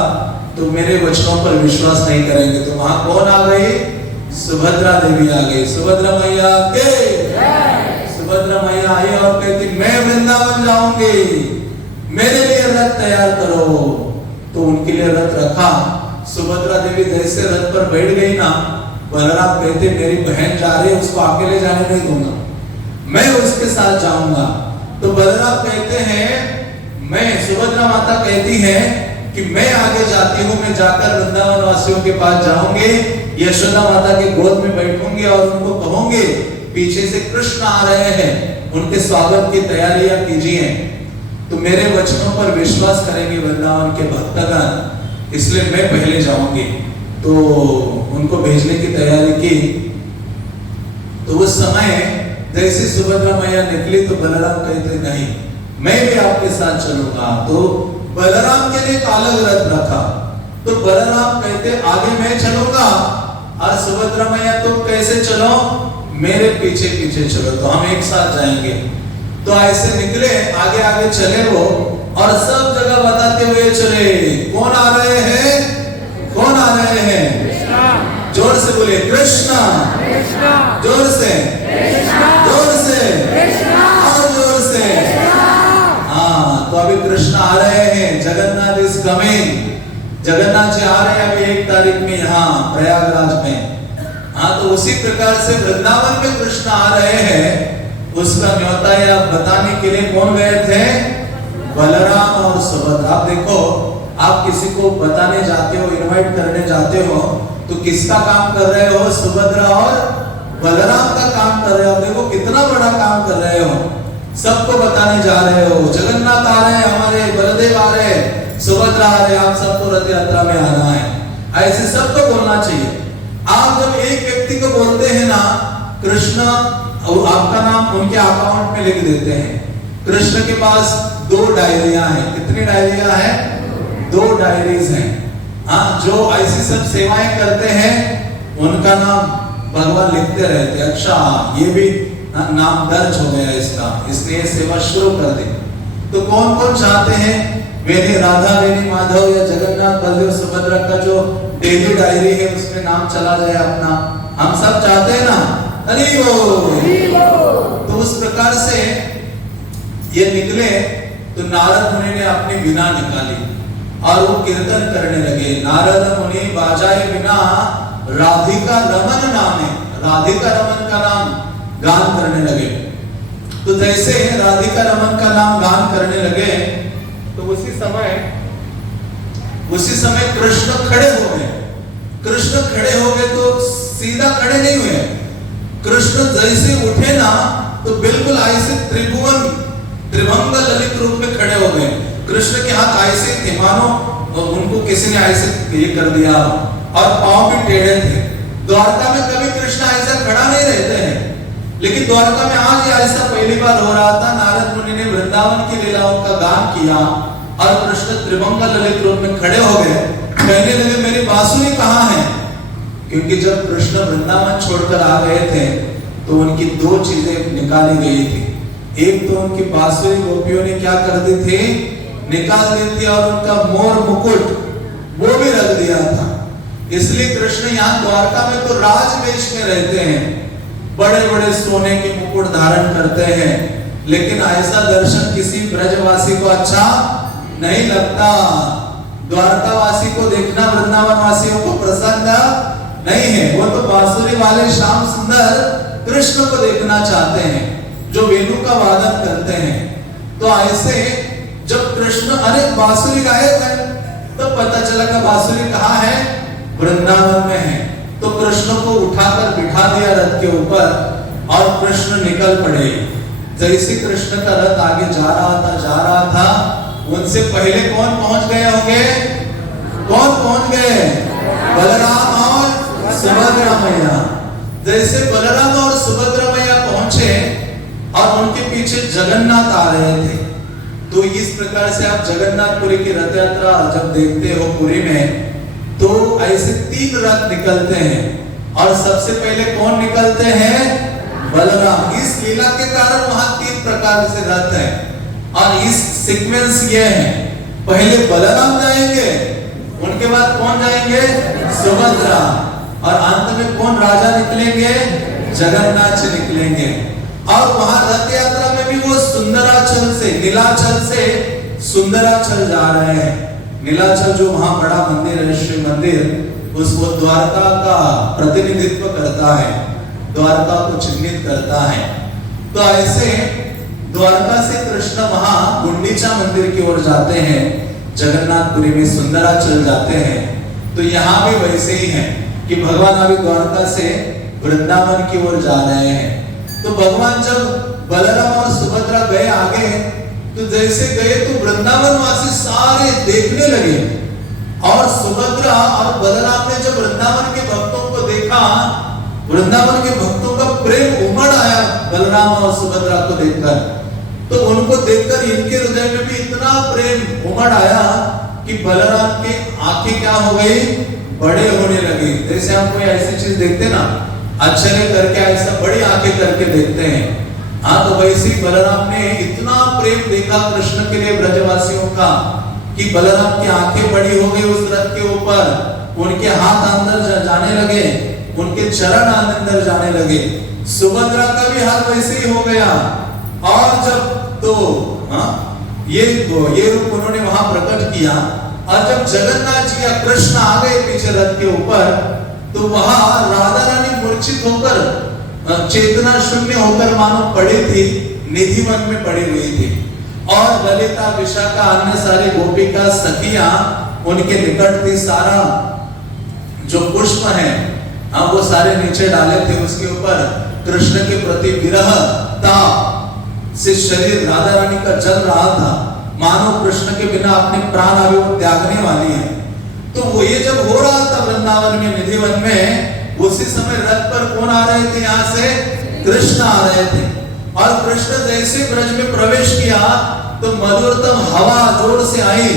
तो मेरे वचनों पर विश्वास नहीं करेंगे। तो वहां कौन आ गई? सुभद्रा देवी आ गई। सुभद्रा मैया के सुभद्रा मैया आई और कहती मैं वृंदावन जाऊंगी, मेरे लिए रथ तैयार करो। तो उनके लिए रथ रखा। सुभद्रा देवी जैसे रथ पर बैठ गई ना, बलराम कहते मेरी बहन जा रही है, उसको अकेले जाने नहीं दूंगा, मैं उसके साथ जाऊंगा। तो बलराम कहते हैं, मैं सुभद्रा माता कहती है कि मैं आगे जाती हूँ, मैं जाकर वृंदावन वासियों के पास जाऊंगी, यशोदा माता के गोद में बैठूंगी और उनको कहूंगी पीछे से कृष्ण आ रहे हैं, उनके स्वागत की तैयारियां कीजिए। तो मेरे वचनों पर विश्वास करेंगे वृंदावन के भक्तगण, इसलिए मैं पहले जाऊंगी। तो उनको भेजने की तैयारी की। तो उस समय जैसे सुभद्रा मैया निकली तो बलराम कहते नहीं, मैं भी आपके साथ चलूंगा। तो बलराम के लिए एक अलग रथ रखा। तो बलराम कहते आगे मैं चलूंगा और सुभद्रा मैया तुम कैसे चलो, मेरे पीछे पीछे चलो, तो हम एक साथ जाएंगे। तो ऐसे निकले, आगे आगे चले वो, और सब जगह बताते हुए चले कौन आ रहे हैं, कौन आ रहे हैं, जोर से बोले कृष्णा, जोर से, जोर से, और जोर से। हाँ, तो अभी कृष्ण आ रहे हैं, जगन्नाथ इज कमिंग, जगन्नाथ जी आ रहे हैं अभी 1 तारीख में यहाँ प्रयागराज में। हाँ, तो उसी प्रकार से वृंदावन में कृष्ण आ रहे हैं, उसका न्योता या बताने के लिए कौन गए थे, बलराम और सुभद्रा। आप देखो, आप किसी को बताने जाते हो, इनवाइट करने जाते हो, तो किसका काम कर रहे हो, सुभद्रा और बलराम का काम कर रहे हो। देखो कितना बड़ा काम कर रहे हो, सबको बताने जा रहे हो, जगन्नाथ आ रहे हैं हमारे, बलदेव आ रहे हैं, सुभद्रा आ रहे हैं, आप सबको रथ यात्रा में आना है। ऐसे सबको बोलना चाहिए। आप जब एक व्यक्ति को बोलते हैं ना कृष्ण, और आपका नाम उनके अकाउंट में लिख देते हैं। कृष्ण के पास 2 डायरियां हैं। कितनी डायरियां हैं, 2 डायरीज हैं। हाँ, जो ऐसी सब सेवाएं करते हैं उनका नाम भगवान लिखते रहते। अच्छा, ये भी नाम दर्ज हो गया इसका, इसलिए सेवा शुरू कर दे। तो कौन कौन चाहते हैं वेणी राधा, वेणी माधव या जगन्नाथ बलदेव सुभद्रा का जो डेली डायरी है उसमें नाम चला जाए अपना, हम सब चाहते हैं ना, हरि बोल। तो उस प्रकार से ये निकले। तो नारद मुनि ने अपनी वीणा निकाली और वो कीर्तन करने लगे। नारद मुनि बाजाए बिना राधिका रमन नामे, राधिका रमन का नाम गान करने लगे। तो जैसे राधिका रमन का नाम गान करने लगे, तो उसी समय कृष्ण खड़े हो गए। कृष्ण खड़े हो गए तो सीधा खड़े नहीं हुए। कृष्ण जैसे उठे ना, तो बिल्कुल ऐसे त्रिभंग ललित रूप में खड़े हो गए। कृष्ण के हाथ ऐसे थे मानो उनको किसी ने ऐसे ये कर दिया, और पांव भी टेढ़े थे। द्वारका में कभी कृष्ण ऐसा खड़ा नहीं रहते हैं, लेकिन द्वारका में आज ऐसा पहली बार हो रहा था। नारद मुनि ने वृंदावन की लीलाओं का गान किया और कृष्ण त्रिभंग ललित रूप में खड़े हो गए। कहने लगे मेरी बांसुरी कहाँ है, क्योंकि जब कृष्ण वृंदावन छोड़कर आ गए थे तो उनकी 2 चीजें निकाली गई थी। एक तो उनकी बांसुरी गोपियों ने क्या कर दी थी, निकाल दी थी, और उनका मोर मुकुट वो भी रख दिया था। इसलिए कृष्ण यहाँ द्वारका में तो राजवेश में रहते हैं, बड़े बड़े सोने के मुकुट धारण करते हैं, लेकिन ऐसा दर्शन किसी ब्रजवासी को अच्छा नहीं लगता। द्वारका वासी को देखना वृंदावन वासियों को प्रसन्न नहीं है। वो तो बांसुरी वाले श्याम सुंदर कृष्ण को देखना चाहते हैं जो वेणु का वादन करते हैं। तो ऐसे जब कृष्ण अरे बांसुरी गायब है, तो पता चला कि बांसुरी कहाँ है, वृंदावन में है। तो कृष्ण को उठाकर बिठा दिया रथ के ऊपर और कृष्ण निकल पड़े। जैसे कृष्ण का रथ आगे जा रहा था, उनसे पहले कौन पहुंच गए होंगे, कौन पहुंच गए, बलराम और सुभद्रा मैया। जैसे बलराम और सुभद्रा मैया पहुंचे और उनके पीछे जगन्नाथ आ रहे थे। तो इस प्रकार से आप जगन्नाथपुरी की रथ यात्रा जब देखते हो पुरी में, तो ऐसे 3 रथ निकलते हैं और सबसे पहले कौन निकलते हैं, बलराम। इस लीला के कारण वहां 3 प्रकार से रथ है और इस सीक्वेंस ये है, पहले बलराम जाएंगे, उनके बाद कौन जाएंगे, सुभद्रा, और अंत में कौन राजा निकलेंगे, जगन्नाथ जी निकलेंगे। और वहां रथ यात्रा में भी वो सुंदराचल से, नीलाचल से सुंदराचल जा रहे हैं। नीलाचल जो वहां बड़ा मंदिर है, शिव मंदिर, उसको द्वारका का प्रतिनिधित्व करता है, द्वारका को चिन्हित करता है। तो ऐसे द्वारका से कृष्ण वहां गुंडीचा मंदिर की ओर जाते हैं, जगन्नाथपुरी में सुंदराचल जाते हैं। तो यहाँ भी वैसे ही है कि भगवान अभी द्वारका से वृंदावन की ओर जा रहे हैं। तो भगवान जब बलराम और सुभद्रा गए आगे, तो जैसे गए तो वृंदावन वासी सारे देखने लगे, और सुभद्रा और बलराम ने जब वृंदावन के भक्तों को देखा, वृंदावन के भक्तों का प्रेम उमड़ आया बलराम और सुभद्रा को देखकर। तो उनको देखकर इनके हृदय में भी इतना प्रेम उमड़ आया कि बलराम की आंखें क्या हो गई, बड़े होने लगी। जैसे हम कोई ऐसी चीज देखते ना, आश्चर्य करके ऐसा बड़ी आंखें करके देखते हैं, हाँ, तो वैसे ही बलराम ने इतना प्रेम देखा कृष्ण के लिए ब्रजवासियों का कि बलराम की आंखें बड़ी हो गई उस रथ के ऊपर, उनके हाथ अंदर जाने लगे, उनके चरण अंदर जाने लगे। सुभद्रा का भी हाल वैसे ही हो गया। और जब तो ये रूप उन्होंने वहां प्रकट किया, और जब जगन्नाथ जी या कृष्ण आ गए पीछे रथ के ऊपर, तो वहां राधा रानी मूर्छित होकर, चेतना शून्य होकर मानो पड़ी थी, निधिवन में पड़ी हुई थी। और ललिता, विशाखा, अन्य सारे गोपिका सखियां उनके निकट थी। सारा जो पुष्प हैं, वो सारे नीचे डाले थे उसके ऊपर। कृष्ण के प्रति विरह ताप से शरीर राधा रानी का जल रहा था, मानो कृष्ण के बिना अपने प्राण अभी वो त्यागने वाली है। तो वो ये जब हो रहा था वृंदावन में, निधिवन में, उसी समय रथ पर कौन आ रहे थे, यहाँ से कृष्ण आ रहे थे। और कृष्ण जैसे ब्रज में प्रवेश किया तो मधुरतम हवा जोर से आई,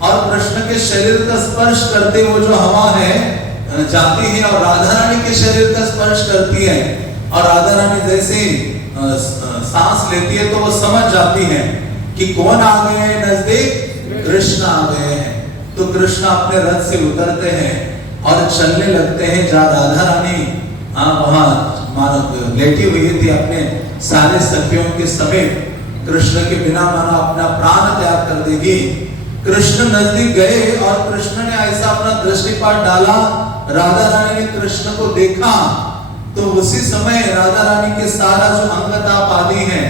और कृष्ण के शरीर का स्पर्श करते वो जो हवा है जाती है और राधा रानी के शरीर का स्पर्श करती है। और राधा रानी जैसे सांस लेती है तो वो समझ जाती है कि कौन आ गए हैं नजदीक, कृष्ण आ गए हैं। तो कृष्ण अपने रथ से उतरते हैं और चलने लगते हैं। जहाँ राधा रानी वहां लेटी हुई थी अपने सारे सखियों के समेत, कृष्ण के बिना मानो अपना प्राण त्याग कर देगी। कृष्ण नजदीक गए और कृष्ण ने ऐसा अपना दृष्टिपात डाला, राधा रानी ने कृष्ण को देखा, तो उसी समय राधा रानी के सारा जो अंगताप आदि है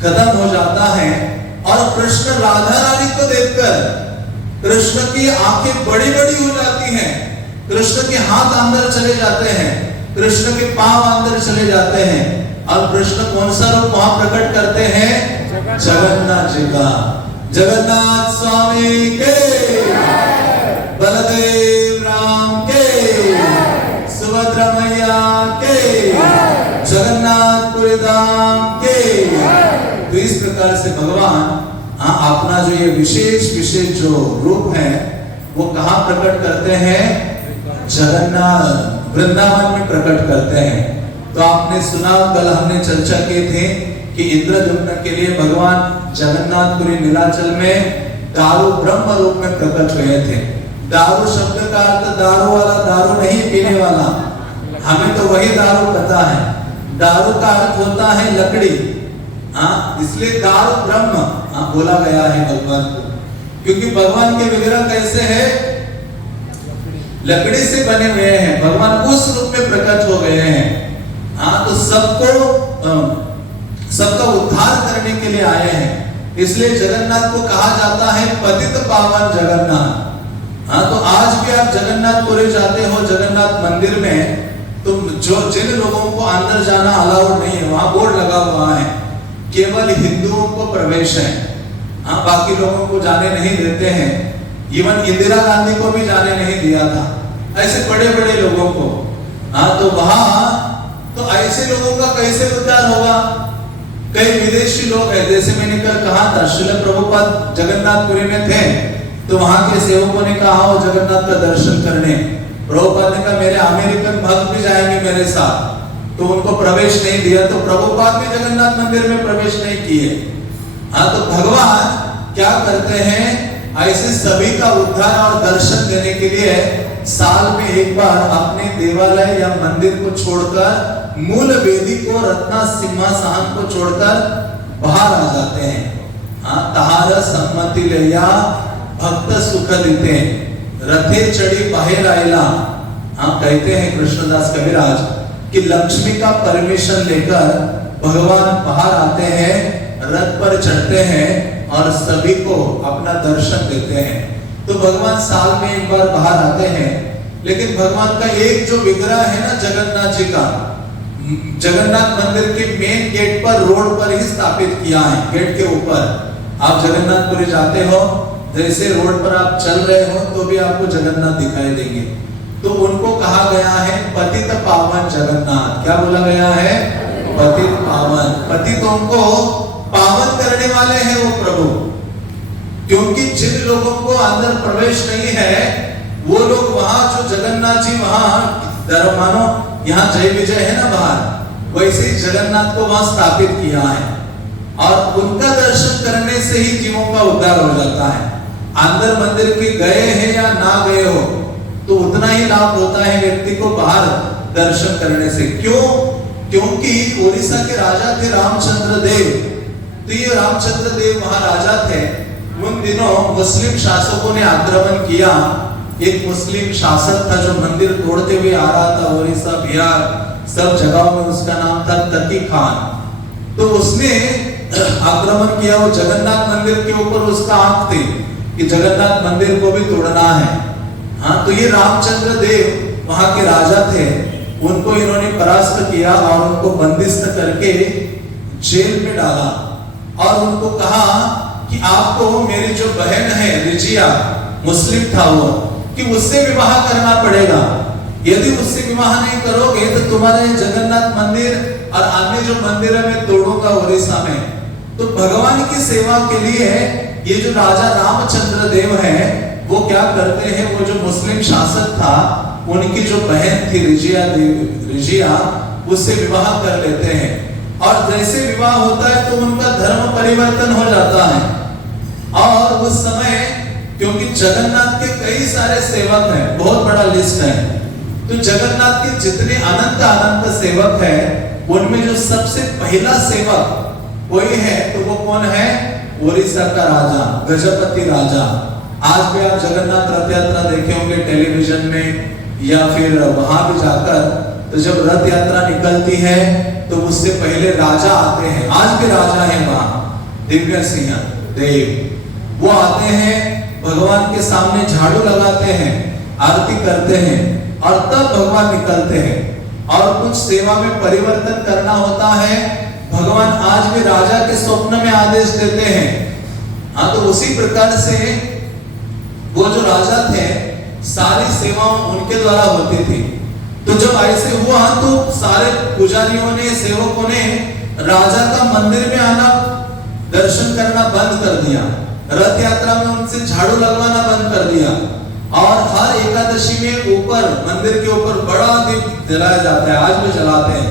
खत्म हो जाता है। और कृष्ण राधा रानी को देखकर कृष्ण की आंखें बड़ी बड़ी हो जाती हैं, कृष्ण के हाथ अंदर चले जाते हैं, कृष्ण के पांव अंदर चले जाते हैं। और कृष्ण कौन सा रूप वहां प्रकट करते हैं, जगन्नाथ जी का। जगन्नाथ स्वामी के, बलदेव राम के, सुभद्रा मैया के, जगन्नाथपुरी धाम के। तो इस प्रकार से भगवान अपना जो ये विशेष विशेष जो रूप है वो कहाँ प्रकट करते हैं, जगन्नाथ वृंदावन में प्रकट करते हैं। तो आपने सुना, कल हमने चर्चा की थी कि इंद्रद्युम्न के लिए भगवान जगन्नाथपुरी नीलाचल में दारू ब्रह्म रूप में प्रकट हुए थे। दारू शब्द का अर्थ दारू वाला दारू नहीं पीने वाला, हमें तो वही दारू पता है। दारू का अर्थ होता है लकड़ी, इसलिए दारू ब्रह्म बोला गया है भगवान को, क्योंकि भगवान के विग्रह कैसे है, लकड़ी से बने हुए हैं। भगवान उस रूप में प्रकट हो गए हैं। तो सबका उद्धार करने के लिए आए हैं। इसलिए जगन्नाथ को कहा जाता है पतित पावन जगन्नाथ। तो आज भी आप जगन्नाथपुरी जाते हो, जगन्नाथ मंदिर में, तो जिन लोगों को अंदर जाना अलाउड नहीं है, वहां बोर्ड लगा हुआ है केवल हिंदुओं को प्रवेश है, बाकी लोगों को जाने नहीं देते हैं। इवन इंदिरा गांधी को भी जाने नहीं दिया था, ऐसे बड़े बड़े लोगों को। तो वहां तो ऐसे लोगों का कैसे उद्धार होगा। कई विदेशी लोग हैं, जैसे मैंने कल कहा था, श्रील प्रभुपाद जगन्नाथपुरी में थे, तो वहां के सेवकों ने कहा हो जगन्नाथ का दर्शन करने। प्रभुपाद ने कहा मेरे अमेरिकन भक्त भी जाएंगे मेरे साथ, तो उनको प्रवेश नहीं दिया। तो प्रभुपाद भी जगन्नाथ मंदिर में प्रवेश नहीं किए। तो भगवान क्या करते हैं, ऐसे सभी का उद्धार और दर्शन देने के लिए साल में एक बार अपने देवालय या मंदिर को छोड़कर, मूल वेदी को, रत्ना सिंहासन को छोड़कर बाहर आ जाते हैं। तहार सम्मति लिया भक्त सुख देते, रथे चढ़ी बाहर आयला। कहते हैं कृष्णदास कविराज कि लक्ष्मी का परमिशन लेकर भगवान बाहर आते हैं, रथ पर चढ़ते हैं और सभी को अपना दर्शन देते हैं। तो भगवान साल में एक बार बाहर आते हैं, लेकिन भगवान का एक जो विग्रह है ना जगन्नाथ जी का, जगन्नाथ मंदिर के मेन गेट पर, रोड पर ही स्थापित किया है। गेट के ऊपर आप जगन्नाथपुरी जाते हो, जैसे रोड पर आप चल रहे हो तो भी आपको जगन्नाथ दिखाई देंगे। तो उनको कहा गया है पतित पावन जगन्नाथ। क्या बोला गया है, पतित पावन। पतितों को पावन करने वाले हैं वो प्रभु। क्योंकि जिन लोगों को अंदर प्रवेश नहीं है वो लोग वहां जो जगन्नाथ जी वहां मानो यहाँ जय विजय है ना बाहर, वैसे ही जगन्नाथ को वहां स्थापित किया है और उनका दर्शन करने से ही जीवों का उद्धार हो जाता है। अंदर मंदिर के गए हैं या ना गए हो तो उतना ही लाभ होता है व्यक्ति को बाहर दर्शन करने से। क्यों? क्योंकि ओडिशा के राजा थे रामचंद्र देव। तो ये रामचंद्र देव वहां राजा थे। उन दिनों मुस्लिम शासकों ने आक्रमण किया। एक मुस्लिम शासक था जो मंदिर तोड़ते हुए आ रहा था, ओडिशा बिहार सब जगहों में, उसका नाम था तकी खान। तो उसने आक्रमण किया। वो जगन्नाथ मंदिर के ऊपर उसका आंख थी कि जगन्नाथ मंदिर को भी तोड़ना है। हाँ, तो ये रामचंद्र देव वहां के राजा थे। उनको इन्होंने परास्त किया और उनको बंदिस्त करके जेल में डाला और उनको कहा कि आपको मेरी जो बहन है रिजिया, मुस्लिम था वो, कि उससे विवाह करना पड़ेगा। यदि उससे विवाह नहीं करोगे तो तुम्हारे जगन्नाथ मंदिर और अन्य जो मंदिर है मैं तोड़ूंगा ओडिशा में। तो भगवान की सेवा के लिए ये जो राजा रामचंद्र देव है वो क्या करते हैं, वो जो मुस्लिम शासक था उनकी जो बहन थी रिजिया उससे विवाह कर लेते हैं। और जैसे विवाह होता है तो उनका धर्म परिवर्तन हो जाता है। और उस समय क्योंकि जगन्नाथ के कई सारे सेवक हैं, बहुत बड़ा लिस्ट है, तो जगन्नाथ के जितने अनंत अनंत सेवक हैं उनमें जो सबसे पहला सेवक कोई है तो वो कौन है? ओडिशा का राजा गजपति राजा। आज भी आप जगन्नाथ रथ यात्रा देखे होंगे टेलीविजन में या फिर वहां भी जाकर, तो जब रथ यात्रा निकलती है तो उससे पहले राजा आते हैं। आज भी राजा है वहां, दिव्य सिंह देव, वो आते हैं, भगवान के सामने झाड़ू लगाते हैं, आरती करते हैं और तब भगवान निकलते हैं। और कुछ सेवा में परिवर्तन करना होता है, भगवान आज भी राजा के स्वप्न में आदेश देते हैं। हाँ, तो उसी प्रकार से वो जो राजा थे सारी सेवाएं उनके द्वारा होती थी। तो जब ऐसे हुआ तो सारे पुजारियों ने, सेवकों ने राजा का मंदिर में आना, दर्शन करना बंद कर दिया। रथ यात्रा में उनसे झाड़ू लगवाना बंद कर दिया। और हर एकादशी में ऊपर मंदिर के ऊपर बड़ा दीप जलाया जाता है, आज भी जलाते हैं,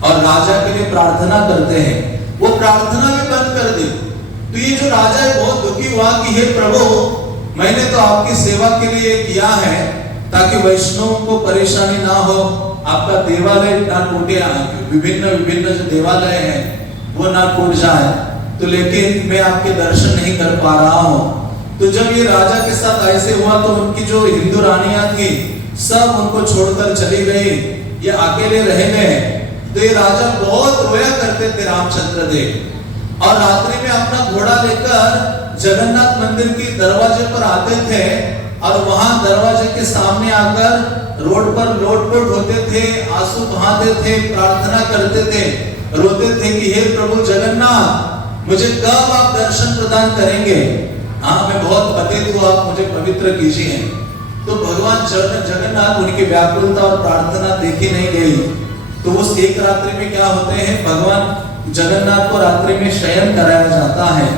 और राजा के लिए प्रार्थना करते हैं। वो प्रार्थना भी बंद कर दी। तो ये जो राजा है बहुत दुखी हुआ कि हे प्रभु, मैंने तो आपकी सेवा के लिए किया है ताकि वैष्णवों को परेशानी ना हो, आपका देवालय ना टूटे, विभिन्न विभिन्न जो देवालय हैं वो ना टूट जाए, तो लेकिन मैं आपके दर्शन नहीं कर पा रहा हूँ। तो जब ये राजा के साथ ऐसे हुआ तो उनकी जो हिंदू रानियां थी सब उनको छोड़कर चली गई, ये अकेले रह गए। तो ये राजा बहुत रोया करते थे रामचंद्र देव, और रात्रि में अपना घोड़ा लेकर जगन्नाथ मंदिर के दरवाजे पर आते थे और वहां दरवाजे के सामने आकर रोड पर लोटपोट होते थे, आंसू बहाते थे, प्रार्थना करते थे, रोते थे कि हे प्रभु जगन्नाथ, मुझे कब आप दर्शन प्रदान करेंगे? हाँ, मैं बहुत पतित हूँ, आप मुझे पवित्र कीजिए। तो भगवान जगन्नाथ उनकी व्याकुलता और प्रार्थना देखी नहीं गई। तो उस एक रात्रि में क्या होते हैं, भगवान जगन्नाथ को रात्रि में शयन कराया जाता है।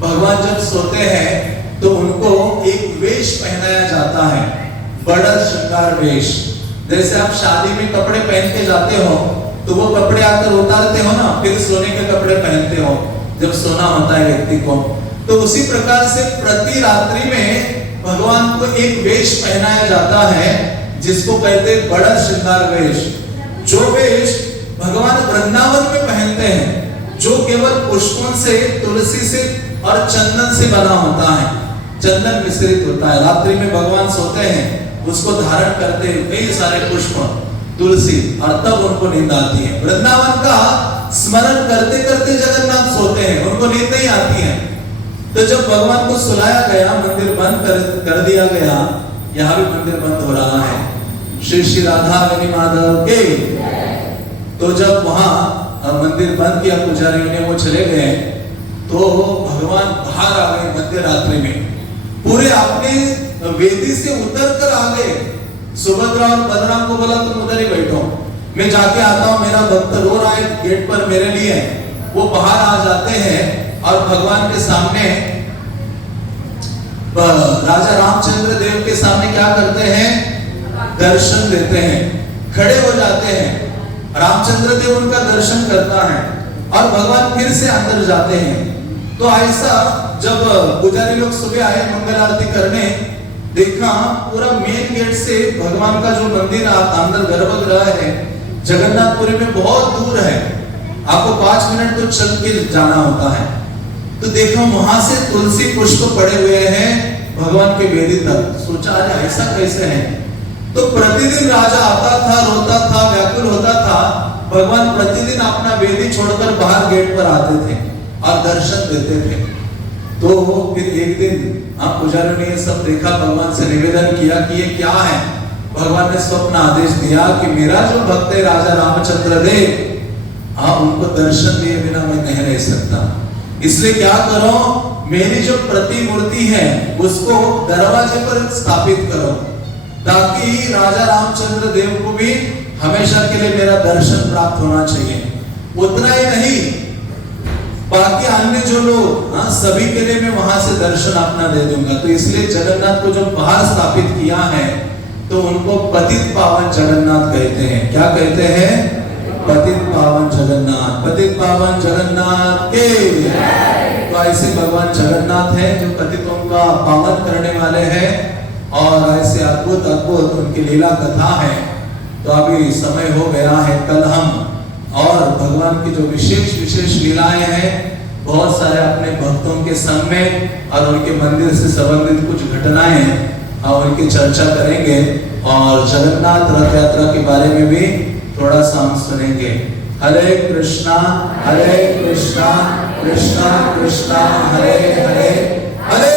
भगवान जब सोते हैं तो उनको एक वेश पहनाया जाता है, बड़ा श्रृंगार वेश। जैसे आप शादी में कपड़े पहन के जाते हो तो वो कपड़े आकर उतारते हो ना, फिर सोने के कपड़े पहनते हो जब सोना होता है व्यक्ति को। तो उसी प्रकार से प्रति रात्रि में भगवान को एक वेश पहनाया जाता है जिसको कहते हैं बड़ा श्रृंगार वेश। जो वेश भगवान वृंदावन में पहनते हैं, जो केवल पुष्पों से, तुलसी से और चंदन से बना होता है, चंदन मिश्रित होता है। रात्रि में भगवान सोते हैं, उसको धारण करते हैं कई सारे पुष्प, तुलसी, और तब उनको नींद आती है। वृंदावन का स्मरण करते करते जगन्नाथ सोते हैं, उनको नींद नहीं आती है। तो जब भगवान को सुलाया गया, मंदिर बंद कर दिया गया, यहाँ भी मंदिर बंद हो रहा है, श्री श्री राधा रानी माधव के। तो जब वहां मंदिर बंद किया पुजारियों ने, वो चले गए, तो भगवान बाहर आ गए मध्य रात्रि में, पूरे अपने वेदी से उतर कर आ गए। सुभद्रा और बलराम को बोला तुम उधर ही बैठो, मैं जाके आता हूँ, मेरा भक्त रो रहा है गेट पर मेरे लिए, वो बाहर आ जाते हैं और भगवान के सामने राजा रामचंद्र देव के सामने क्या करते हैं? दर्शन देते हैं, खड़े हो जाते हैं। रामचंद्र देव उनका दर्शन करता है और भगवान फिर से अंदर जाते हैं। तो ऐसा जब पुजारी लोग सुबह आए मंगल आरती करने, देखा पूरा मेन गेट से भगवान का जो मंदिर अंदर गर्भगृह है जगन्नाथपुरी में बहुत दूर है, आपको 5 मिनट तो चल के जाना होता है। तो देखो वहां से तुलसी पुष्प पड़े हुए हैं भगवान के वेदी तक। सोचा अरे ऐसा कैसे है? तो प्रतिदिन राजा आता था, रोता था, व्याकुल होता था। भगवान प्रतिदिन अपना वेदी छोड़कर बाहर गेट पर आते थे और दर्शन देते थे। तो फिर एक दिन आप पुजारियों ने ये सब देखा, भगवान से निवेदन किया कि ये क्या है? भगवान ने स्वप्न आदेश दिया कि मेरा जो भक्त है राजा रामचंद्र देव, आप उनको दर्शन दिए बिना मैं नहीं रह सकता। इसलिए क्या करो, मेरी जो प्रतिमूर्ति है उसको दरवाजे पर स्थापित करो, ताकि राजा रामचंद्र देव को भी हमेशा के लिए मेरा दर्शन प्राप्त होना चाहिए। उतना ही नहीं, बाकी अन्य जो लोग सभी के लिए मैं वहां से दर्शन अपना दे दूंगा। तो इसलिए जगन्नाथ को जो बाहर स्थापित किया है तो उनको पतित पावन जगन्नाथ कहते हैं। क्या कहते हैं? पतित पावन जगन्नाथ। पतित पावन जगन्नाथ के तो ऐसे भगवान जगन्नाथ हैं जो पतितों का पावन करने वाले हैं और ऐसे अद्भुत अद्भुत उनकी लीला कथा है। तो अभी समय हो गया है, कल हम और भगवान की जो विशेष विशेष लीलाएं हैं बहुत सारे अपने भक्तों के संग में और उनके मंदिर से संबंधित कुछ घटनाएं और उनकी चर्चा करेंगे और जगन्नाथ रथ यात्रा के बारे में भी थोड़ा सा हम सुनेंगे। हरे कृष्णा कृष्णा कृष्णा कृष्णा हरे हरे, हरे